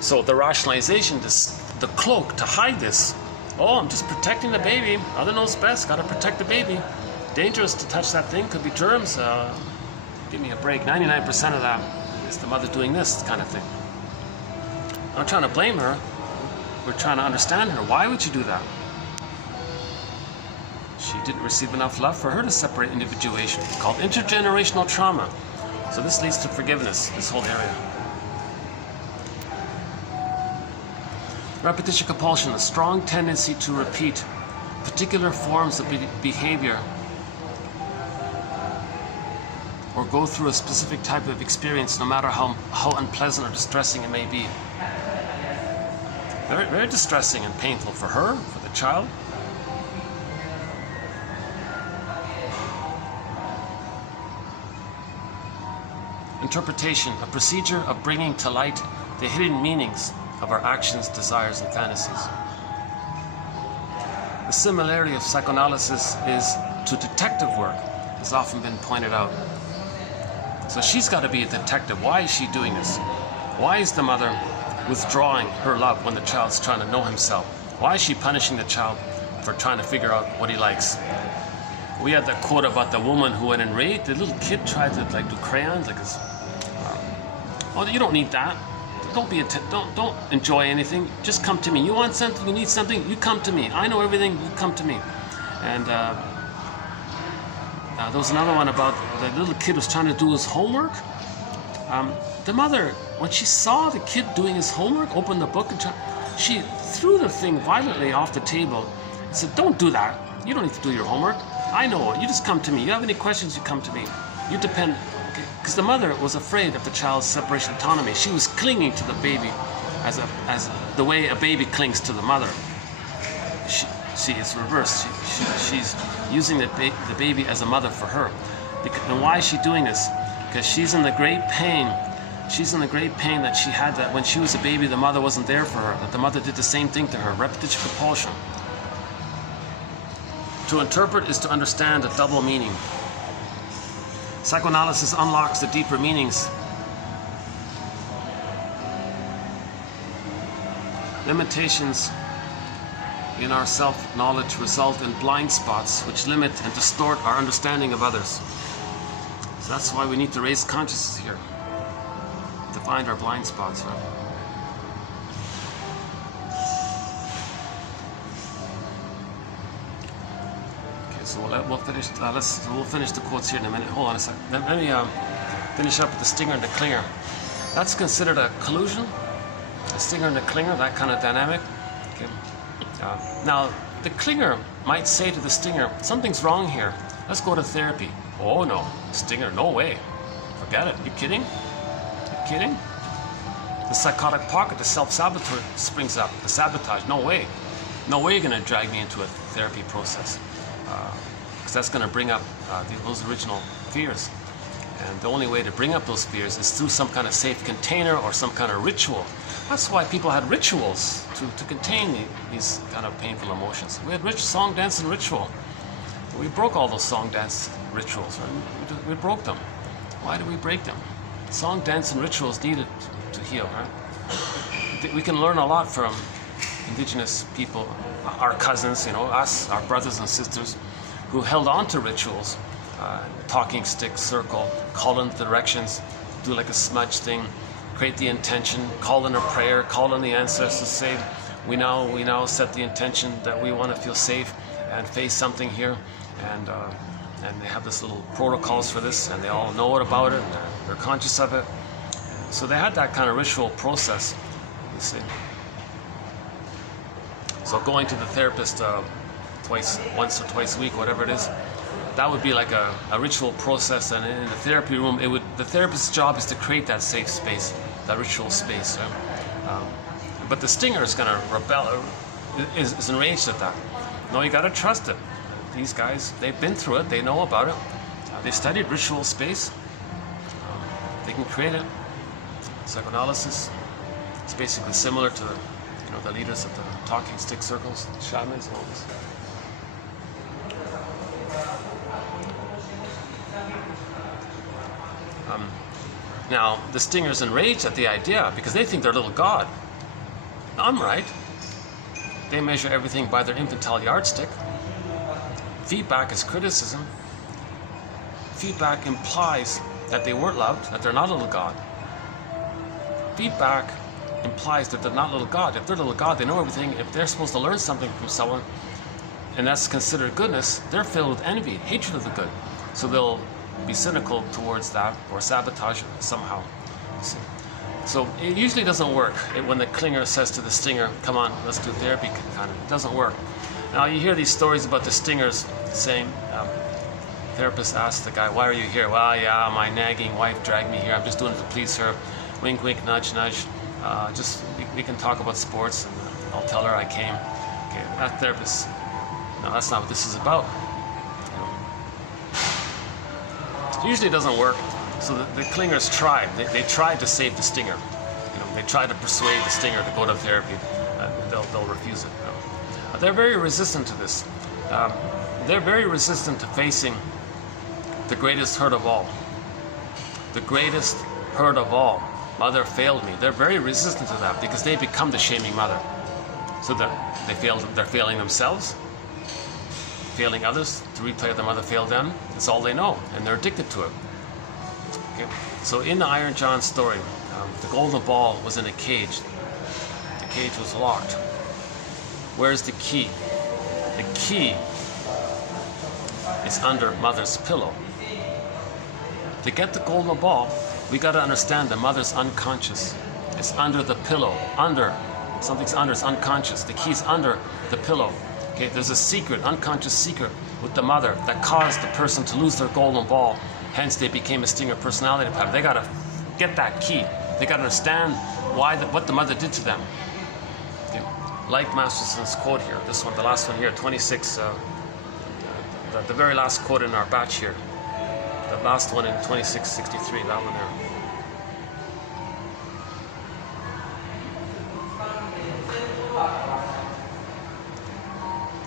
So the rationalization, the cloak to hide this. Oh, I'm just protecting the baby. Mother knows best. Got to protect the baby. Dangerous to touch that thing. Could be germs. Give me a break. 99% of that is the mother doing this kind of thing. I'm not trying to blame her. We're trying to understand her. Why would she do that? She didn't receive enough love for her to separate individuation. It's called intergenerational trauma. So this leads to forgiveness, this whole area. Repetition compulsion, a strong tendency to repeat particular forms of behavior or go through a specific type of experience, no matter how unpleasant or distressing it may be. Very, very distressing and painful for her, for the child. Interpretation, a procedure of bringing to light the hidden meanings of our actions, desires, and fantasies. The similarity of psychoanalysis is to detective work has often been pointed out. So she's got to be a detective. Why is she doing this? Why is the mother withdrawing her love when the child's trying to know himself? Why is she punishing the child for trying to figure out what he likes? We had that quote about the woman who went and raped. The little kid tried to do crayons, oh, you don't need that. Don't enjoy anything. Just come to me. You want something? You need something? You come to me. I know everything. You come to me. And there was another one about the little kid was trying to do his homework. The mother, when she saw the kid doing his homework, opened the book and she threw the thing violently off the table and said, "Don't do that. You don't need to do your homework. I know it. You just come to me. You have any questions, you come to me. You depend." Because the mother was afraid of the child's separation autonomy. She was clinging to the baby as the way a baby clings to the mother. She is reversed. She's using the baby as a mother for her. And why is she doing this? Because she's in the great pain. She's in the great pain that she had, that when she was a baby, the mother wasn't there for her, that the mother did the same thing to her, repetition compulsion. To interpret is to understand a double meaning. Psychoanalysis unlocks the deeper meanings. Limitations in our self-knowledge result in blind spots which limit and distort our understanding of others. So that's why we need to raise consciousness here, to find our blind spots, right? So we'll finish the quotes here in a minute. Hold on a second. Let me finish up with the stinger and the clinger. That's considered a collusion. The stinger and the clinger, that kind of dynamic. Okay. Now, the clinger might say to the stinger, "Something's wrong here. Let's go to therapy." "Oh no, stinger, no way. Forget it. You kidding? You kidding?" The psychotic pocket, the self-saboteur springs up. The sabotage, no way. No way you're going to drag me into a therapy process. Because that's going to bring up those original fears. And the only way to bring up those fears is through some kind of safe container or some kind of ritual. That's why people had rituals to contain these kind of painful emotions. We had song, dance, and ritual. We broke all those song, dance rituals. Right? We broke them. Why did we break them? Song, dance, and rituals needed to heal. Right? We can learn a lot from indigenous people, our cousins, us, our brothers and sisters, who held on to rituals, talking stick, circle, call in the directions, do like a smudge thing, create the intention, call in a prayer, call in the ancestors, say, we now set the intention that we want to feel safe and face something here, and they have this little protocols for this, and they all know about it, and they're conscious of it. So they had that kind of ritual process, you see. So going to the therapist once or twice a week, whatever it is, that would be like a ritual process. And in the therapy room, the therapist's job is to create that safe space, that ritual space. Right? But the stinger is going to rebel, is enraged at that. No, you got to trust it. These guys, they've been through it. They know about it. They studied ritual space. They can create it. Psychoanalysis is basically similar to the leaders of the talking stick circles, the shamans and all this. Now, the stinger's enraged at the idea because they think they're a little god. I'm right. They measure everything by their infantile yardstick. Feedback is criticism. Feedback implies that they weren't loved, that they're not a little god. Feedback implies that they're not a little god. If they're a little god, they know everything. If they're supposed to learn something from someone, and that's considered goodness, they're filled with envy, hatred of the good. So they'll be cynical towards that or sabotage it somehow. See? So it usually doesn't work when the clinger says to the stinger, "Come on, let's do therapy," kind of. It doesn't work. Now you hear these stories about the stingers saying, therapist asks the guy, "Why are you here?" "Well, yeah, my nagging wife dragged me here. I'm just doing it to please her." Wink, wink, nudge, nudge. We can talk about sports, and I'll tell her I came. Okay, that therapist, no, that's not what this is about. It usually doesn't work. So the clingers tried. They tried to save the stinger. You know, they tried to persuade the stinger to go to therapy. They'll refuse it. They're very resistant to this. They're very resistant to facing the greatest hurt of all. The greatest hurt of all. Mother failed me. They're very resistant to that because they become the shaming mother. So they're failing themselves, failing others to replay the mother failed them. That's all they know, and they're addicted to it. Okay. So in the Iron John story, the golden ball was in a cage. The cage was locked. Where's the key? The key is under mother's pillow. To get the golden ball, we got to understand the mother's unconscious. It's under the pillow. Something's under, it's unconscious. The key's under the pillow. Okay, there's a secret, unconscious secret with the mother that caused the person to lose their golden ball. Hence, they became a stinger personality pattern. They got to get that key. They got to understand what the mother did to them. Okay. Like Masterson's quote here, this one, the last one here, 26, the very last quote in our batch here. The last one in 2663, that one there.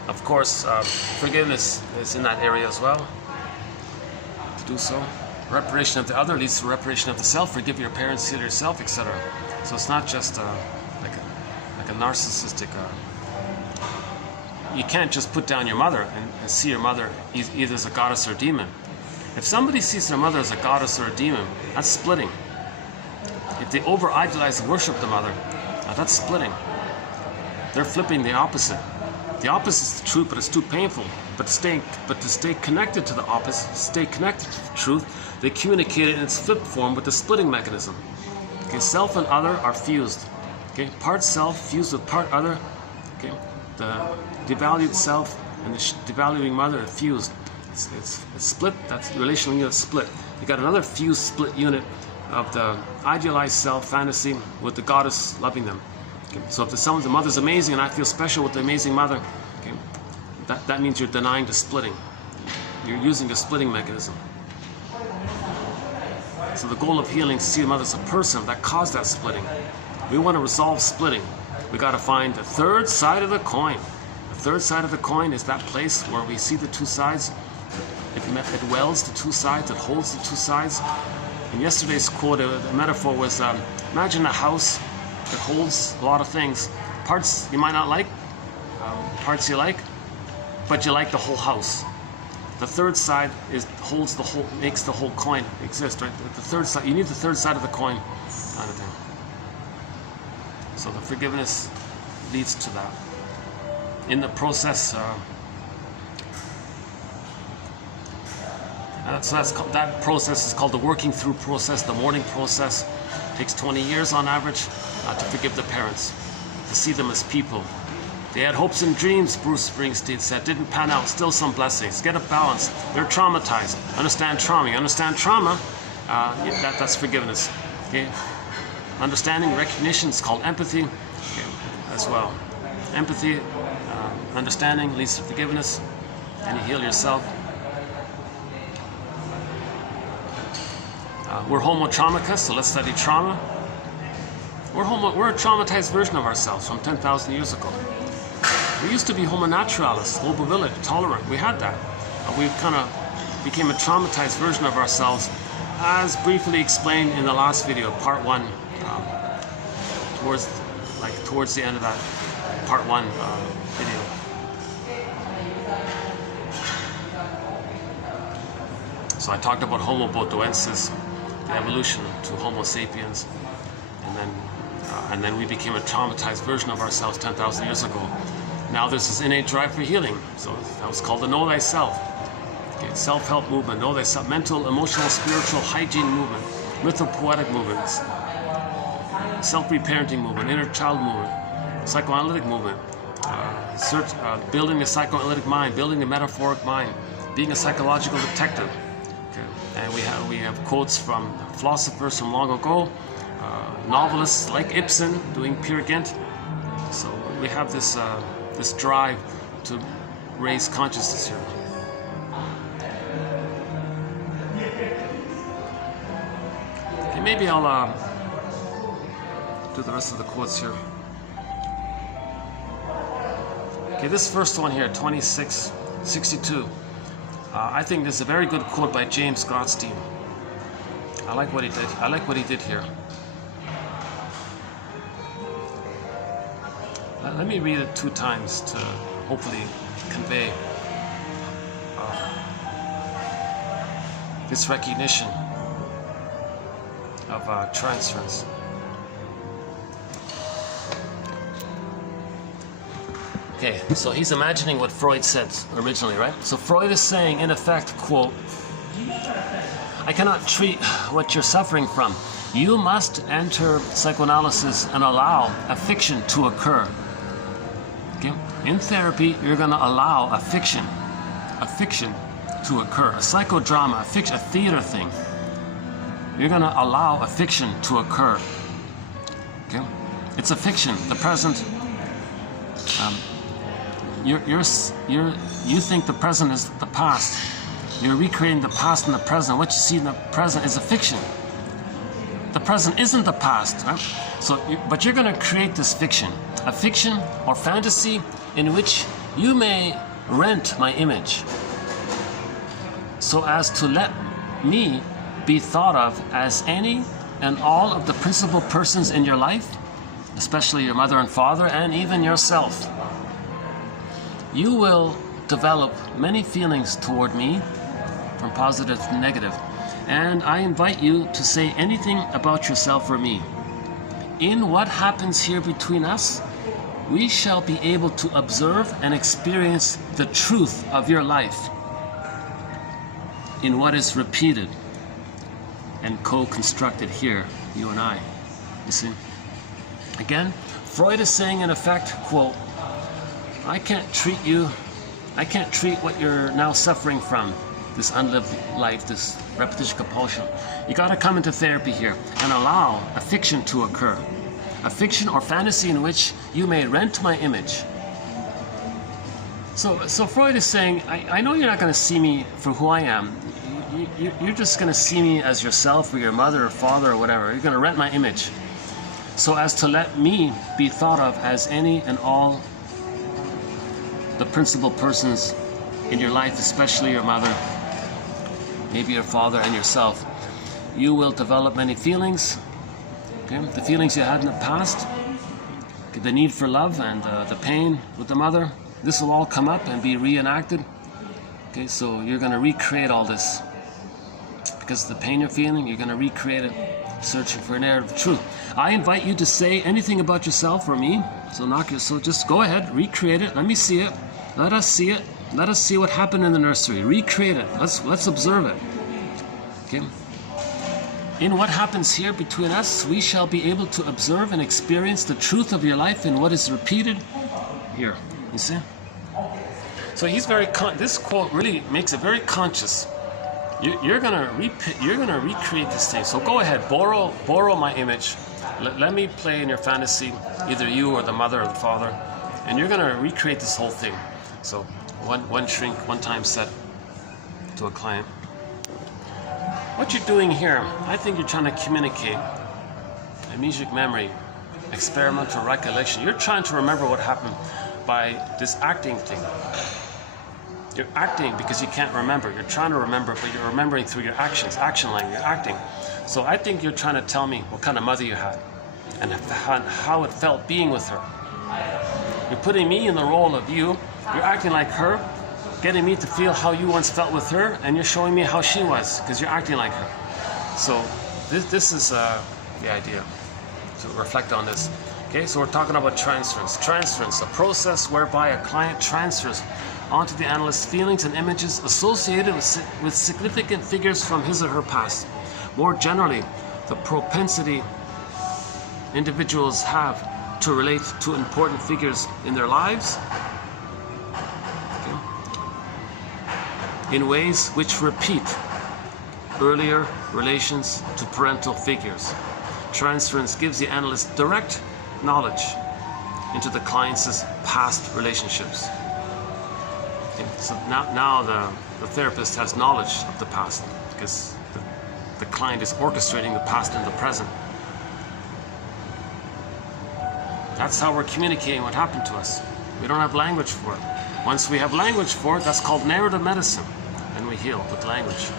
Of course, forgiveness is in that area as well. To do so, reparation of the other leads to reparation of the self. Forgive your parents, heal yourself, etc. So it's not just like a narcissistic. You can't just put down your mother and see your mother either as a goddess or a demon. If somebody sees their mother as a goddess or a demon, that's splitting. If they over-idolize and worship the mother, that's splitting. They're flipping the opposite. The opposite is the truth, but it's too painful. But to stay connected to the opposite, stay connected to the truth, they communicate it in its flip form with the splitting mechanism. Okay, self and other are fused. Okay, part self fused with part other. Okay, the devalued self and the devaluing mother are fused. It's split. That's the relational unit split. You got another fused split unit of the idealized self fantasy with the goddess loving them. Okay. So if the mother's amazing and I feel special with the amazing mother, okay, that means you're denying the splitting. You're using the splitting mechanism. So the goal of healing is to see the mother as a person that caused that splitting. We want to resolve splitting. We got to find the third side of the coin. The third side of the coin is that place where we see the two sides. It welds the two sides, it holds the two sides. In yesterday's quote, the metaphor was, imagine a house that holds a lot of things. Parts you might not like, parts you like, but you like the whole house. The third side holds the whole, makes the whole coin exist, right? The third side, you need the third side of the coin, kind of thing. So the forgiveness leads to that. In the process, that process is called the working through process, the mourning process. It takes 20 years on average to forgive the parents, to see them as people. They had hopes and dreams, Bruce Springsteen said, didn't pan out, still some blessings. Get a balance. They're traumatized. Understand trauma. You understand trauma, that's forgiveness. Okay? Understanding, recognition is called empathy, okay, as well. Empathy, understanding leads to forgiveness, and you heal yourself. We're homo traumicus, so let's study trauma. We're a traumatized version of ourselves from 10,000 years ago. We used to be homo naturalis, obovilid, tolerant. We had that. We kind of became a traumatized version of ourselves, as briefly explained in the last video, part 1, towards the end of that part 1 video. So I talked about Homo botoensis, the evolution to Homo sapiens, and then we became a traumatized version of ourselves 10,000 years ago. Now there's this innate drive for healing. So that was called the Know Thyself. Okay, self-help movement, Know Thyself, mental, emotional, spiritual hygiene movement, mythopoetic movements, self-reparenting movement, inner child movement, psychoanalytic movement, building a psychoanalytic mind, building a metaphoric mind, being a psychological detective. Okay. And we have quotes from philosophers from long ago, novelists like Ibsen doing Peer Gynt. So we have this drive to raise consciousness here. maybe I'll do the rest of the quotes here. Okay, this first one here, 2662. I think this is a very good quote by James Grotstein. I like what he did. I like what he did here. Let me read it 2 times to hopefully convey this recognition of transference. Okay, so he's imagining what Freud said originally, right? So Freud is saying, in effect, quote, I cannot treat what you're suffering from. You must enter psychoanalysis and allow a fiction to occur. Okay? In therapy, you're going to allow a fiction to occur. A psychodrama, a theater thing. You're going to allow a fiction to occur. Okay? It's a fiction. The present. You think the present is the past. You're recreating the past and the present. What you see in the present is a fiction. The present isn't the past, right? But you're going to create this fiction, a fiction or fantasy in which you may rent my image, so as to let me be thought of as any and all of the principal persons in your life, especially your mother and father, and even yourself. You will develop many feelings toward me, from positive to negative, and I invite you to say anything about yourself or me. In what happens here between us, we shall be able to observe and experience the truth of your life in what is repeated and co-constructed here, you and I. You see? Again, Freud is saying in effect, quote, I can't treat what you're now suffering from, this unlived life, this repetition compulsion. You got to come into therapy here and allow a fiction to occur. A fiction or fantasy in which you may rent my image. So Freud is saying, I know you're not going to see me for who I am. You're just going to see me as yourself or your mother or father or whatever. You're going to rent my image, so as to let me be thought of as any and all the principal persons in your life, especially your mother, maybe your father, and yourself. You will develop many feelings, okay? The feelings you had in the past, the need for love and the pain with the mother. This will all come up and be reenacted. Okay, so you're going to recreate all this. Because of the pain you're feeling, you're going to recreate it, searching for a narrative of truth. I invite you to say anything about yourself or me. So just go ahead, recreate it. Let me see it. Let us see it. Let us see what happened in the nursery. Recreate it. Let's observe it. Okay. In what happens here between us, we shall be able to observe and experience the truth of your life in what is repeated here. You see? So he's very this quote really makes it very conscious. You're gonna recreate this thing. So go ahead, borrow my image. Let me play in your fantasy, either you or the mother or the father, and you're gonna recreate this whole thing. So one shrink, one time set to a client. What you're doing here, I think you're trying to communicate amnesic memory, experimental recollection. You're trying to remember what happened by this acting thing. You're acting because you can't remember. You're trying to remember, but you're remembering through your actions, action line, you're acting. So I think you're trying to tell me what kind of mother you had and how it felt being with her. You're putting me in the role of you. You're acting like her, getting me to feel how you once felt with her, and you're showing me how she was because you're acting like her. So this is the idea, to reflect on this. Okay, so we're talking about transference. Transference, a process whereby a client transfers onto the analyst's feelings and images associated with significant figures from his or her past. More generally, the propensity individuals have to relate to important figures in their lives, okay, in ways which repeat earlier relations to parental figures. Transference gives the analyst direct knowledge into the client's past relationships. Okay, so now the therapist has knowledge of the past because the the client is orchestrating the past and the present. That's how we're communicating what happened to us. We don't have language for it. Once we have language for it, that's called narrative medicine, and we heal with language.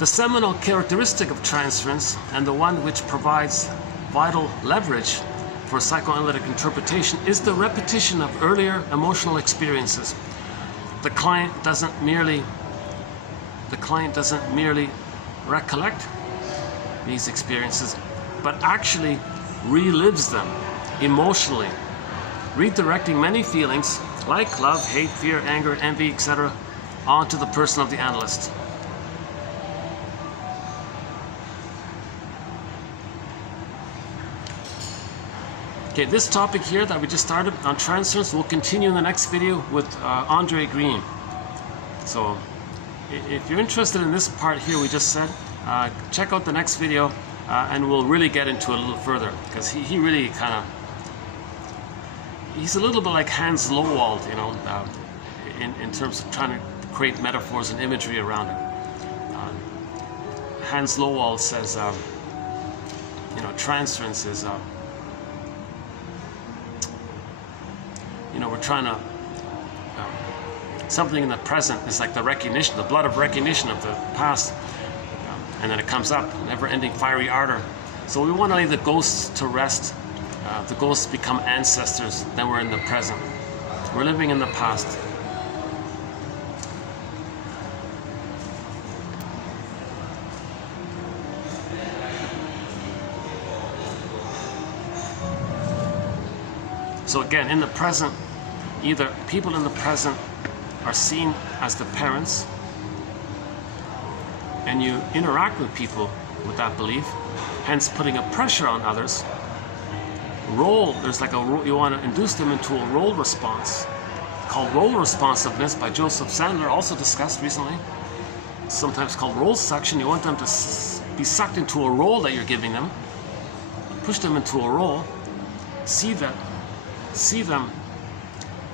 The seminal characteristic of transference, and the one which provides vital leverage for psychoanalytic interpretation, is the repetition of earlier emotional experiences. The client doesn't merely recollect these experiences, but actually relives them emotionally, redirecting many feelings like love, hate, fear, anger, envy, etc. onto the person of the analyst. Okay, this topic here that we just started on transference will continue in the next video with Andre Green. So if you're interested in this part here we just said, check out the next video and we'll really get into it a little further, because he really kind of, he's a little bit like Hans Lowald, you know, in terms of trying to create metaphors and imagery around it. Hans Lowald says, you know, transference is, you know, we're trying to, something in the present is like the recognition, the blood of recognition of the past, and then it comes up, never-ending fiery ardor. So we want to leave the ghosts to rest. The ghosts become ancestors, then we're in the present. We're living in the past. So again, in the present, either people in the present are seen as the parents, and you interact with people with that belief, hence putting a pressure on others. There's like a, you want to induce them into a role response called role responsiveness by Joseph Sandler, also discussed recently. Sometimes called role suction. You want them to be sucked into a role that you're giving them, push them into a role, see them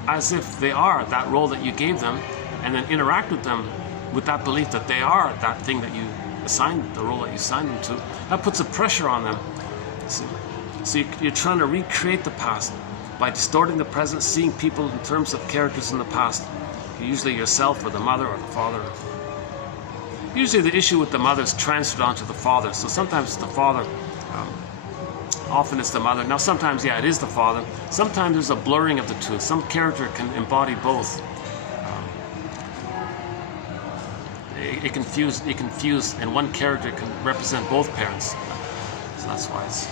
as if they are that role that you gave them, and then interact with them with that belief that they are that thing that you assigned, the role that you assigned them to. That puts a pressure on them. So you're trying to recreate the past by distorting the present, seeing people in terms of characters in the past, usually yourself or the mother or the father. Usually the issue with the mother is transferred onto the father. So sometimes it's the father, often it's the mother. Now sometimes, yeah, it is the father. Sometimes there's a blurring of the two. Some character can embody both. It can fuse, and one character can represent both parents. So that's why it's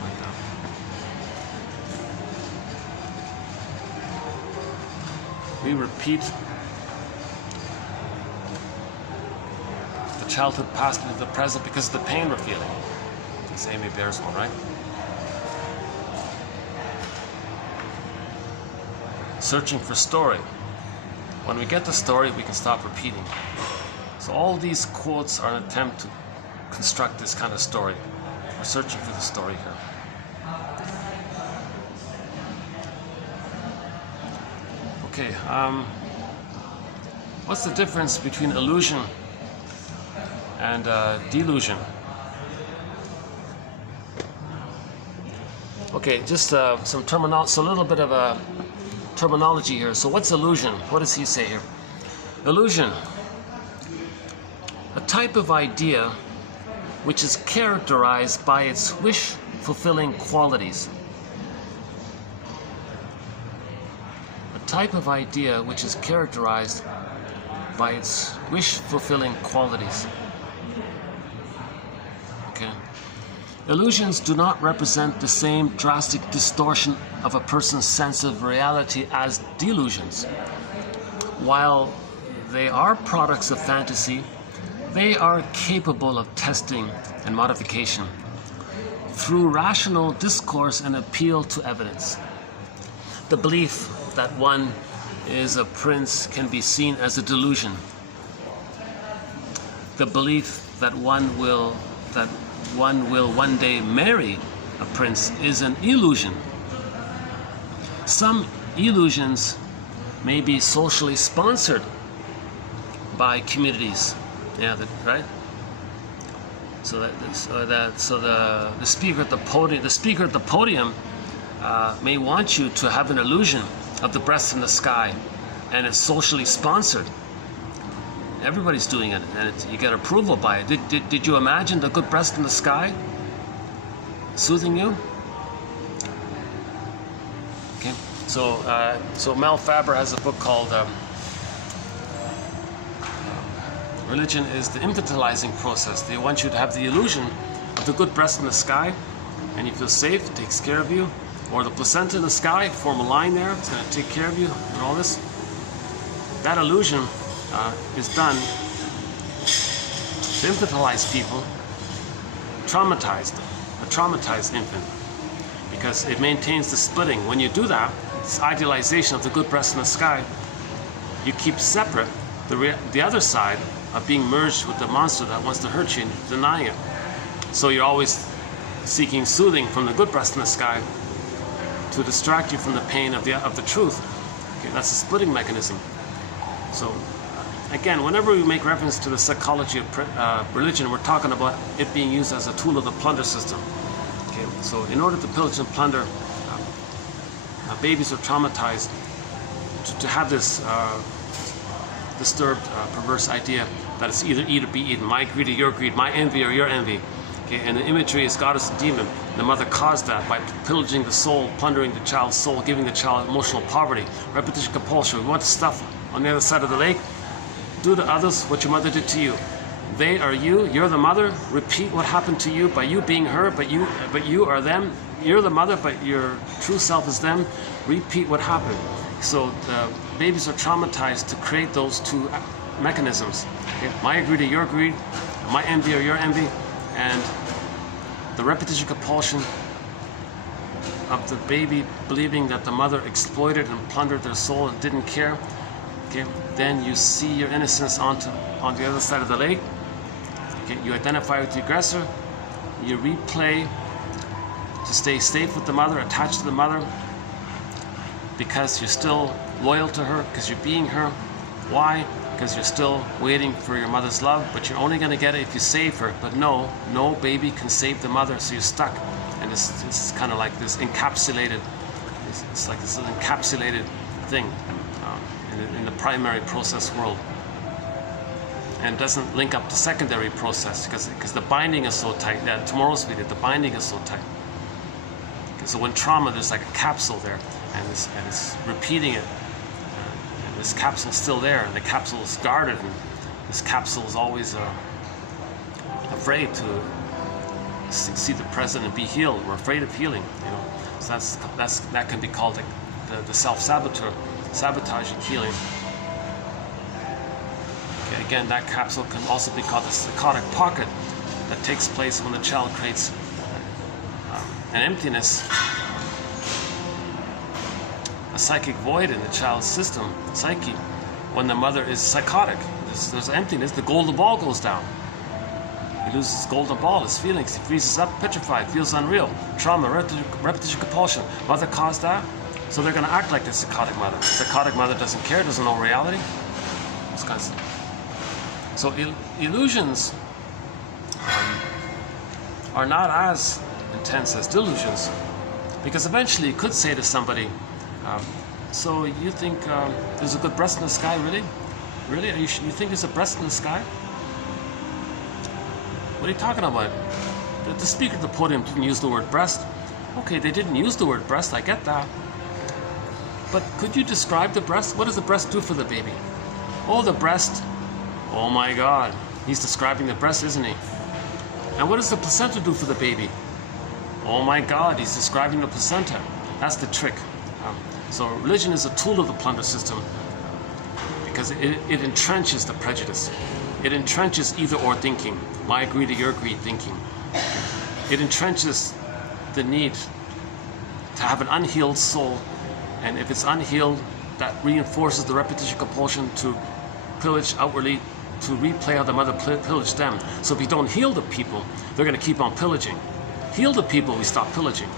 like that. We repeat the childhood past into the present because of the pain we're feeling. It's Amy Bearswell, right? Searching for story. When we get the story, we can stop repeating. So all these quotes are an attempt to construct this kind of story. We're searching for the story here. Okay, what's the difference between illusion and delusion? Okay, just some terminology, so a little bit of a terminology here. So what's illusion? What does he say here? Illusion, a type of idea which is characterized by its wish-fulfilling qualities. A type of idea which is characterized by its wish-fulfilling qualities. Okay. Illusions do not represent the same drastic distortion of a person's sense of reality as delusions. While they are products of fantasy, they are capable of testing and modification through rational discourse and appeal to evidence. The belief that one is a prince can be seen as a delusion. The belief that one will one day marry a prince is an illusion. Some illusions may be socially sponsored by communities Yeah, right. So the speaker at the podium may want you to have an illusion of the breast in the sky, and it's socially sponsored. Everybody's doing it, and you get approval by it. Did you imagine the good breast in the sky soothing you? Okay, so Mel Faber has a book called Religion is the Infantilizing Process. They want you to have the illusion of the good breast in the sky, and you feel safe, it takes care of you. Or the placenta in the sky, form a line there, it's going to take care of you, and all this. That illusion is done to infantilize people, traumatized, a traumatized infant, because it maintains the splitting. When you do that, this idealization of the good breast in the sky, you keep separate the other side of being merged with the monster that wants to hurt you and denying it. So you're always seeking soothing from the good breast in the sky to distract you from the pain of the truth. Okay, that's a splitting mechanism. So again, whenever we make reference to the psychology of religion, we're talking about it being used as a tool of the plunder system. Okay, so in order to pillage and plunder, babies are traumatized to have this disturbed, perverse idea that it's either eat or be eaten, my greed or your greed, my envy or your envy. Okay, and the imagery is goddess and demon. The mother caused that by pillaging the soul, plundering the child's soul, giving the child emotional poverty, repetition, compulsion. We want the stuff on the other side of the lake. Do to others what your mother did to you. They are you, you're the mother. Repeat what happened to you by you being her, but you are them. You're the mother, but your true self is them. Repeat what happened. So the babies are traumatized to create those two mechanisms. Okay? My greed or your greed, my envy or your envy, and the repetition compulsion of the baby believing that the mother exploited and plundered their soul and didn't care. Okay? Then you see your innocence on the other side of the lake. Okay? You identify with the aggressor. You replay to stay safe with the mother, attached to the mother, because you're still loyal to her, because you're being her. Why? Because you're still waiting for your mother's love, but you're only going to get it if you save her. But no baby can save the mother, so you're stuck. And it's kind of like this encapsulated, it's like this encapsulated thing in the primary process world. And doesn't link up to secondary process because the binding is so tight. Yeah, tomorrow's video, the binding is so tight. Okay, so when trauma, there's like a capsule there, and it's repeating it. This capsule is still there, and the capsule is guarded, and this capsule is always afraid to see the present and be healed. We're afraid of healing, you know. So that can be called the self-sabotaging healing. Okay, again, that capsule can also be called the psychotic pocket that takes place when the child creates an emptiness, a psychic void in the child's system, psyche, when the mother is psychotic. There's emptiness, the golden ball goes down. He loses his golden ball, his feelings, he freezes up, petrified, feels unreal. Trauma, repetition, compulsion. Mother caused that, so they're going to act like the psychotic mother. The psychotic mother doesn't care, doesn't know reality. This kind of stuff. So illusions are not as intense as delusions, because eventually you could say to somebody, so you think there's a good breast in the sky, really? Really? You think there's a breast in the sky? What are you talking about? The speaker at the podium didn't use the word breast. Okay, they didn't use the word breast, I get that. But could you describe the breast? What does the breast do for the baby? Oh, the breast. Oh my God. He's describing the breast, isn't he? And what does the placenta do for the baby? Oh my God, he's describing the placenta. That's the trick. So religion is a tool of the plunder system because it entrenches the prejudice. It entrenches either or thinking, my greed or your greed thinking. It entrenches the need to have an unhealed soul, and if it's unhealed, that reinforces the repetition compulsion to pillage outwardly, to replay how the mother pillaged them. So if you don't heal the people, they're going to keep on pillaging. Heal the people, we stop pillaging.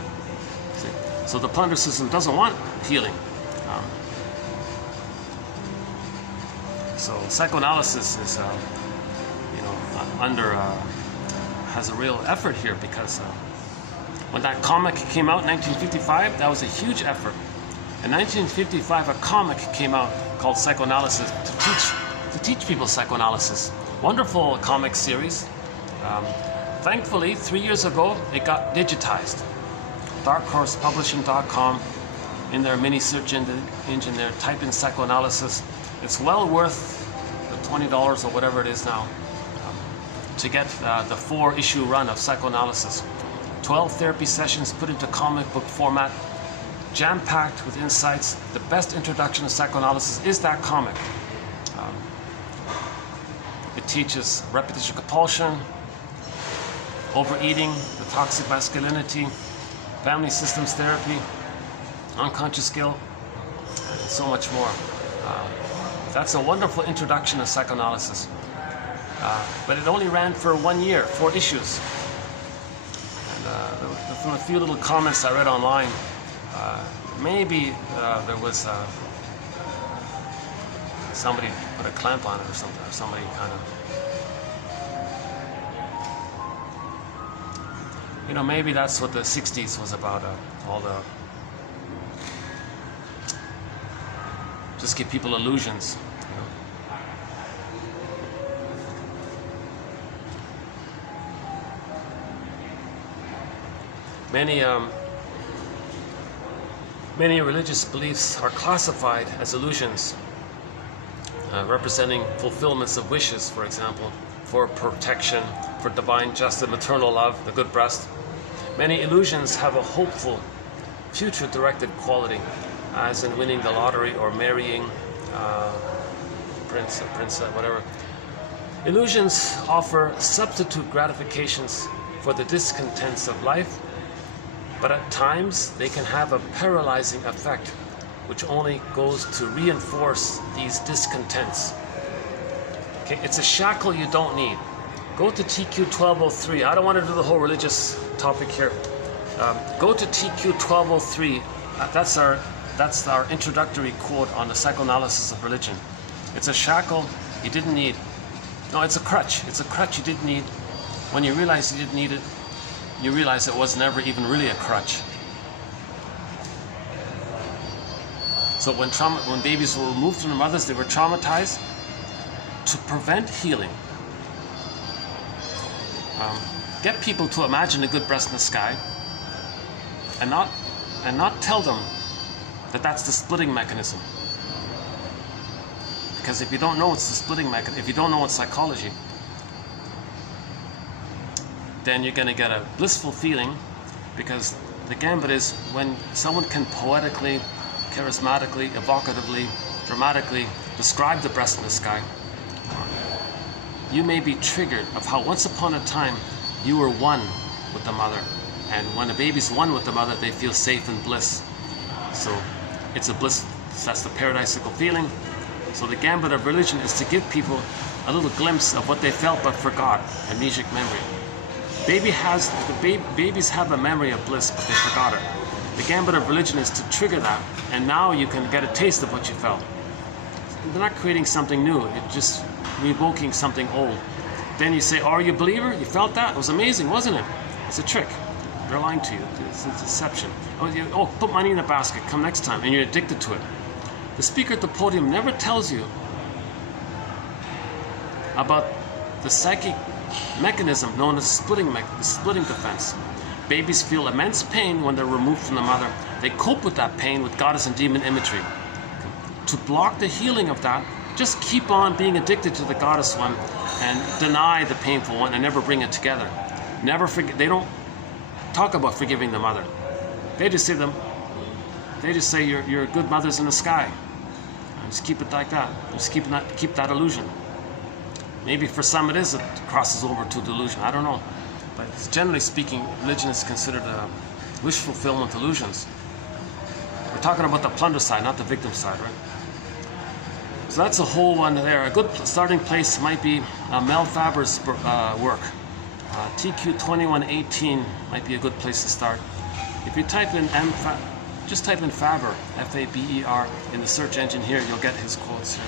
See? So the plunder system doesn't want healing. So psychoanalysis has a real effort here, because when that comic came out in 1955, that was a huge effort. In 1955, a comic came out called Psychoanalysis to teach people psychoanalysis. Wonderful comic series. Thankfully, 3 years ago, it got digitized. darkhorsepublishing.com, in their mini search engine there, type in psychoanalysis. It's well worth the $20 or whatever it is now to get the 4-issue run of psychoanalysis. 12 therapy sessions put into comic book format, jam-packed with insights. The best introduction to psychoanalysis is that comic. It teaches repetition compulsion, overeating, the toxic masculinity, family systems therapy, unconscious guilt, and so much more. That's a wonderful introduction to psychoanalysis. But it only ran for 1 year, 4 issues. And from a few little comments I read online, maybe there was somebody put a clamp on it or something, or somebody kind of, maybe that's what the 60s was about, all the, just give people illusions. Many religious beliefs are classified as illusions, representing fulfillments of wishes, for example, for protection, for divine justice, maternal love, the good breast. Many illusions have a hopeful, future-directed quality, as in winning the lottery or marrying prince, whatever. Illusions offer substitute gratifications for the discontents of life, but at times they can have a paralyzing effect, which only goes to reinforce these discontents. Okay, it's a shackle you don't need. Go to TQ 1203. I don't want to do the whole religious topic here. Go to TQ 1203. That's our introductory quote on the psychoanalysis of religion. It's a shackle you didn't need. No, it's a crutch. It's a crutch you didn't need. When you realize you didn't need it, you realize it was never even really a crutch. So when babies were removed from their mothers, they were traumatized. To prevent healing, get people to imagine a good breast in the sky, and not tell them that that's the splitting mechanism. Because if you don't know it's the splitting mechanism, if you don't know it's psychology, then you're going to get a blissful feeling, because the gambit is when someone can poetically, charismatically, evocatively, dramatically describe the breast in the sky, you may be triggered of how once upon a time you were one with the mother, and when a baby's one with the mother, they feel safe and bliss. So it's a bliss, that's the paradisical feeling. So the gambit of religion is to give people a little glimpse of what they felt but forgot, amnesic memory. Babies have a memory of bliss, but they forgot it. The gambit of religion is to trigger that, and now you can get a taste of what you felt. They're not creating something new, it's just revoking something old. Then you say, oh, are you a believer? You felt that? It was amazing, wasn't it? It's a trick. They're lying to you. It's a deception. Oh, put money in the basket, come next time, and you're addicted to it. The speaker at the podium never tells you about the psychic mechanism known as the splitting defense. Babies feel immense pain when they're removed from the mother. They cope with that pain with goddess and demon imagery. To block the healing of that, just keep on being addicted to the goddess one and deny the painful one and never bring it together. Never forget. They don't talk about forgiving the mother. They just say you're good mothers in the sky. And just keep it like that. Just keep that illusion. Maybe for some it crosses over to delusion. I don't know. But generally speaking, religion is considered a wish fulfillment illusions. We're talking about the plunder side, not the victim side, right? So that's a whole one there. A good starting place might be Mel Faber's work. TQ 2118 might be a good place to start. If you type in just type in Faber, F-A-B-E-R, in the search engine here, you'll get his quotes here.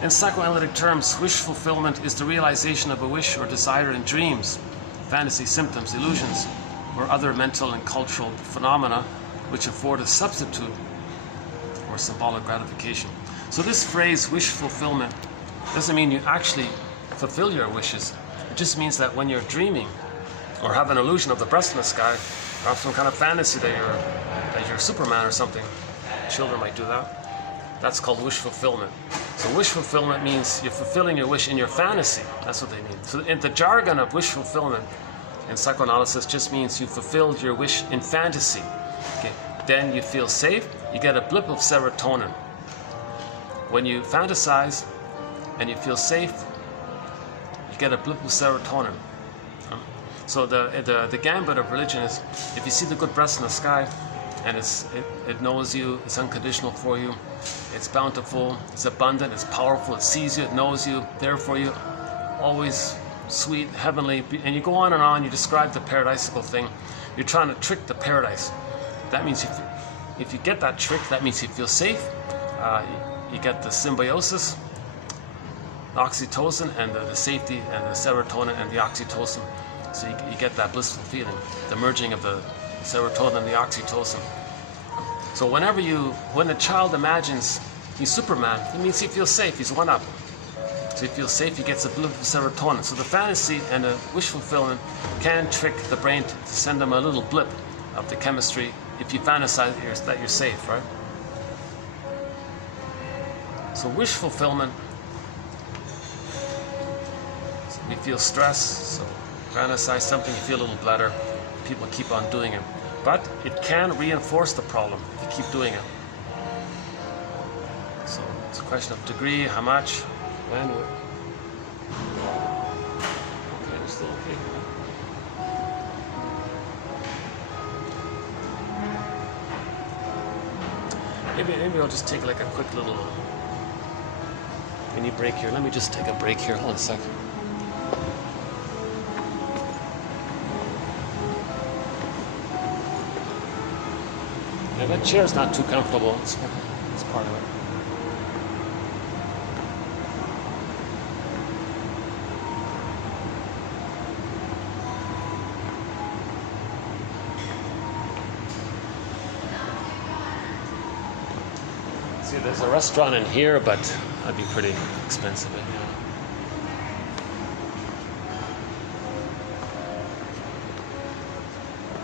In psychoanalytic terms, wish fulfillment is the realization of a wish or desire in dreams, fantasy, symptoms, illusions, or other mental and cultural phenomena which afford a substitute or symbolic gratification. So this phrase, wish fulfillment, doesn't mean you actually fulfill your wishes. It just means that when you're dreaming or have an illusion of the breast in the sky, or have some kind of fantasy that you're Superman or something, children might do that, that's called wish fulfillment. So wish fulfillment means you're fulfilling your wish in your fantasy. That's what they mean. So in the jargon of wish fulfillment in psychoanalysis just means you fulfilled your wish in fantasy. Okay. Then you feel safe, you get a blip of serotonin. When you fantasize and you feel safe, you get a blip of serotonin. So the gambit of religion is, if you see the good breast in the sky, and it knows you, it's unconditional for you, it's bountiful, it's abundant, it's powerful, it sees you, it knows you, there for you, always sweet, heavenly, and you go on, you describe the paradisical thing. You're trying to trick the paradise. That means if you get that trick, that means you feel safe. You get the symbiosis, the oxytocin, and the safety, and the serotonin, and the oxytocin. So you get that blissful feeling, the merging of the serotonin and the oxytocin. So when the child imagines he's Superman, it means he feels safe, he's one up. So he feels safe, he gets a blip of serotonin. So the fantasy and the wish fulfillment can trick the brain to send them a little blip of the chemistry if you fantasize that you're safe, right? So wish fulfillment, so we feel stress, so fantasize something, you feel a little better, people keep on doing it. But it can reinforce the problem if you keep doing it. So it's a question of degree, how much, when. Okay, it's still okay. Maybe I'll just take like a quick little mini break here. Let me just take a break here. Hold on a second. Yeah, that chair's not too comfortable. It's part of it. See, there's a restaurant in here, but that'd be pretty expensive.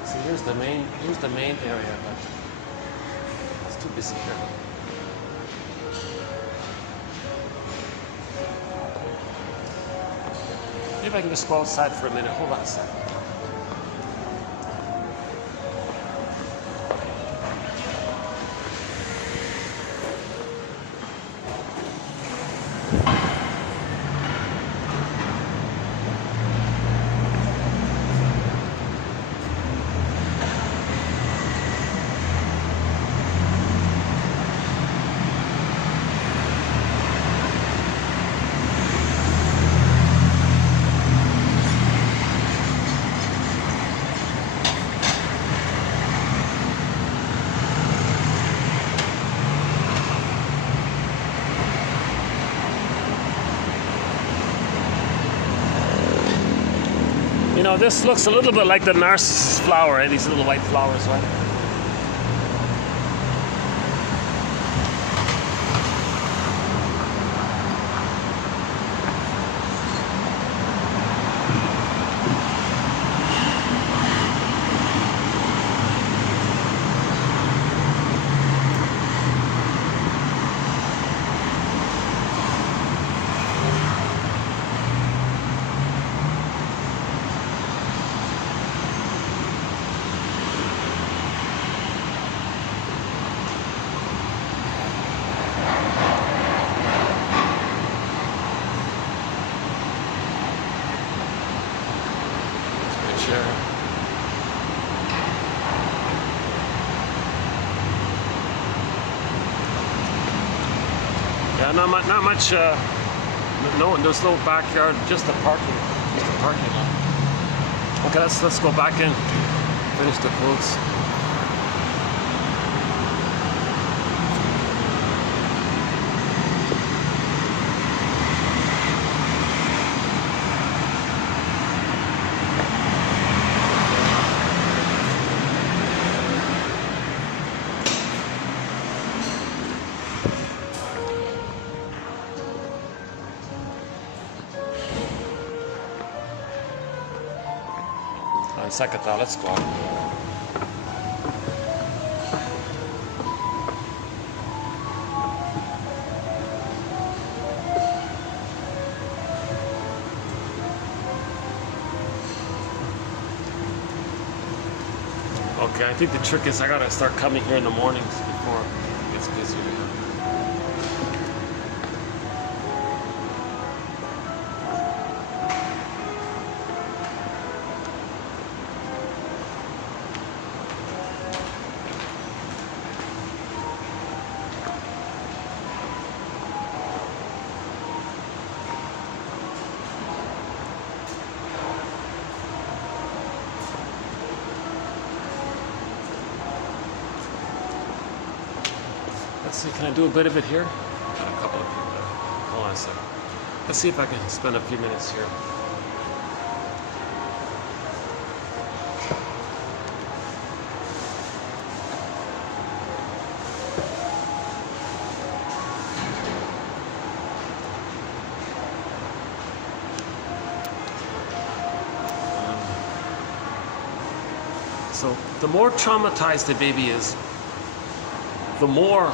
See, here's the main area, but it's too busy here. Maybe I can just go outside for a minute. Hold on a second. You know, this looks a little bit like the narcissus flower, eh? These little white flowers, right? Yeah, not much. No, there's no backyard, just a parking lot. Okay, let's go back in, finish the quotes. sakata, let's go. Okay, I think the trick is I gotta start coming here in the mornings before it gets busier. Let's see, can I do a bit of it here? Got a couple of people there. Hold on a second. Let's see if I can spend a few minutes here. So the more traumatized the baby is, the more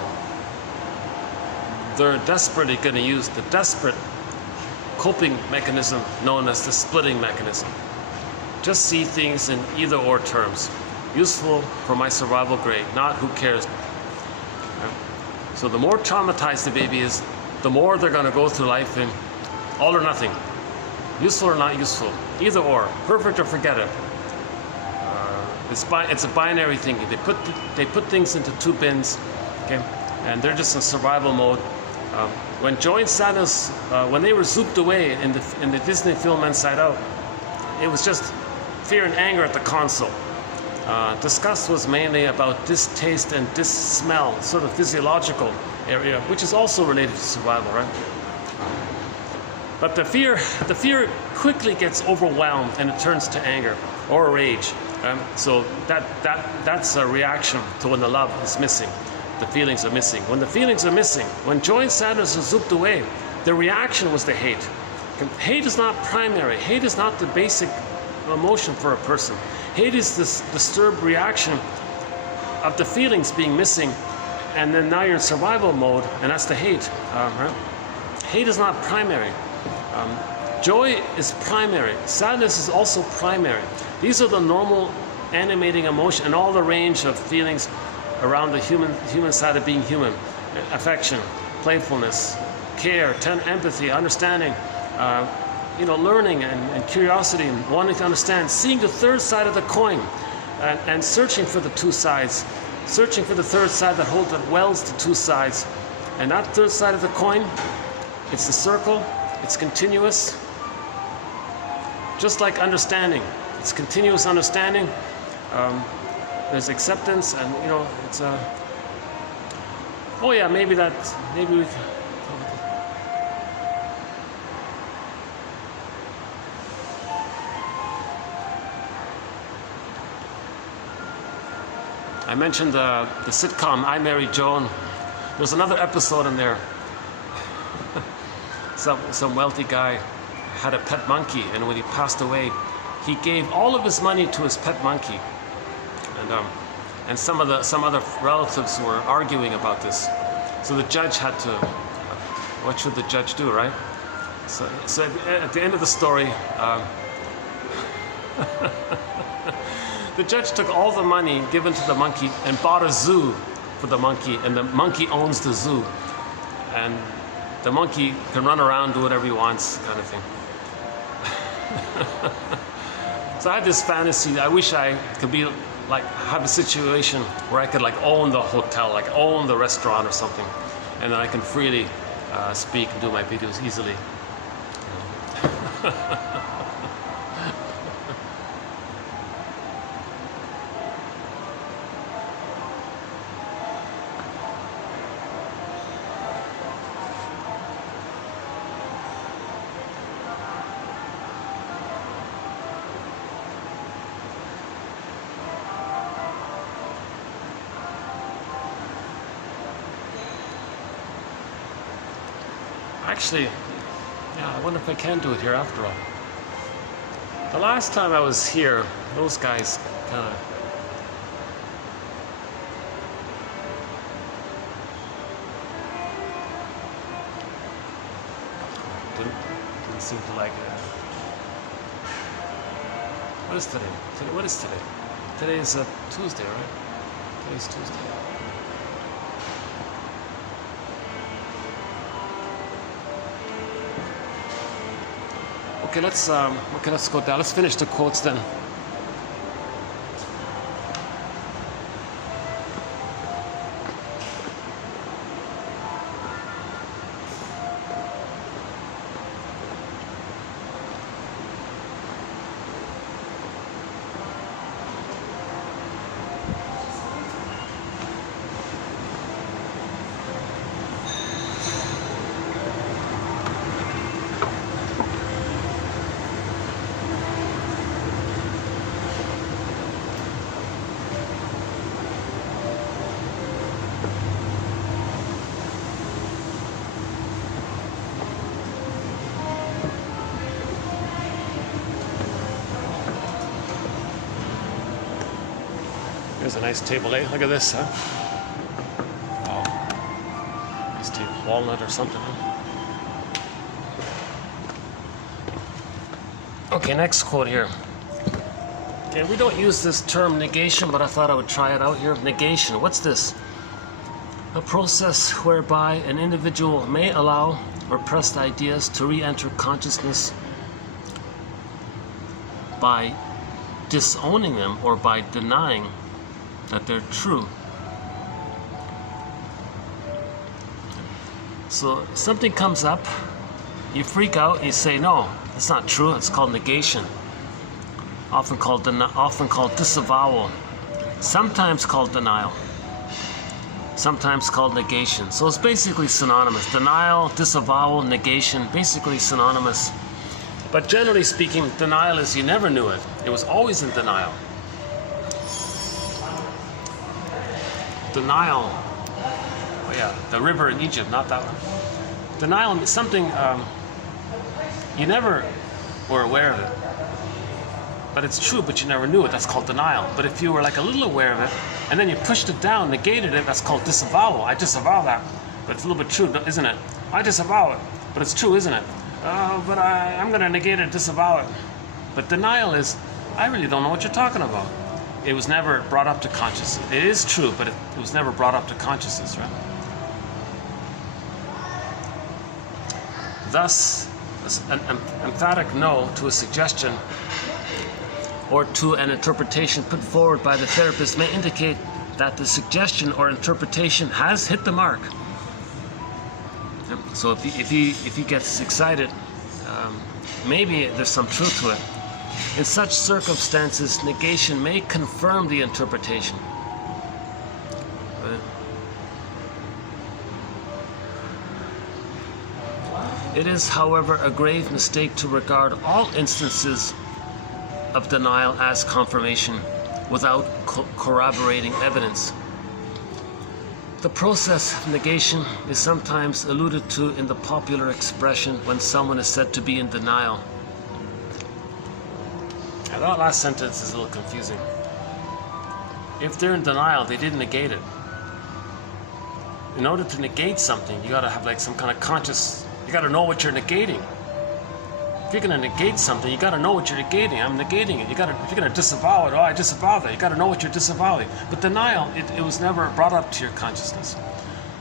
they're desperately going to use the desperate coping mechanism known as the splitting mechanism. Just see things in either or terms. Useful for my survival grade, not who cares. So the more traumatized the baby is, the more they're going to go through life in all or nothing. Useful or not useful. Either or. Perfect or forget it. It's a binary thinking. They put things into two bins, okay, and they're just in survival mode. When joy and sadness, when they were zooped away in the Disney film Inside Out, it was just fear and anger at the console. Disgust was mainly about distaste and dis-smell, sort of physiological area, which is also related to survival, right? But the fear quickly gets overwhelmed and it turns to anger or rage. So that's a reaction to when the love is missing. The feelings are missing. When the feelings are missing, when joy and sadness are zooped away, the reaction was the hate. Hate is not primary. Hate is not the basic emotion for a person. Hate is this disturbed reaction of the feelings being missing, and then now you're in survival mode, and that's the hate. Right? Hate is not primary. Joy is primary. Sadness is also primary. These are the normal animating emotion and all the range of feelings around the human side of being human. Affection, playfulness, care, empathy, understanding, learning and curiosity and wanting to understand, seeing the third side of the coin and searching for the two sides, searching for the third side that welds the two sides. And that third side of the coin, it's the circle, it's continuous, just like understanding. It's continuous understanding. There's acceptance, and it's a. Oh yeah, maybe we. I mentioned the sitcom I Married Joan. There's another episode in there. Some wealthy guy had a pet monkey, and when he passed away, he gave all of his money to his pet monkey, and some other relatives were arguing about this. So the judge had to. What should the judge do, right? So at the end of the story, the judge took all the money given to the monkey and bought a zoo for the monkey, and the monkey owns the zoo, and the monkey can run around, do whatever he wants, kind of thing. So I had this fantasy. I wish I could be have a situation where I could own the hotel, own the restaurant or something, and then I can freely speak and do my videos easily. Actually, yeah, I wonder if I can do it here after all. The last time I was here, those guys kind of didn't seem to like it. What is today? What is today? Today is Tuesday, right? Today's Tuesday. Okay, let's go down. Let's finish the quotes then. Here's a nice table, eh? Look at this, huh? Oh, nice table, walnut or something, huh? Okay, next quote here. Okay, we don't use this term negation, but I thought I would try it out here. Negation, what's this? A process whereby an individual may allow repressed ideas to re-enter consciousness by disowning them or by denying that they're true. So something comes up, you freak out, you say, no, it's not true, it's called negation. Often called disavowal, sometimes called denial, sometimes called negation. So it's basically synonymous. Denial, disavowal, negation, basically synonymous. But generally speaking, denial is you never knew it. It was always in denial. Denial, oh yeah, the river in Egypt, not that one. Denial is something you never were aware of it. But it's true, but you never knew it. That's called denial. But if you were like a little aware of it, and then you pushed it down, negated it, that's called disavowal. I disavow that. But it's a little bit true, isn't it? I disavow it, but it's true, isn't it? But I'm going to negate it, disavow it. But denial is, I really don't know what you're talking about. It was never brought up to consciousness. It is true, but it was never brought up to consciousness, right? Thus, an emphatic no to a suggestion or to an interpretation put forward by the therapist may indicate that the suggestion or interpretation has hit the mark. So if he gets excited, maybe there's some truth to it. In such circumstances, negation may confirm the interpretation. It is, however, a grave mistake to regard all instances of denial as confirmation without corroborating evidence. The process of negation is sometimes alluded to in the popular expression when someone is said to be in denial. Now, that last sentence is a little confusing. If they're in denial, they didn't negate it. In order to negate something, you gotta have like some kind of conscious, you gotta know what you're negating. If you're gonna negate something, you gotta know what you're negating. I'm negating it. If you're gonna disavow it, oh, I disavow that. You gotta know what you're disavowing. But denial, it was never brought up to your consciousness.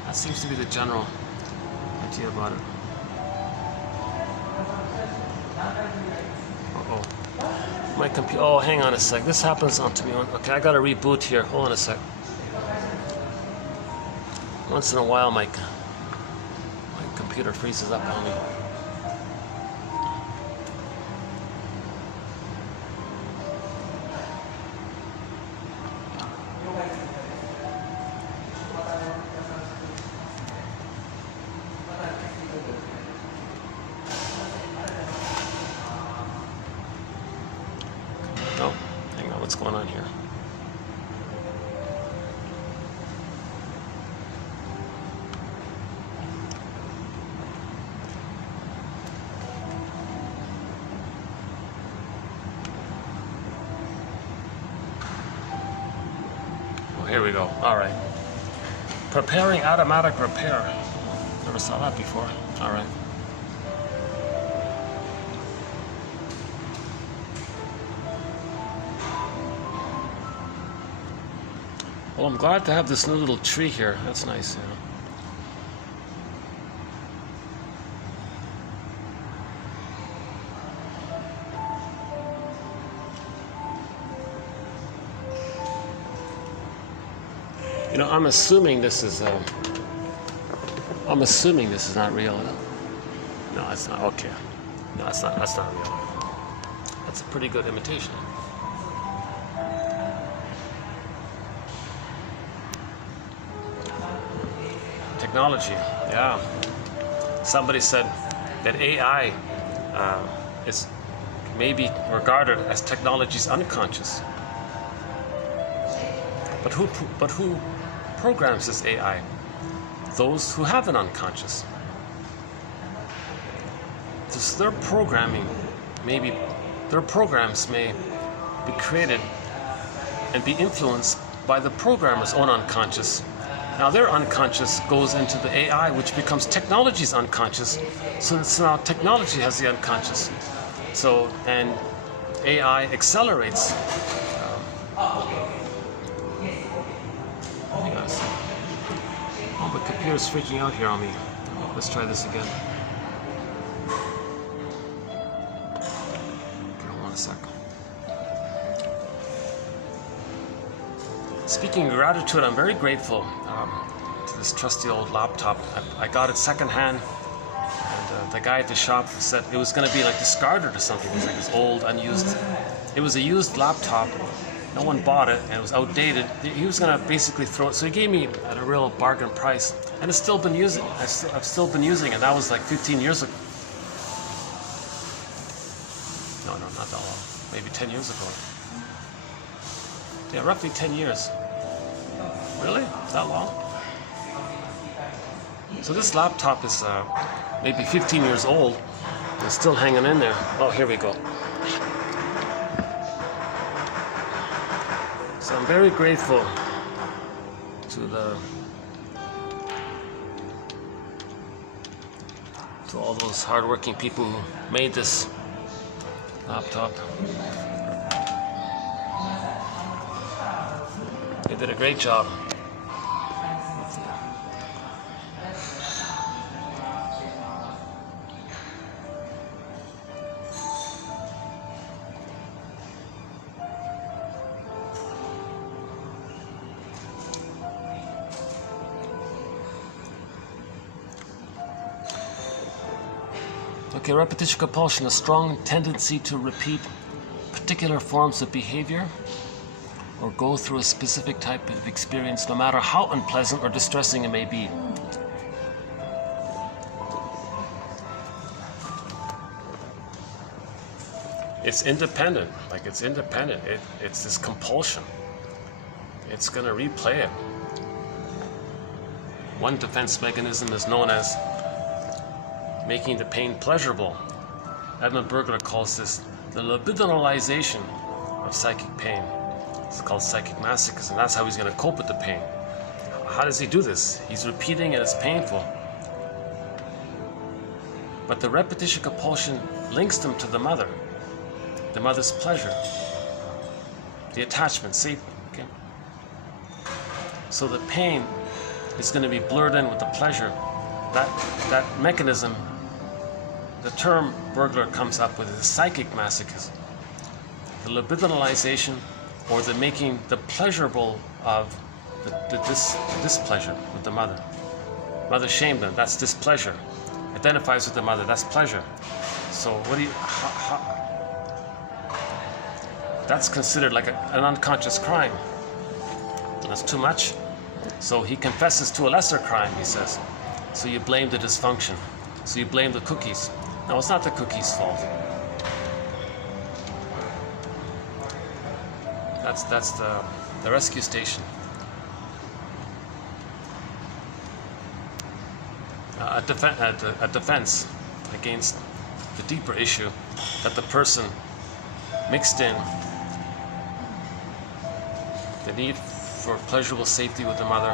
That seems to be the general idea about it. My computer, oh, hang on a sec. This happens onto me. Okay, I gotta reboot here. Hold on a sec. Once in a while, my computer freezes up on me. Oh, hang on, what's going on here? here we go. All right. Preparing automatic repair. Never saw that before. All right. Well, I'm glad to have this new little tree here. That's nice, you know. You know, I'm assuming this is not real. No, it's not. Okay. No, that's not real. That's a pretty good imitation. Technology, yeah. Somebody said that AI is maybe regarded as technology's unconscious. But who programs this AI? Those who have an unconscious. So their programming, maybe their programs may be created and be influenced by the programmer's own unconscious. Now their unconscious goes into the AI, which becomes technology's unconscious. So now technology has the unconscious. So, and AI accelerates. Yes. Oh, the computer's freaking out here on me. Let's try this again. Okay, hold on a sec. Speaking of gratitude, I'm very grateful to this trusty old laptop. I got it secondhand, and the guy at the shop said it was going to be like discarded or something. It was like this old, unused. It was a used laptop. No one bought it, and it was outdated. He was going to basically throw it, so he gave me at a real bargain price, and it's still been using. I've still been using it. That was like 15 years ago. No, not that long. Maybe 10 years ago. Yeah, roughly 10 years. Really? That long? So this laptop is maybe 15 years old. It's still hanging in there. Oh, here we go. So I'm very grateful to all those hardworking people who made this laptop. They did a great job. Okay, repetition compulsion, a strong tendency to repeat particular forms of behavior or go through a specific type of experience, no matter how unpleasant or distressing it may be. It's independent, it's this compulsion. It's going to replay it. One defense mechanism is known as making the pain pleasurable. Edmund Burglar calls this the libidinalization of psychic pain. It's called psychic masochism. That's how he's going to cope with the pain. How does he do this? He's repeating it as painful. But the repetition compulsion links them to the mother's pleasure, the attachment, safety. Okay? So the pain is going to be blurred in with the pleasure. That mechanism, the term Burglar comes up with is psychic masochism. The libidinalization, or the making the pleasurable of this displeasure with the mother. Mother shamed them, that's displeasure. Identifies with the mother, that's pleasure. So what do you, that's considered like an unconscious crime. That's too much. So he confesses to a lesser crime, he says. So you blame the dysfunction. So you blame the cookies. No, it's not the cookies' fault. That's the rescue station. A defense against the deeper issue that the person mixed in the need for pleasurable safety with the mother.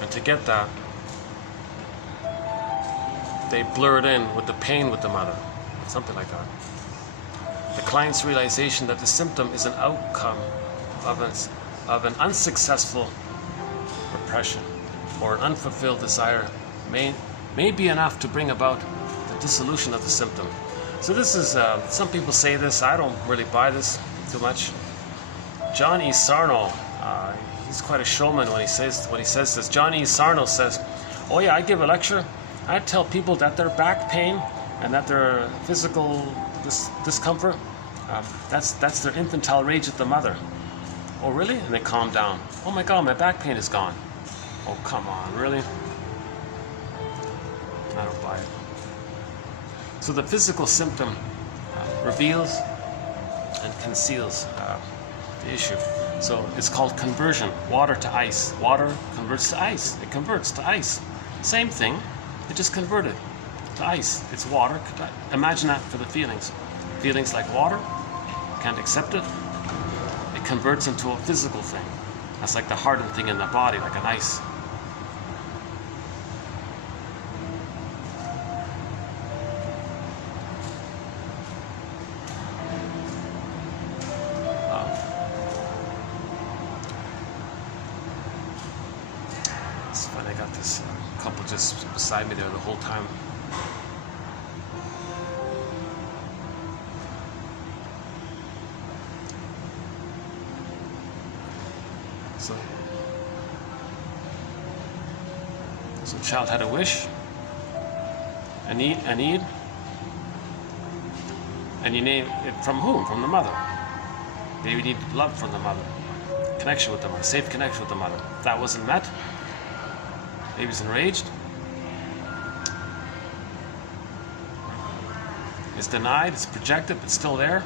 And to get that, they blur it in with the pain with the mother, something like that. The client's realization that the symptom is an outcome of an unsuccessful repression or an unfulfilled desire may be enough to bring about the dissolution of the symptom. So this is, some people say this, I don't really buy this too much. John E. Sarno, he's quite a showman when he says this. John E. Sarno says, oh yeah, I give a lecture, I tell people that their back pain and that their physical discomfort, that's their infantile rage at the mother. Oh really? And they calm down. Oh my God, my back pain is gone. Oh come on, really? I don't buy it. So the physical symptom reveals and conceals the issue. So it's called conversion, water to ice. Water converts to ice. It converts to ice. Same thing, it just converted to ice. It's water. Imagine that for the feelings. Feelings like water, can't accept it. It converts into a physical thing. That's like the hardened thing in the body, like an ice. It's funny, I got this couple just beside me there the whole time. So the child had a wish, a need, and you name it from whom? From the mother. Baby needed love from the mother, connection with the mother, safe connection with the mother. If that wasn't met, baby's enraged, it's denied, it's projected, but still there.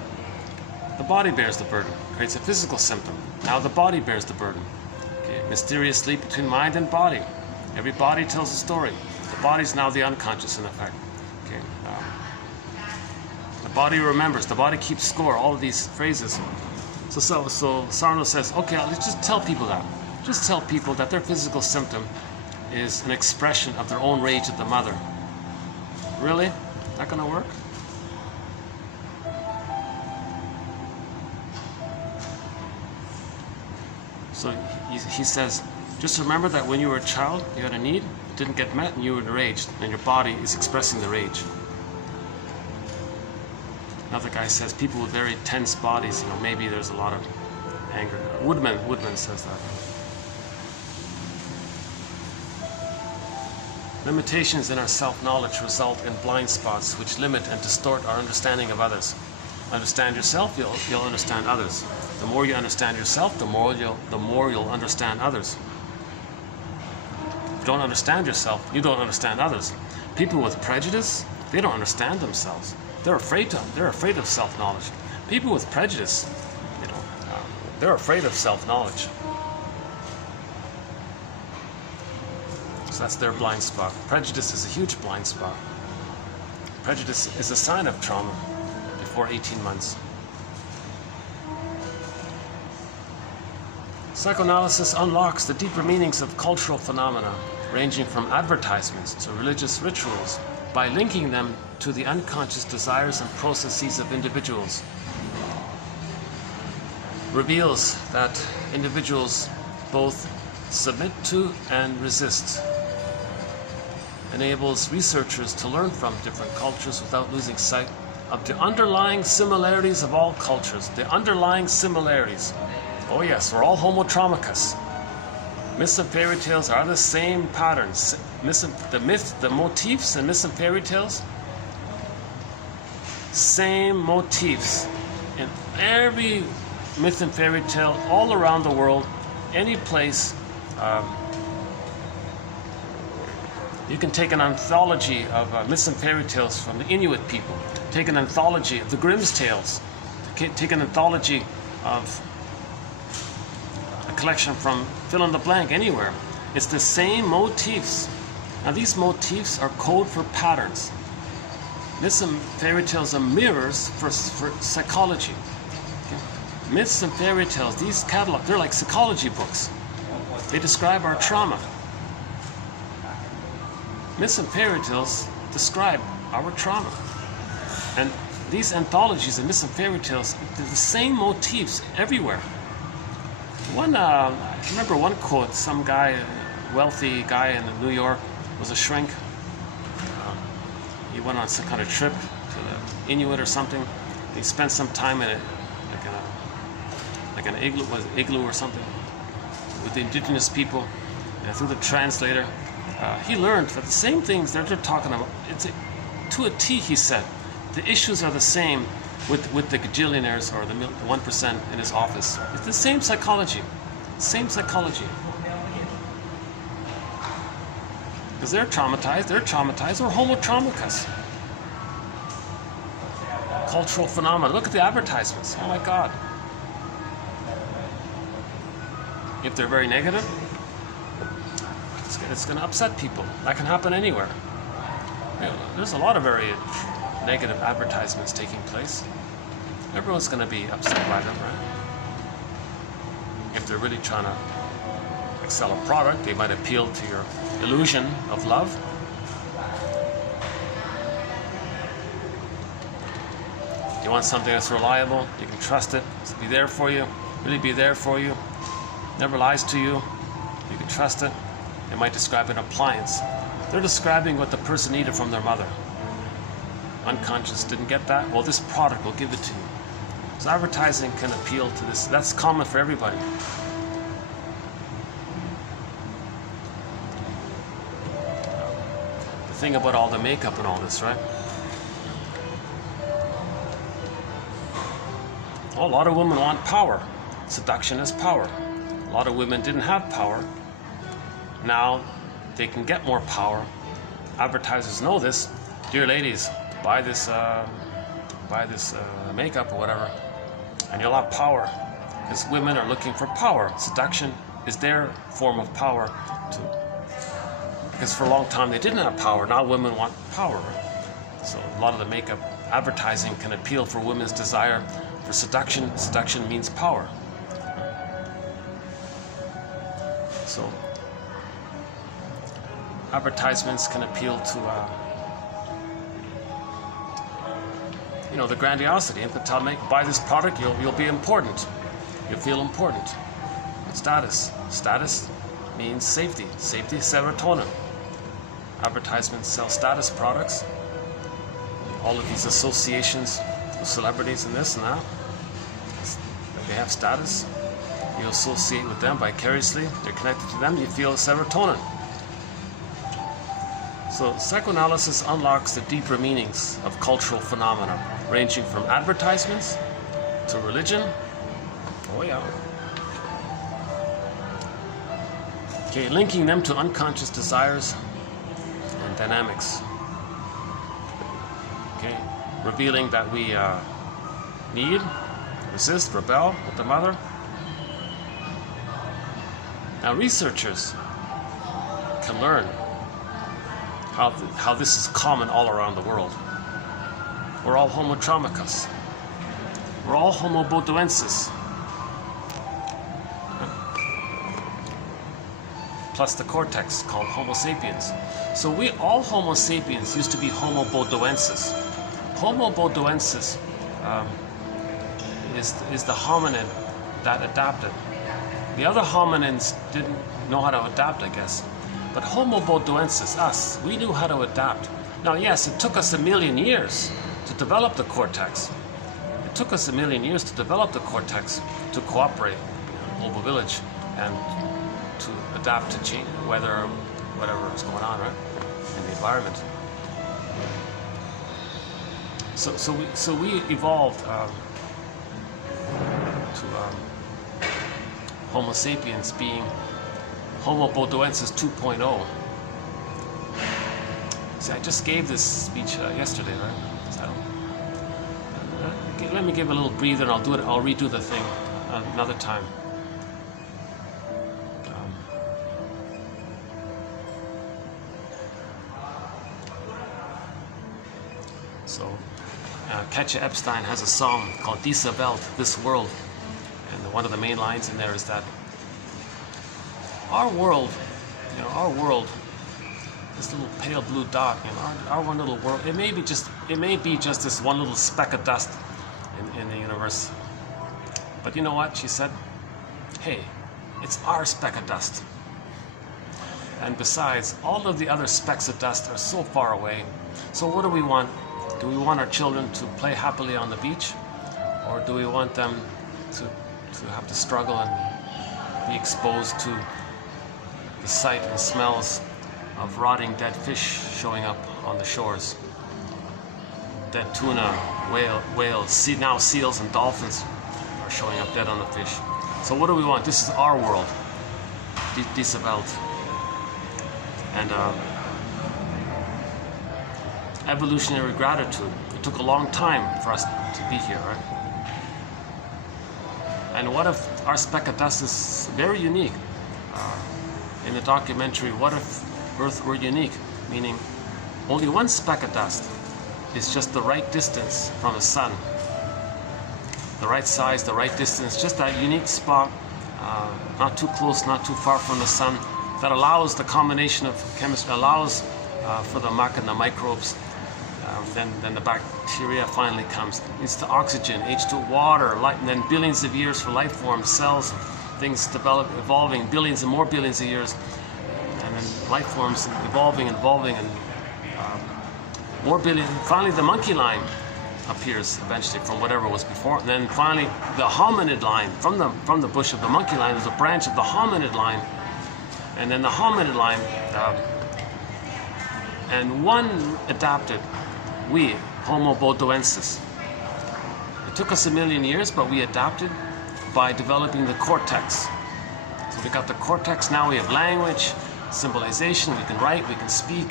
The body bears the burden, creates a physical symptom. Now the body bears the burden. Okay. Mysterious leap between mind and body. Every body tells a story. The body's now the unconscious in effect. Okay. The body remembers, the body keeps score, all of these phrases. So Sarno says, okay, let's just tell people that. Just tell people that their physical symptom is an expression of their own rage at the mother. Really? That gonna work? So he says, just remember that when you were a child, you had a need, it didn't get met, and you were enraged, and your body is expressing the rage. Another guy says, people with very tense bodies, maybe there's a lot of anger. Woodman says that. Limitations in our self-knowledge result in blind spots which limit and distort our understanding of others. Understand yourself, you'll understand others. The more you understand yourself, the more you'll understand others. If you don't understand yourself, you don't understand others. People with prejudice, they don't understand themselves. They're afraid of self-knowledge. People with prejudice, they're afraid of self-knowledge. So that's their blind spot. Prejudice is a huge blind spot. Prejudice is a sign of trauma before 18 months. Psychoanalysis unlocks the deeper meanings of cultural phenomena, ranging from advertisements to religious rituals, by linking them to the unconscious desires and processes of individuals. Reveals that individuals both submit to and resist. Enables researchers to learn from different cultures without losing sight of the underlying similarities of all cultures. The underlying similarities. Oh yes, we're all homotraumicus. Myths and fairy tales are the same patterns. The motifs in myths and fairy tales, same motifs in every myth and fairy tale all around the world, any place. You can take an anthology of myths and fairy tales from the Inuit people, take an anthology of the Grimm's tales, take an anthology of a collection from fill in the blank anywhere. It's the same motifs. Now these motifs are code for patterns. Myths and fairy tales are mirrors for psychology. Okay? Myths and fairy tales, these catalogs, they're like psychology books. They describe our trauma. Myths and fairy tales describe our trauma. And these anthologies of myths and fairy tales, they're the same motifs everywhere. I remember one quote, some guy, a wealthy guy in New York, was a shrink. He went on some kind of trip to the Inuit or something. He spent some time in an igloo or something with the indigenous people. And through the translator, he learned that the same things that they're talking about, to a T, he said, the issues are the same with the gajillionaires or the 1% in his office. It's the same psychology. Same psychology. Because they're traumatized, or homotraumicus. Cultural phenomena. Look at the advertisements. Oh my God. If they're very negative, it's going to upset people. That can happen anywhere. There's a lot of very negative advertisements taking place. Everyone's going to be upset by them, right? If they're really trying to sell a product, they might appeal to your illusion of love. You want something that's reliable, you can trust it, be there for you, really be there for you, never lies to you, you can trust it. They might describe an appliance. They're describing what the person needed from their mother. Unconscious, didn't get that? Well, this product will give it to you. So advertising can appeal to this. That's common for everybody. The thing about all the makeup and all this, right? Well, a lot of women want power. Seduction is power. A lot of women didn't have power. Now they can get more power. Advertisers know this. Dear ladies, buy this makeup or whatever, and you'll have power. Because women are looking for power. Seduction is their form of power. Because for a long time they didn't have power. Now women want power. So a lot of the makeup advertising can appeal for women's desire for seduction. Seduction means power. So advertisements can appeal to the grandiosity. Infantile make, buy this product, you'll be important. You'll feel important. Status. Status means safety. Safety, serotonin. Advertisements sell status products. All of these associations with celebrities and this and that. They have status. You associate with them vicariously. You're connected to them. You feel serotonin. So psychoanalysis unlocks the deeper meanings of cultural phenomena, ranging from advertisements to religion. Oh yeah. Okay, linking them to unconscious desires and dynamics. Okay, revealing that we need, resist, rebel with the mother. Now researchers can learn how this is common all around the world. We're all homotraumicus. We're all homo bodoensis. Plus the cortex called homo sapiens. So all homo sapiens used to be homo bodoensis. Homo bodoensis is the hominid that adapted. The other hominins didn't know how to adapt, I guess. But Homo bodoensis, us, we knew how to adapt. Now, yes, it took us 1 million years to develop the cortex. It took us 1 million years to develop the cortex to cooperate in a global village and to adapt to change weather or whatever is going on, right, in the environment. So we evolved to Homo sapiens being Homo bodoensis 2.0. See, I just gave this speech yesterday, right? So let me give a little breather, and I'll redo the thing another time. Katja Epstein has a song called Diese Welt, This World. one of the main lines in there is that our world, our world, this little pale blue dot, our one little world, it may be just this one little speck of dust in the universe. But you know what? She said, hey, it's our speck of dust. And besides, all of the other specks of dust are so far away. So what do we want? Do we want our children to play happily on the beach? Or do we want them to have to struggle and be exposed to the sight and smells of rotting dead fish showing up on the shores? Dead tuna, whales, now seals and dolphins are showing up dead on the fish. So what do we want? This is our world. Diese Welt. And evolutionary gratitude. It took a long time for us to be here, right? And what if our speck of dust is very unique? In the documentary, what if Earth were unique? Meaning, only one speck of dust is just the right distance from the sun. The right size, the right distance, just that unique spot, not too close, not too far from the sun, that allows the combination of chemistry, allows for the muck and the microbes. Then the bacteria finally comes. It's the oxygen, H2, water, light, and then billions of years for life forms, cells, things develop, evolving, billions and more billions of years, and then life forms evolving, and more billions. Finally, the monkey line appears eventually from whatever was before. And then finally, the hominid line from the bush of the monkey line. There's a branch of the hominid line, and then the hominid line, and one adapted. We, Homo bodoensis. It took us 1 million years, but we adapted by developing the cortex. So we got the cortex, now we have language, symbolization, we can write, we can speak,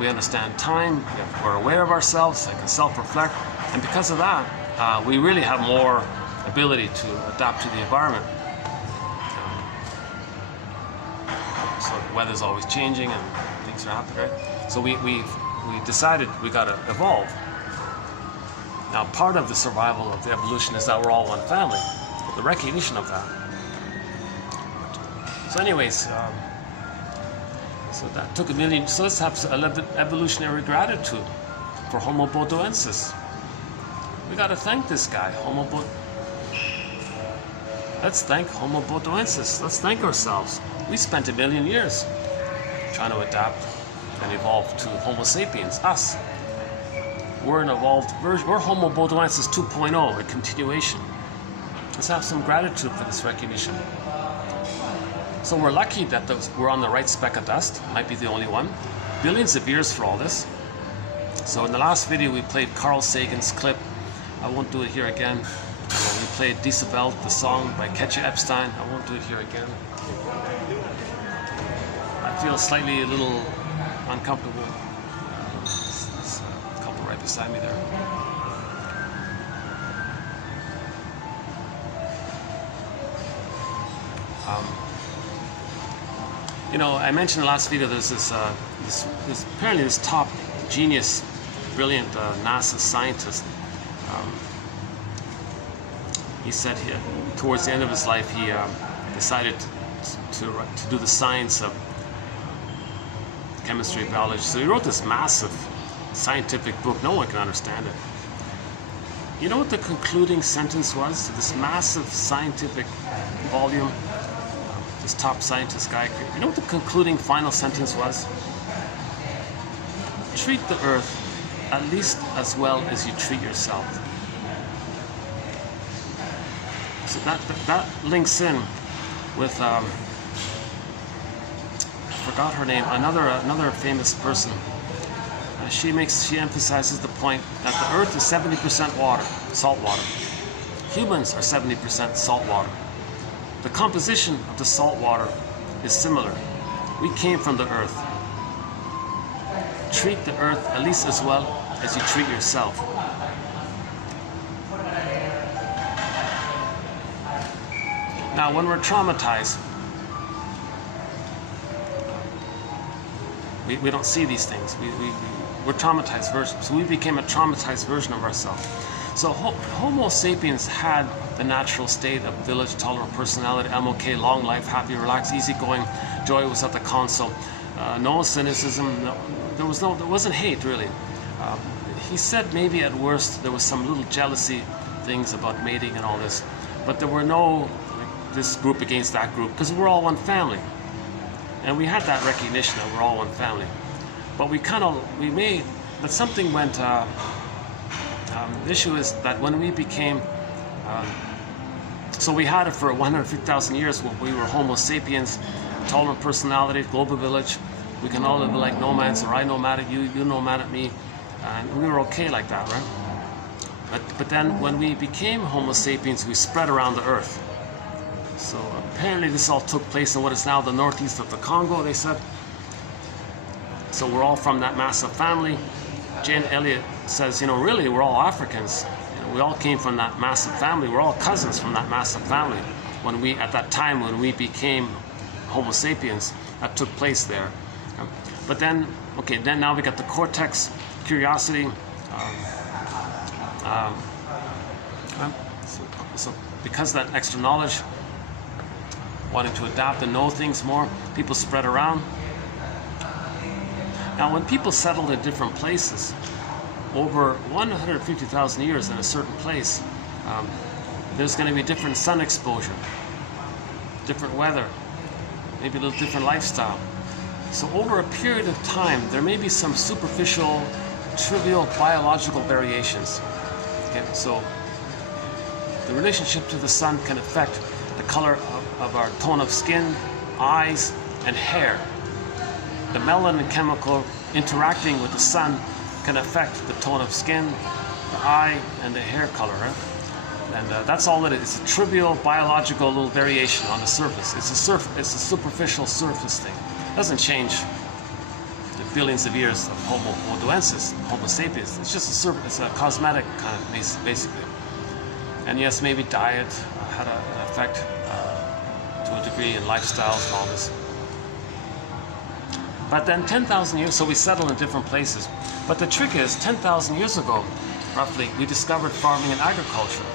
we understand time, we're aware of ourselves, I can self-reflect, and because of that, we really have more ability to adapt to the environment. So the weather's always changing and things are happening, right? So we decided we got to evolve. Now, part of the survival of the evolution is that we're all one family. The recognition of that. So anyways, so that took 1 million. So let's have evolutionary gratitude for Homo bodoensis. We got to thank this guy, Let's thank Homo bodoensis. Let's thank ourselves. We spent 1 million years trying to adapt and evolve to Homo sapiens, us. We're an evolved version. We're Homo bodoensis 2.0, a continuation. Let's have some gratitude for this recognition. So we're lucky that we're on the right speck of dust. Might be the only one. Billions of years for all this. So in the last video we played Carl Sagan's clip. I won't do it here again. We played Diese Welt, the song by Ketcha Epstein. I won't do it here again. I feel slightly a little uncomfortable. There's a couple right beside me there. I mentioned in the last video there's this apparently this top genius, brilliant NASA scientist. He said towards the end of his life he decided to do the science of chemistry, biology. So he wrote this massive scientific book. No one can understand it. You know what the concluding sentence was to this massive scientific volume? This top scientist guy. You know what the concluding final sentence was? Treat the earth at least as well as you treat yourself. So that links in with I forgot her name. Another famous person. She emphasizes the point that the earth is 70% water, salt water. Humans are 70% salt water. The composition of the salt water is similar. We came from the earth. Treat the earth at least as well as you treat yourself. Now, when we're traumatized, we don't see these things. We're traumatized versions. So we became a traumatized version of ourselves. So Homo sapiens had the natural state of village, tolerant personality, I'm okay, long life, happy, relaxed, easygoing. Joy was at the console. No cynicism. No, there wasn't hate really. He said maybe at worst there was some little jealousy things about mating and all this, but there were no like, this group against that group, because we're all one family, and we had that recognition that we're all one family. But but something went. The issue is that when we became, so we had it for 150,000 years. We were Homo sapiens, tolerant personality, global village. We can all live like nomads, or I nomad at you, you nomad at me, and we were okay like that, right? But then when we became Homo sapiens, we spread around the earth. So apparently this all took place in what is now the northeast of the Congo, they said. So we're all from that massive family. Jane Elliott says, really, we're all Africans. We all came from that massive family. We're all cousins from that massive family. At that time when we became Homo sapiens, that took place there. But then, then now we got the cortex, curiosity. So because that extra knowledge, wanting to adapt and know things more, people spread around. Now, when people settled in different places, over 150,000 years in a certain place, there's going to be different sun exposure, different weather, maybe a little different lifestyle. So over a period of time, there may be some superficial, trivial biological variations. Okay, so the relationship to the sun can affect the color of our tone of skin, eyes, and hair. The melanin chemical interacting with the sun can affect the tone of skin, the eye, and the hair color. Right? And that's all it is. It's a trivial biological little variation on the surface. It's a superficial surface thing. It doesn't change the billions of years of Homo moduensis, Homo sapiens. It's just it's a cosmetic kind of basically. And yes, maybe diet had an effect to a degree, in lifestyles and all this. But then 10,000 years, so we settled in different places. But the trick is, 10,000 years ago, roughly, we discovered farming and agriculture.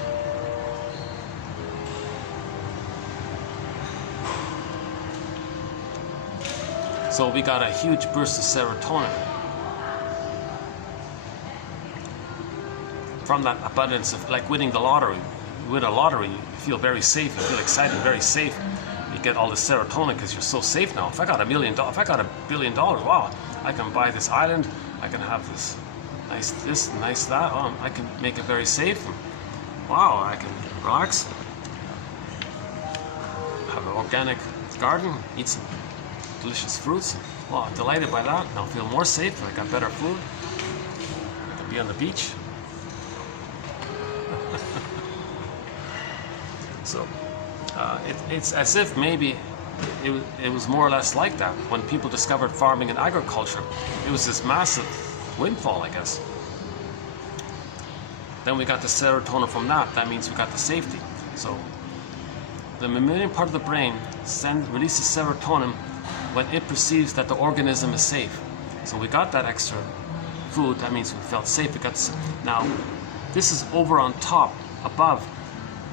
So we got a huge burst of serotonin from that abundance of, like winning the lottery. You win a lottery, you feel very safe, you feel excited, very safe. You get all this serotonin because you're so safe now. If I got $1 billion, if I got $1 billion, wow, I can buy this island, I can have this, nice that. Oh, I can make it very safe. Wow, I can relax, have an organic garden, eat some delicious fruits. Wow, I'm delighted by that. Now I feel more safe. I got better food. I can be on the beach. So it's as if maybe it was more or less like that when people discovered farming and agriculture. It was this massive windfall, I guess. Then we got the serotonin from that. That means we got the safety. So the mammalian part of the brain releases serotonin when it perceives that the organism is safe. So we got that extra food. That means we felt safe. Now, this is over on top, above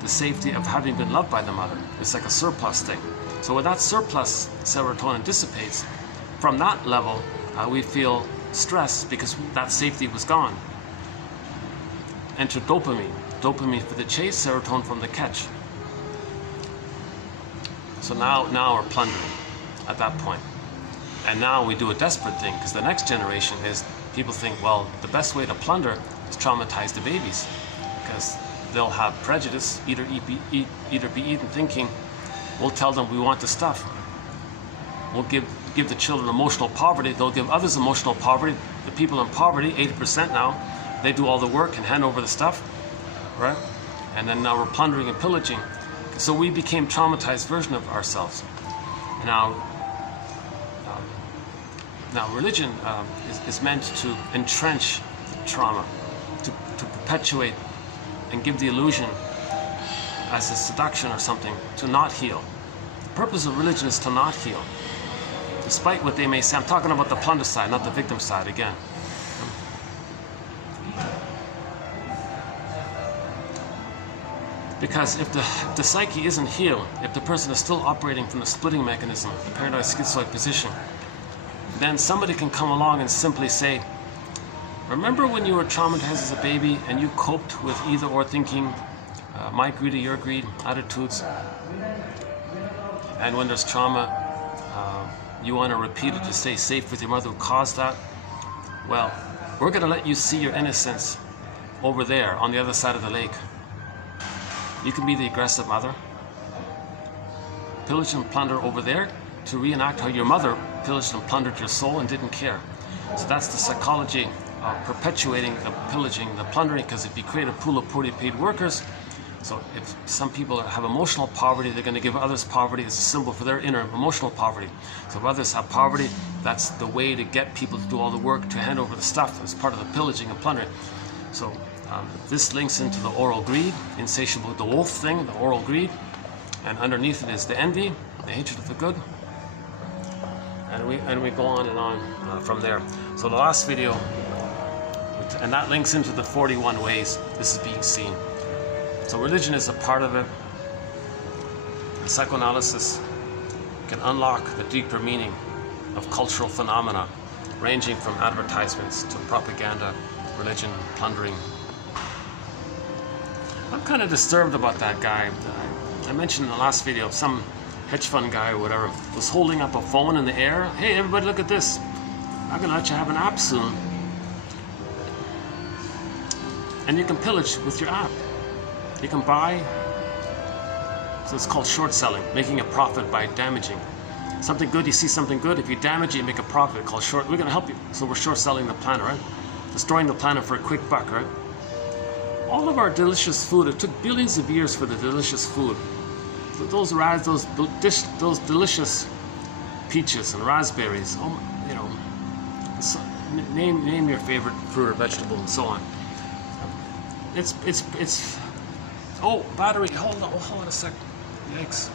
the safety of having been loved by the mother. It's like a surplus thing. So when that surplus serotonin dissipates, from that level, we feel stress because that safety was gone. Enter dopamine. Dopamine for the chase, serotonin from the catch. So now we're plundering at that point. And now we do a desperate thing, because the next generation is, people think, well, the best way to plunder is traumatize the babies, because they'll have prejudice, either be eaten thinking, we'll tell them we want the stuff. We'll give the children emotional poverty, they'll give others emotional poverty. The people in poverty, 80% now, they do all the work and hand over the stuff, right? And then now we're plundering and pillaging. So we became traumatized version of ourselves. Now religion is meant to entrench trauma, to perpetuate and give the illusion as a seduction or something, to not heal. The purpose of religion is to not heal. Despite what they may say, I'm talking about the plunder side, not the victim side again. Because if the psyche isn't healed, if the person is still operating from the splitting mechanism, the paranoid schizoid position, then somebody can come along and simply say, remember when you were traumatized as a baby and you coped with either or thinking, my greed or your greed attitudes, and when there's trauma, you want to repeat it to stay safe with your mother who caused that? Well, we're going to let you see your innocence over there on the other side of the lake. You can be the aggressive mother, pillage and plunder over there to reenact how your mother pillaged and plundered your soul and didn't care. So that's the psychology of perpetuating the pillaging, the plundering, because if you create a pool of poorly paid workers, so if some people have emotional poverty, they're going to give others poverty as a symbol for their inner emotional poverty. So if others have poverty, that's the way to get people to do all the work, to hand over the stuff as part of the pillaging and plundering. So this links into the oral greed, insatiable, the wolf thing, the oral greed, and underneath it is the envy, the hatred of the good, and we go on and on from there. So the last video, and that links into the 41 ways this is being seen. So religion is a part of it. Psychoanalysis can unlock the deeper meaning of cultural phenomena, ranging from advertisements to propaganda, religion, plundering. I'm kind of disturbed about that guy. I mentioned in the last video, some hedge fund guy or whatever was holding up a phone in the air. Hey, everybody, look at this. I'm gonna let you have an app soon. And you can pillage with your app. You can buy, so it's called short selling, making a profit by damaging. Something good, you see something good, if you damage it, you make a profit, called short. We're gonna help you, so we're short selling the planet, right? Destroying the planet for a quick buck, right? All of our delicious food, it took billions of years for the delicious food. Those delicious peaches and raspberries, you know, so, name your favorite fruit or vegetable and so on. It's oh, battery, hold on a sec. Yikes.